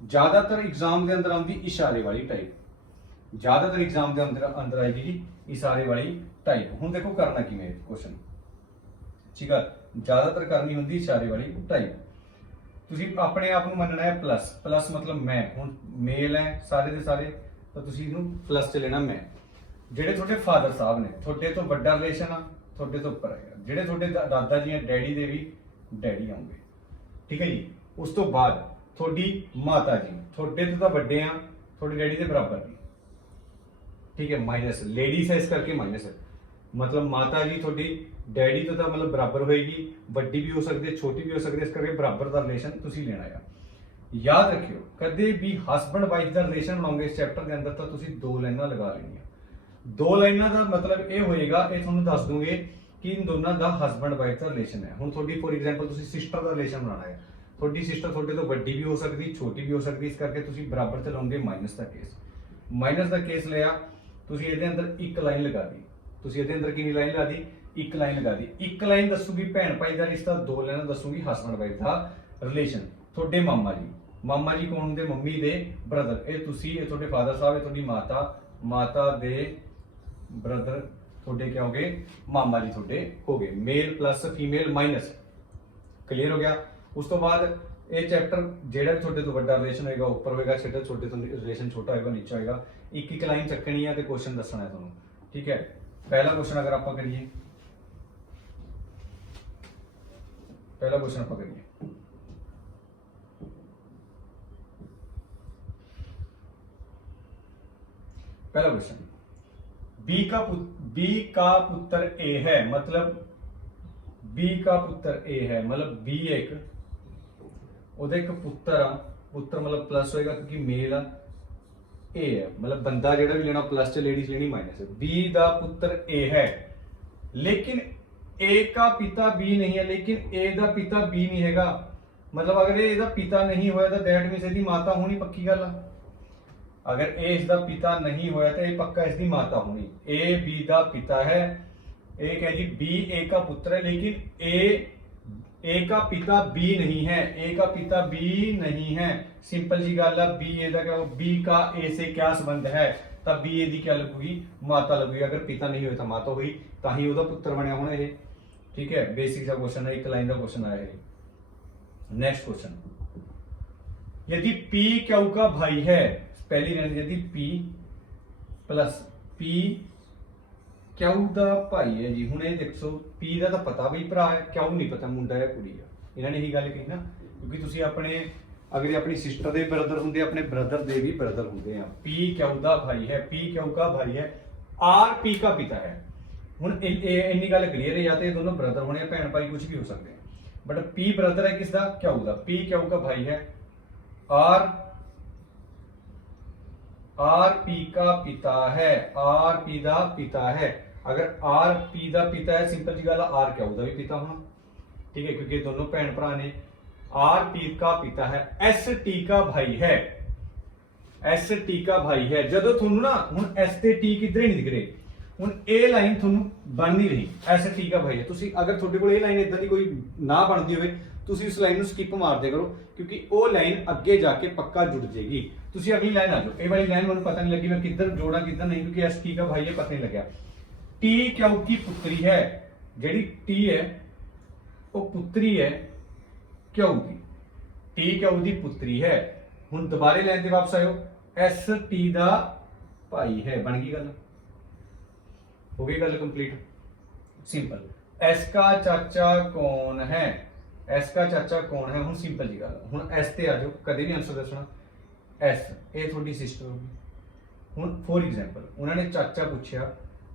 ज्यादातर एग्जाम के अंदर आती इशारे वाली टाइप, ज्यादातर एग्जाम के अंदर आएगी जी इशारे वाली टाइप। हुण देखो करना किवें क्वेश्चन, ठीक है, ज्यादातर करनी होंदी इशारे वाली टाइप। तुसी अपने आप को मनना है प्लस, प्लस मतलब मैं, हुण मेल है सारे दे सारे, तो तुसी इहनूं प्लस च लेना मैं। ਜਿਹੜੇ ਤੁਹਾਡੇ ਫਾਦਰ ਸਾਹਿਬ ਨੇ ਤੁਹਾਡੇ ਤੋਂ ਵੱਡਾ ਰਿਲੇਸ਼ਨ ਆ, ਤੁਹਾਡੇ ਤੋਂ ਉੱਪਰ ਹੈਗਾ। ਜਿਹੜੇ ਤੁਹਾਡੇ ਦਾਦਾ ਜੀ ਆ ਡੈਡੀ ਦੇ ਵੀ ਡੈਡੀ ਆਉਂਗੇ, ਠੀਕ ਹੈ ਜੀ। ਉਸ ਤੋਂ ਬਾਅਦ ਤੁਹਾਡੀ ਮਾਤਾ ਜੀ ਤੁਹਾਡੇ ਤੋਂ ਤਾਂ ਵੱਡੇ ਆ, ਤੁਹਾਡੇ ਡੈਡੀ ਦੇ ਬਰਾਬਰ ਨਹੀਂ, ਠੀਕ ਹੈ। ਮਾਈਨਸ ਲੇਡੀਜ਼ ਹੈ ਇਸ ਕਰਕੇ ਮਾਈਨਸ ਹੈ, मतलब माता जी थोड़ी डैडी तो मतलब बराबर होएगी, वड्डी भी हो सकती है छोटी भी हो सकती है, इस करके बराबर का रिलेशन तुसी लेना है। याद रखियो कदे भी हस्बैंड वाइफ का रिलेशन बनाओगे इस चैप्टर के अंदर तो तुसी दो लाइनां लगा लेनियां। दो लाइनां का मतलब ये होएगा, ये तुहानूं दस दूंगे कि इन दोनों का हस्बैंड वाइफ का रिलेशन है। हुण थोड़ी फॉर एग्जांपल तुसी सिस्टर का रिलेशन बनाना है, थोड़ी सिस्टर थोड़े तो वड्डी भी हो सकती छोटी भी हो सकती, इस करके तुसी बराबर चलाओगे माइनस का केस। माइनस का केस लिया तुसी इहदे अंदर एक लाइन लगा दी, तुसी इहदे अंदर कितनी लाइन लगा दी, एक लाइन लगा दी। एक लाइन दसूगी भैन भाई का रिश्ता, दो लाइन दसूगी हस्बैंड वाइफ का रिलेशन। थोड़े मामा जी, मामा जी कौन होंदे, मम्मी दे ब्रदर, ये तुसी ये थोड़े फादर साहब, ये थोड़ी माता, माता दे ब्रदर थोड़े क्या हो गए, मामा जी थोड़े हो गए। Male plus female minus, clear हो गया। उस तो बाद ये चैप्टर जेड़ा भी थोड़े तो बड़ा रिलेशन होएगा ऊपर होएगा, छोटे छोटे तो रिलेशन छोटा होएगा नीचे होएगा। एक एक लाइन चक्कनी है तो क्वेश्चन दसना है तुहानूं, ठीक है। पहला क्वेश्चन अगर आप करिए, पहला क्वेश्चन आप करिए, पहला क्वेश्चन बी का पुत्र ए है, मतलब बी का पुत्र ए है, मतलब बी एक ओदे एक पुत्र आ, पुत्र मतलब प्लस होएगा क्योंकि मेल आ, ए है मतलब बंदा जेड़ा भी लेना प्लस च, लेडीज लेनी माइनस है। बी दा पुत्र ए है लेकिन ए का पिता बी नहीं है, लेकिन ए दा पिता बी नहीं हैगा, मतलब अगर ए दा पिता नहीं होया तो दैट मींस इसदी माता होनी पक्की गल आ। अगर ए इसदा पिता नहीं होया तो ये पक्का इसदी माता होनी। ए बी दा पिता है, ए कह जी बी ए का पुत्र है, लेकिन ए का पिता बी नहीं है, ए का पिता बी नहीं है। सिंपल जी गल है, बी ए दा क्या, बी का ए से क्या संबंध है, तब बी ए दी क्या लगूगी, माता लगूगी। अगर पिता नहीं हुई तो माता हुई, ताही ओदा पुत्र बनया होना ये, ठीक है। बेसिक सा क्वेश्चन है, एक लाइन का क्वेश्चन आया है। नेक्स्ट क्वेश्चन, यदि पी क्यू का भाई है, पहली लाइन यदि पी प्लस पी क्यू दा भाई है जी। हुण ये देखो पी दा तां पता भी भरा है, क्यू नहीं पता मुंडा है कुड़ी है, इन्होंने यही गल कही ना, क्योंकि तुसी अपने अगर अपनी सिस्टर दे ब्रदर होंगे, अपने ब्रदर दे भी ब्रदर होंगे हैं। पी क्यू दा भाई है, पी क्यू का भाई है, आर पी का पिता है। हुण इन्नी गल क्लीयर है, या तो ये दोनों ब्रदर होने, भैन भाई कुछ भी हो सकते हैं, बट पी ब्रदर है किसका, क्यू दा। पी क्यू का भाई है, आर पी का पिता है, आर पी दा पिता है। अगर आर पी दा पिता है, सिंपल जी गल आर क्यू दा भी पिता होना, ठीक है, क्योंकि दोनों भैन भरा ने। आर पी का पिता है, एस टी का भाई है, एस टी का भाई है। जदों तुहानूं ना हुण एस ते टी किधरे नहीं दिख रहे, ਹੁਣ ਇਹ ਲਾਈਨ ਤੁਹਾਨੂੰ ਬਣ ਨਹੀਂ ਰਹੀ, ਐਸੇ ਠੀਕ ਆ ਭਾਈ। ਤੁਸੀਂ ਅਗਰ ਤੁਹਾਡੇ ਕੋਲ ਇਹ ਲਾਈਨ ਇਦਾਂ ਦੀ ਕੋਈ ਨਾ ਬਣਦੀ ਹੋਵੇ, ਤੁਸੀਂ ਉਸ ਲਾਈਨ ਨੂੰ ਸਕਿਪ ਮਾਰ ਦਿਆ ਕਰੋ, ਕਿਉਂਕਿ ਉਹ ਲਾਈਨ ਅੱਗੇ ਜਾ ਕੇ ਪੱਕਾ ਜੁੜ ਜਾਏਗੀ। ਤੁਸੀਂ ਅਗਲੀ ਲਾਈਨ ਆ ਜਾਓ। ਇਹ ਵਾਲੀ ਲਾਈਨ ਮੈਨੂੰ ਪਤਾ ਨਹੀਂ ਲੱਗੀ ਮੈਂ ਕਿੱਧਰ ਜੋੜਾਂ ਕਿੱਧਰ ਨਹੀਂ, ਕਿਉਂਕਿ ਐਸ ਠੀਕ ਆ ਭਾਈ ਇਹ ਪਤਾ ਨਹੀਂ ਲੱਗਿਆ। ਟੀ ਕਿਉ ਕੀ ਪੁੱਤਰੀ ਹੈ, ਜਿਹੜੀ ਟੀ ਹੈ ਉਹ ਪੁੱਤਰੀ ਹੈ ਕਿਉ ਦੀ, ਟੀ ਕਿਉ ਦੀ ਪੁੱਤਰੀ ਹੈ। ਹੁਣ ਦੁਬਾਰੇ ਲਾਈਨ ਤੇ ਵਾਪਸ ਆਇਓ, ਐਸ ਟੀ ਦਾ ਭਾਈ ਹੈ, ਬਣ गई गल, हो गई गल कंप्लीट, सिंपल। एस का चाचा कौन है, एस का चाचा कौन है, हुण सिंपल जी गल। हुण एस ते आ जाओ, कदे भी आंसर दसना। एस ये थोड़ी सिस्टर होगी। हुण फॉर एग्जांपल उन्होंने चाचा पूछया,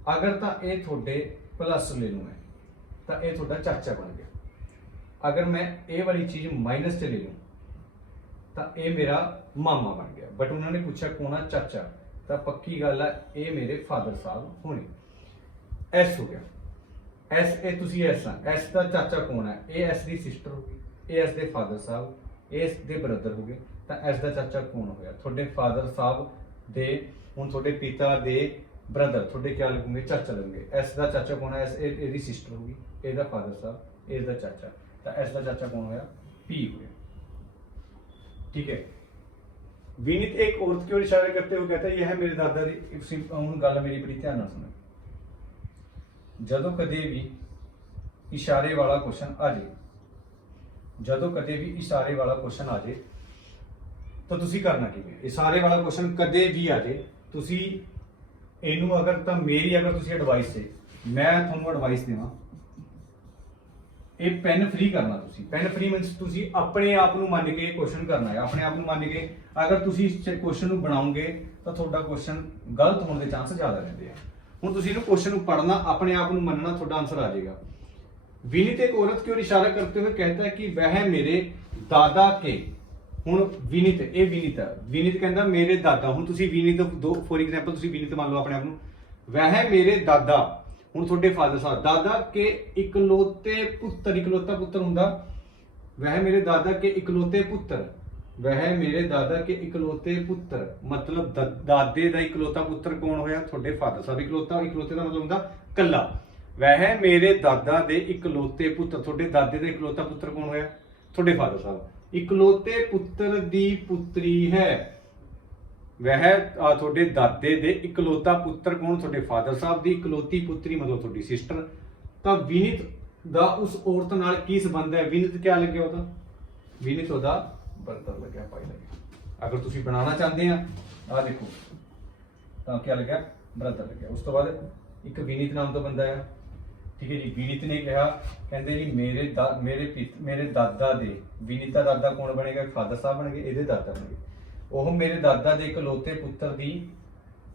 अगर तो ये थोड़े प्लस ले लूँ मैं तो ये थोड़ा चाचा बन गया। अगर मैं ये वाली चीज़ माइनस से ले लूँ तो ये मेरा मामा बन गया। बट उन्होंने पूछा कौन है, चाचा, तो पक्की गल है ये मेरे फादर साहब होने। एस हो गया, एस ए तुसी एस आ, एस का चाचा कौन है, ये एस की सिस्टर होगी, ये एस दे फादर साहब, ये एस दे ब्रदर हो गए। तो एस का चाचा कौन होया, थोड़े फादर साहब दे, हुण थोड़े पिता दे ब्रदर, थोड़े क्या लगेंगे, चाचा लगेंगे। एस का चाचा कौन है, एस ए सिस्टर होगी, ए दा फादर साहब, ए दा चाचा। तो एस का चाचा कौन होया, पी हो गया। ठीक है। विनीत एक औरत की ओर इशारा करते हुए कहता है यह है मेरे दादा दी। हुण गल मेरी बड़ी ध्यान नाल सुनो, ਜਦੋਂ ਕਦੇ ਵੀ ਇਸ਼ਾਰੇ ਵਾਲਾ ਕੁਐਸਚਨ ਆ ਜੇ, ਜਦੋਂ ਕਦੇ ਵੀ ਇਸ਼ਾਰੇ ਵਾਲਾ ਕੁਐਸਚਨ ਆ ਜੇ ਤਾਂ ਤੁਸੀਂ ਕਰਨਾ ਕੀ ਹੈ। ਇਸ਼ਾਰੇ ਵਾਲਾ ਕੁਐਸਚਨ ਕਦੇ ਵੀ ਆ ਜੇ, ਤੁਸੀਂ ਇਹਨੂੰ ਅਗਰ ਤਾਂ ਮੇਰੀ ਅਗਰ ਤੁਸੀਂ ਐਡਵਾਈਸ ਹੈ, ਮੈਂ ਤੁਹਾਨੂੰ ਐਡਵਾਈਸ ਦੇਵਾਂ, ਇਹ ਪੈਨ ਫ੍ਰੀ ਕਰਨਾ। ਤੁਸੀਂ ਪੈਨ ਫ੍ਰੀ ਮੀਨਸ ਤੁਸੀਂ ਆਪਣੇ ਆਪ ਨੂੰ ਮੰਨ ਕੇ ਕੁਐਸਚਨ ਕਰਨਾ ਹੈ, ਆਪਣੇ ਆਪ ਨੂੰ ਮੰਨ ਕੇ। ਅਗਰ ਤੁਸੀਂ ਇਸ ਕੁਐਸਚਨ ਨੂੰ ਬਣਾਓਗੇ ਤਾਂ ਤੁਹਾਡਾ ਕੁਐਸਚਨ ਗਲਤ ਹੋਣ ਦੇ ਚਾਂਸ ਜ਼ਿਆਦਾ ਰਹਿੰਦੇ ਆ। ਹੁਣ ਤੁਸੀਂ ਇਹਨੂੰ क्वेश्चन ਨੂੰ ਪੜ੍ਹਨਾ, ਆਪਣੇ आप ਨੂੰ ਮੰਨਣਾ, ਤੁਹਾਡਾ ਆਨਸਰ ਆ ਜਾਏਗਾ। विनीत एक औरत की ओर इशारा करते हुए कहता है कि वह मेरे दादा के, ਹੁਣ विनीत ਇਹ विनीत ਹੈ, विनीत ਕਹਿੰਦਾ ਮੇਰੇ ਦਾਦਾ। ਹੁਣ ਤੁਸੀਂ विनीत ਦੋ ਫॉर एग्जांपल ਤੁਸੀਂ विनीत ਮੰਨ ਲਓ ਆਪਣੇ ਆਪ ਨੂੰ, वह मेरे दादा, ਹੁਣ ਤੁਹਾਡੇ ਫਾਦਰ ਸਾਹਿਬ, दादा के इकलौते पुत्र, इकलौता पुत्र ਹੁੰਦਾ, वह मेरे दादा के इकलौते पुत्र, वह मेरे दादा के इकलौते पुत्र, मतलब दादे का इकलौता पुत्र कौन होया, थोड़े फादर साहब। इकलौता, इकलौते का मतलब होता कला। वह मेरे दादा दे इकलौते पुत्र, थोड़े दादे का इकलौता पुत्र कौन होया, थोड़े फादर साहब। इकलौते पुत्र दी पुत्री है, वह थोड़े दादे दे इकलौता पुत्र कौन, थोड़े फादर साहब दी इकलौती पुत्री मतलब थोड़ी सिस्टर। तो विनीत दा उस औरत नाल की संबंध है, विनीत क्या लगे ਉਹਦਾ, विनीत ਉਹਦਾ ब्रदर लगे, भाई लगे। अगर तुम बनाना चाहते हैं आ देखो तो क्या लगे, ब्रदर लगे। उस तो बाद एक विनीत नाम तो बंदा है, ठीक है जी। विनीत ने कहा, कहते जी मेरे दादा दे, विनीत का दादा कौन बनेगा, फादर साहब बन गए, ये दादा बन गए। वह मेरे दादा दे इकलौते पुत्र दी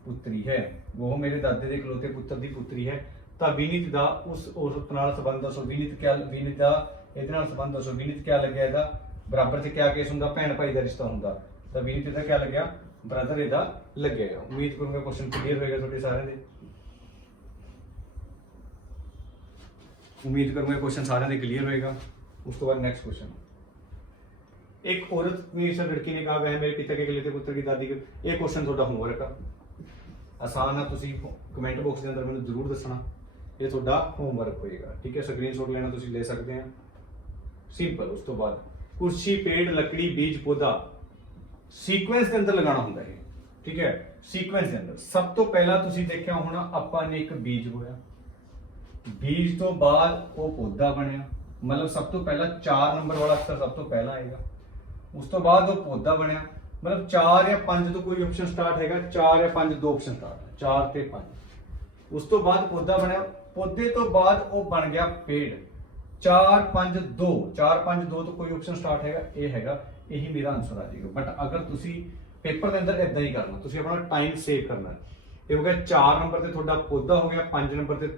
पुत्री है, वो मेरे दादे दे इकलौते पुत्र दी पुत्री है। तो विनीत का उस औरत नाल संबंध दसो, विनीत क्या, विनीत का इहदे नाल संबंध दसो, विनीत क्या लगे इहदा, बराबर से क्या केस होंगे, भैन भाई का रिश्ता होंगे। तो विनीत का क्या लग्या, ब्रदर इहदा लग्गेगा। उम्मीद करूंगा क्वेश्चन क्लीयर होएगा तुहाडे सारे दे, उम्मीद करूंगा क्वेश्चन सारे दे क्लीयर होएगा। उस तो बाद नेक्स्ट क्वेश्चन, एक औरत ने, इस लड़की ने कहा वह मेरे पिता के इकलौते पुत्र की दादी के। ये क्वेश्चन थोड़ा होमवर्क आ, आसान है, तुसी कमेंट बॉक्स के अंदर मैंने जरूर दसना, ये थोड़ा होमवर्क होएगा। ठीक है, स्क्रीनशॉट लेना तुसी ले सकते हैं, सिंपल। उस तो बाद कुर्सी, पेड़, लकड़ी, बीज, पौधा, सीक्वेंस के अंदर लगाना होता है। ठीक है, सीक्वेंस के अंदर सब तो पहला तुसी देखा होना, आपां ने एक बीज बोया, बीज तो बाद वो पौधा बनया, मतलब सब तो पहला 4 नंबर वाला अक्षर सब तो पहला आएगा। उस तो बाद वो पौधा बनया, मतलब 4 या 5 तो कोई ऑप्शन स्टार्ट है, 4 या 5 दो ऑप्शन स्टार्ट है, 4 ते 5। उस तो बाद पौधा बनया, पौधे तो बाद वो बन गया पेड़, 4 5 2, 4 5 2 तो कोई ऑप्शन स्टार्ट है, ये हैगा, यही मेरा आंसर आ जाएगा। बट अगर तुसी पेपर के अंदर इदा ही करना, तुसी अपना टाइम सेव करना। ये हो गया 4 नंबर से थोड़ा पौधा हो गया, 5 नंबर से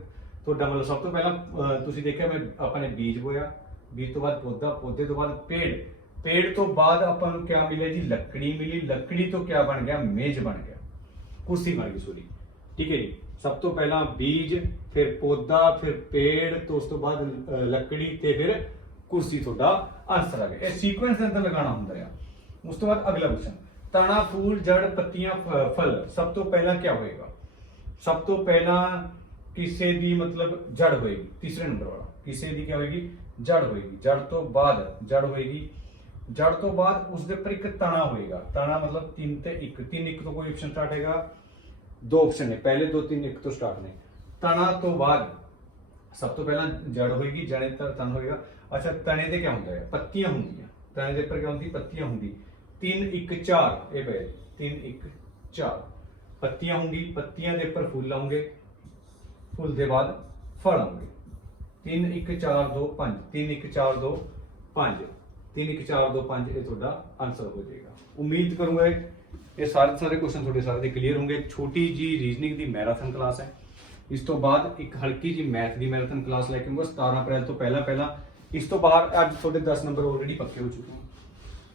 थोड़ा मतलब सब तो पहला तुसी देखिया मैं अपने बीज बोया, बीज तो बाद पौधा, पौधे तो बाद पेड़, पेड़ तो बाद अपन क्या मिले जी, लकड़ी मिली, लकड़ी तो क्या बन गया, मेज बन गया, कुर्सी बन गई, सॉरी। ठीक है जी, सब तो पहला बीज, फिर पौधा, फिर पेड़, तो उस तो बाद लकड़ी, ते फिर कुर्सी, थोड़ा आंसर आ गया। सीक्वेंस के अंदर लगाना होंगे है। उस तो बाद अगला क्वेश्चन, तना, फूल, जड़, पत्तियां, फल, सब तो पहला क्या होएगा, ਸਭ ਤੋਂ ਪਹਿਲਾਂ ਕਿਸੇ ਦੀ ਮਤਲਬ ਜੜ ਹੋਏਗੀ, ਤੀਸਰੇ ਨੰਬਰ ਵਾਲਾ ਕਿਸੇ ਦੀ ਕੀ ਹੋਏਗੀ, ਜੜ ਹੋਏਗੀ। ਜੜ ਤੋਂ ਬਾਅਦ ਜੜ ਹੋਏਗੀ, ਜੜ ਤੋਂ ਬਾਅਦ ਉਸ ਦੇ ਉੱਪਰ ਇੱਕ ਤਣਾ ਹੋਏਗਾ। ਤਣਾ ਮਤਲਬ 3 ਤੇ 1, 3 1 ਤੋਂ ਕੋਈ ਆਪਸ਼ਨ ਸਟਾਰਟ ਹੈਗਾ, 2 ਆਪਸ਼ਨ ਨੇ, ਪਹਿਲੇ 2 3 1 ਤੋਂ ਸਟਾਰਟ ਨੇ। ਤਣਾ ਤੋਂ ਬਾਅਦ ਸਭ ਤੋਂ ਪਹਿਲਾਂ ਜੜ ਹੋਏਗੀ, ਜੜੇ ਤੇ ਤਣ ਹੋਏਗਾ। ਅੱਛਾ, ਤਣੇ ਤੇ ਕੀ ਹੁੰਦਾ ਹੈ, ਪੱਤੀਆਂ ਹੁੰਦੀਆਂ। ਤਣੇ ਦੇ ਉੱਪਰ ਕੀ ਹੁੰਦੀ, ਪੱਤੀਆਂ ਹੁੰਦੀ। 3 1 4 ਇਹ ਪਏ 3 1 4 ਪੱਤੀਆਂ ਹੁੰਦੀ। ਪੱਤੀਆਂ ਦੇ ਉੱਪਰ ਫੁੱਲ ਆਉਂਗੇ, ਫੁੱਲ ਦੇ ਬਾਅਦ ਫਲ ਆਉਂਗੇ। 3 1 4 2 5 3 1 4 2 5 3 1 4 2 5 ਇਹ ਤੁਹਾਡਾ ਆਨਸਰ ਹੋ ਜਾਏਗਾ। ਉਮੀਦ ਕਰੂੰਗਾ ਇਹ ਸਾਰੇ ਕੁਐਸਚਨ ਤੁਹਾਡੇ ਸਾਰੇ ਦੇ ਕਲੀਅਰ ਹੋਣਗੇ। ਛੋਟੀ ਜੀ ਰੀਜ਼ਨਿੰਗ ਦੀ ਮੈਰਾਥਨ ਕਲਾਸ ਹੈ। ਇਸ ਤੋਂ ਬਾਅਦ ਇੱਕ ਹਲਕੀ ਜੀ ਮੈਥ ਦੀ ਮੈਰਾਥਨ ਕਲਾਸ ਲੈ ਕੇ ਆਊਂਗਾ 17 ਅਪ੍ਰੈਲ ਤੋਂ ਪਹਿਲਾਂ। ਇਸ ਤੋਂ ਬਾਹਰ ਅੱਜ ਤੁਹਾਡੇ 10 ਨੰਬਰ ਆਲਰੇਡੀ ਪੱਕੇ ਹੋ ਚੁੱਕੇ ਹਨ।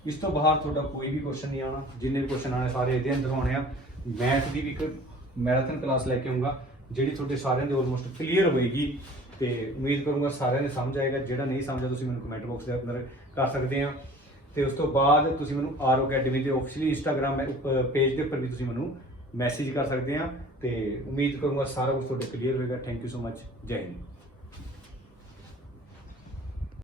ਇਸ ਤੋਂ ਬਾਹਰ ਤੁਹਾਡਾ ਕੋਈ ਵੀ ਕੁਐਸਚਨ ਨਹੀਂ ਆਉਣਾ। ਜਿੰਨੇ ਵੀ ਕੁਐਸਚਨ ਆਣੇ ਸਾਰੇ ਇਹਦੇ ਅੰਦਰ ਹੋਣੇ ਆ। ਮੈਥ ਦੀ ਵੀ ਇੱਕ ਮੈਰਾਥਨ ਕਲਾਸ ਲੈ ਕੇ ਆਊਂਗਾ ਜਿਹੜੀ ਤੁਹਾਡੇ ਸਾਰਿਆਂ ਦੇ ਆਲਮੋਸਟ ਕਲੀਅਰ ਹੋਏਗੀ ਤੇ ਉਮੀਦ ਕਰੂੰਗਾ ਸਾਰਿਆਂ ਨੇ ਸਮਝ ਆਏਗਾ। ਜਿਹੜਾ ਨਹੀਂ ਸਮਝਿਆ ਤੁਸੀਂ ਮੈਨੂੰ ਕਮੈਂਟ ਬਾਕਸ ਦੇ ਅੰਦਰ ਕਰ ਸਕਦੇ ਆ। ਤੇ ਉਸ ਤੋਂ ਬਾਅਦ ਤੁਸੀਂ ਮੈਨੂੰ ਆਰ ਅਕੈਡਮੀ ਦੇ ਆਫੀਸ਼ੀਅਲੀ ਇੰਸਟਾਗ੍ਰਾਮ ਪੇਜ ਦੇ ਉੱਪਰ ਵੀ ਤੁਸੀਂ ਮੈਨੂੰ ਮੈਸੇਜ ਕਰ ਸਕਦੇ ਆ। ਤੇ ਉਮੀਦ ਕਰੂੰਗਾ ਸਾਰਾ ਕੁਝ ਤੁਹਾਡੇ ਕਲੀਅਰ ਹੋਏਗਾ। Thank you so much. ਜੈ ਹਿੰਦ।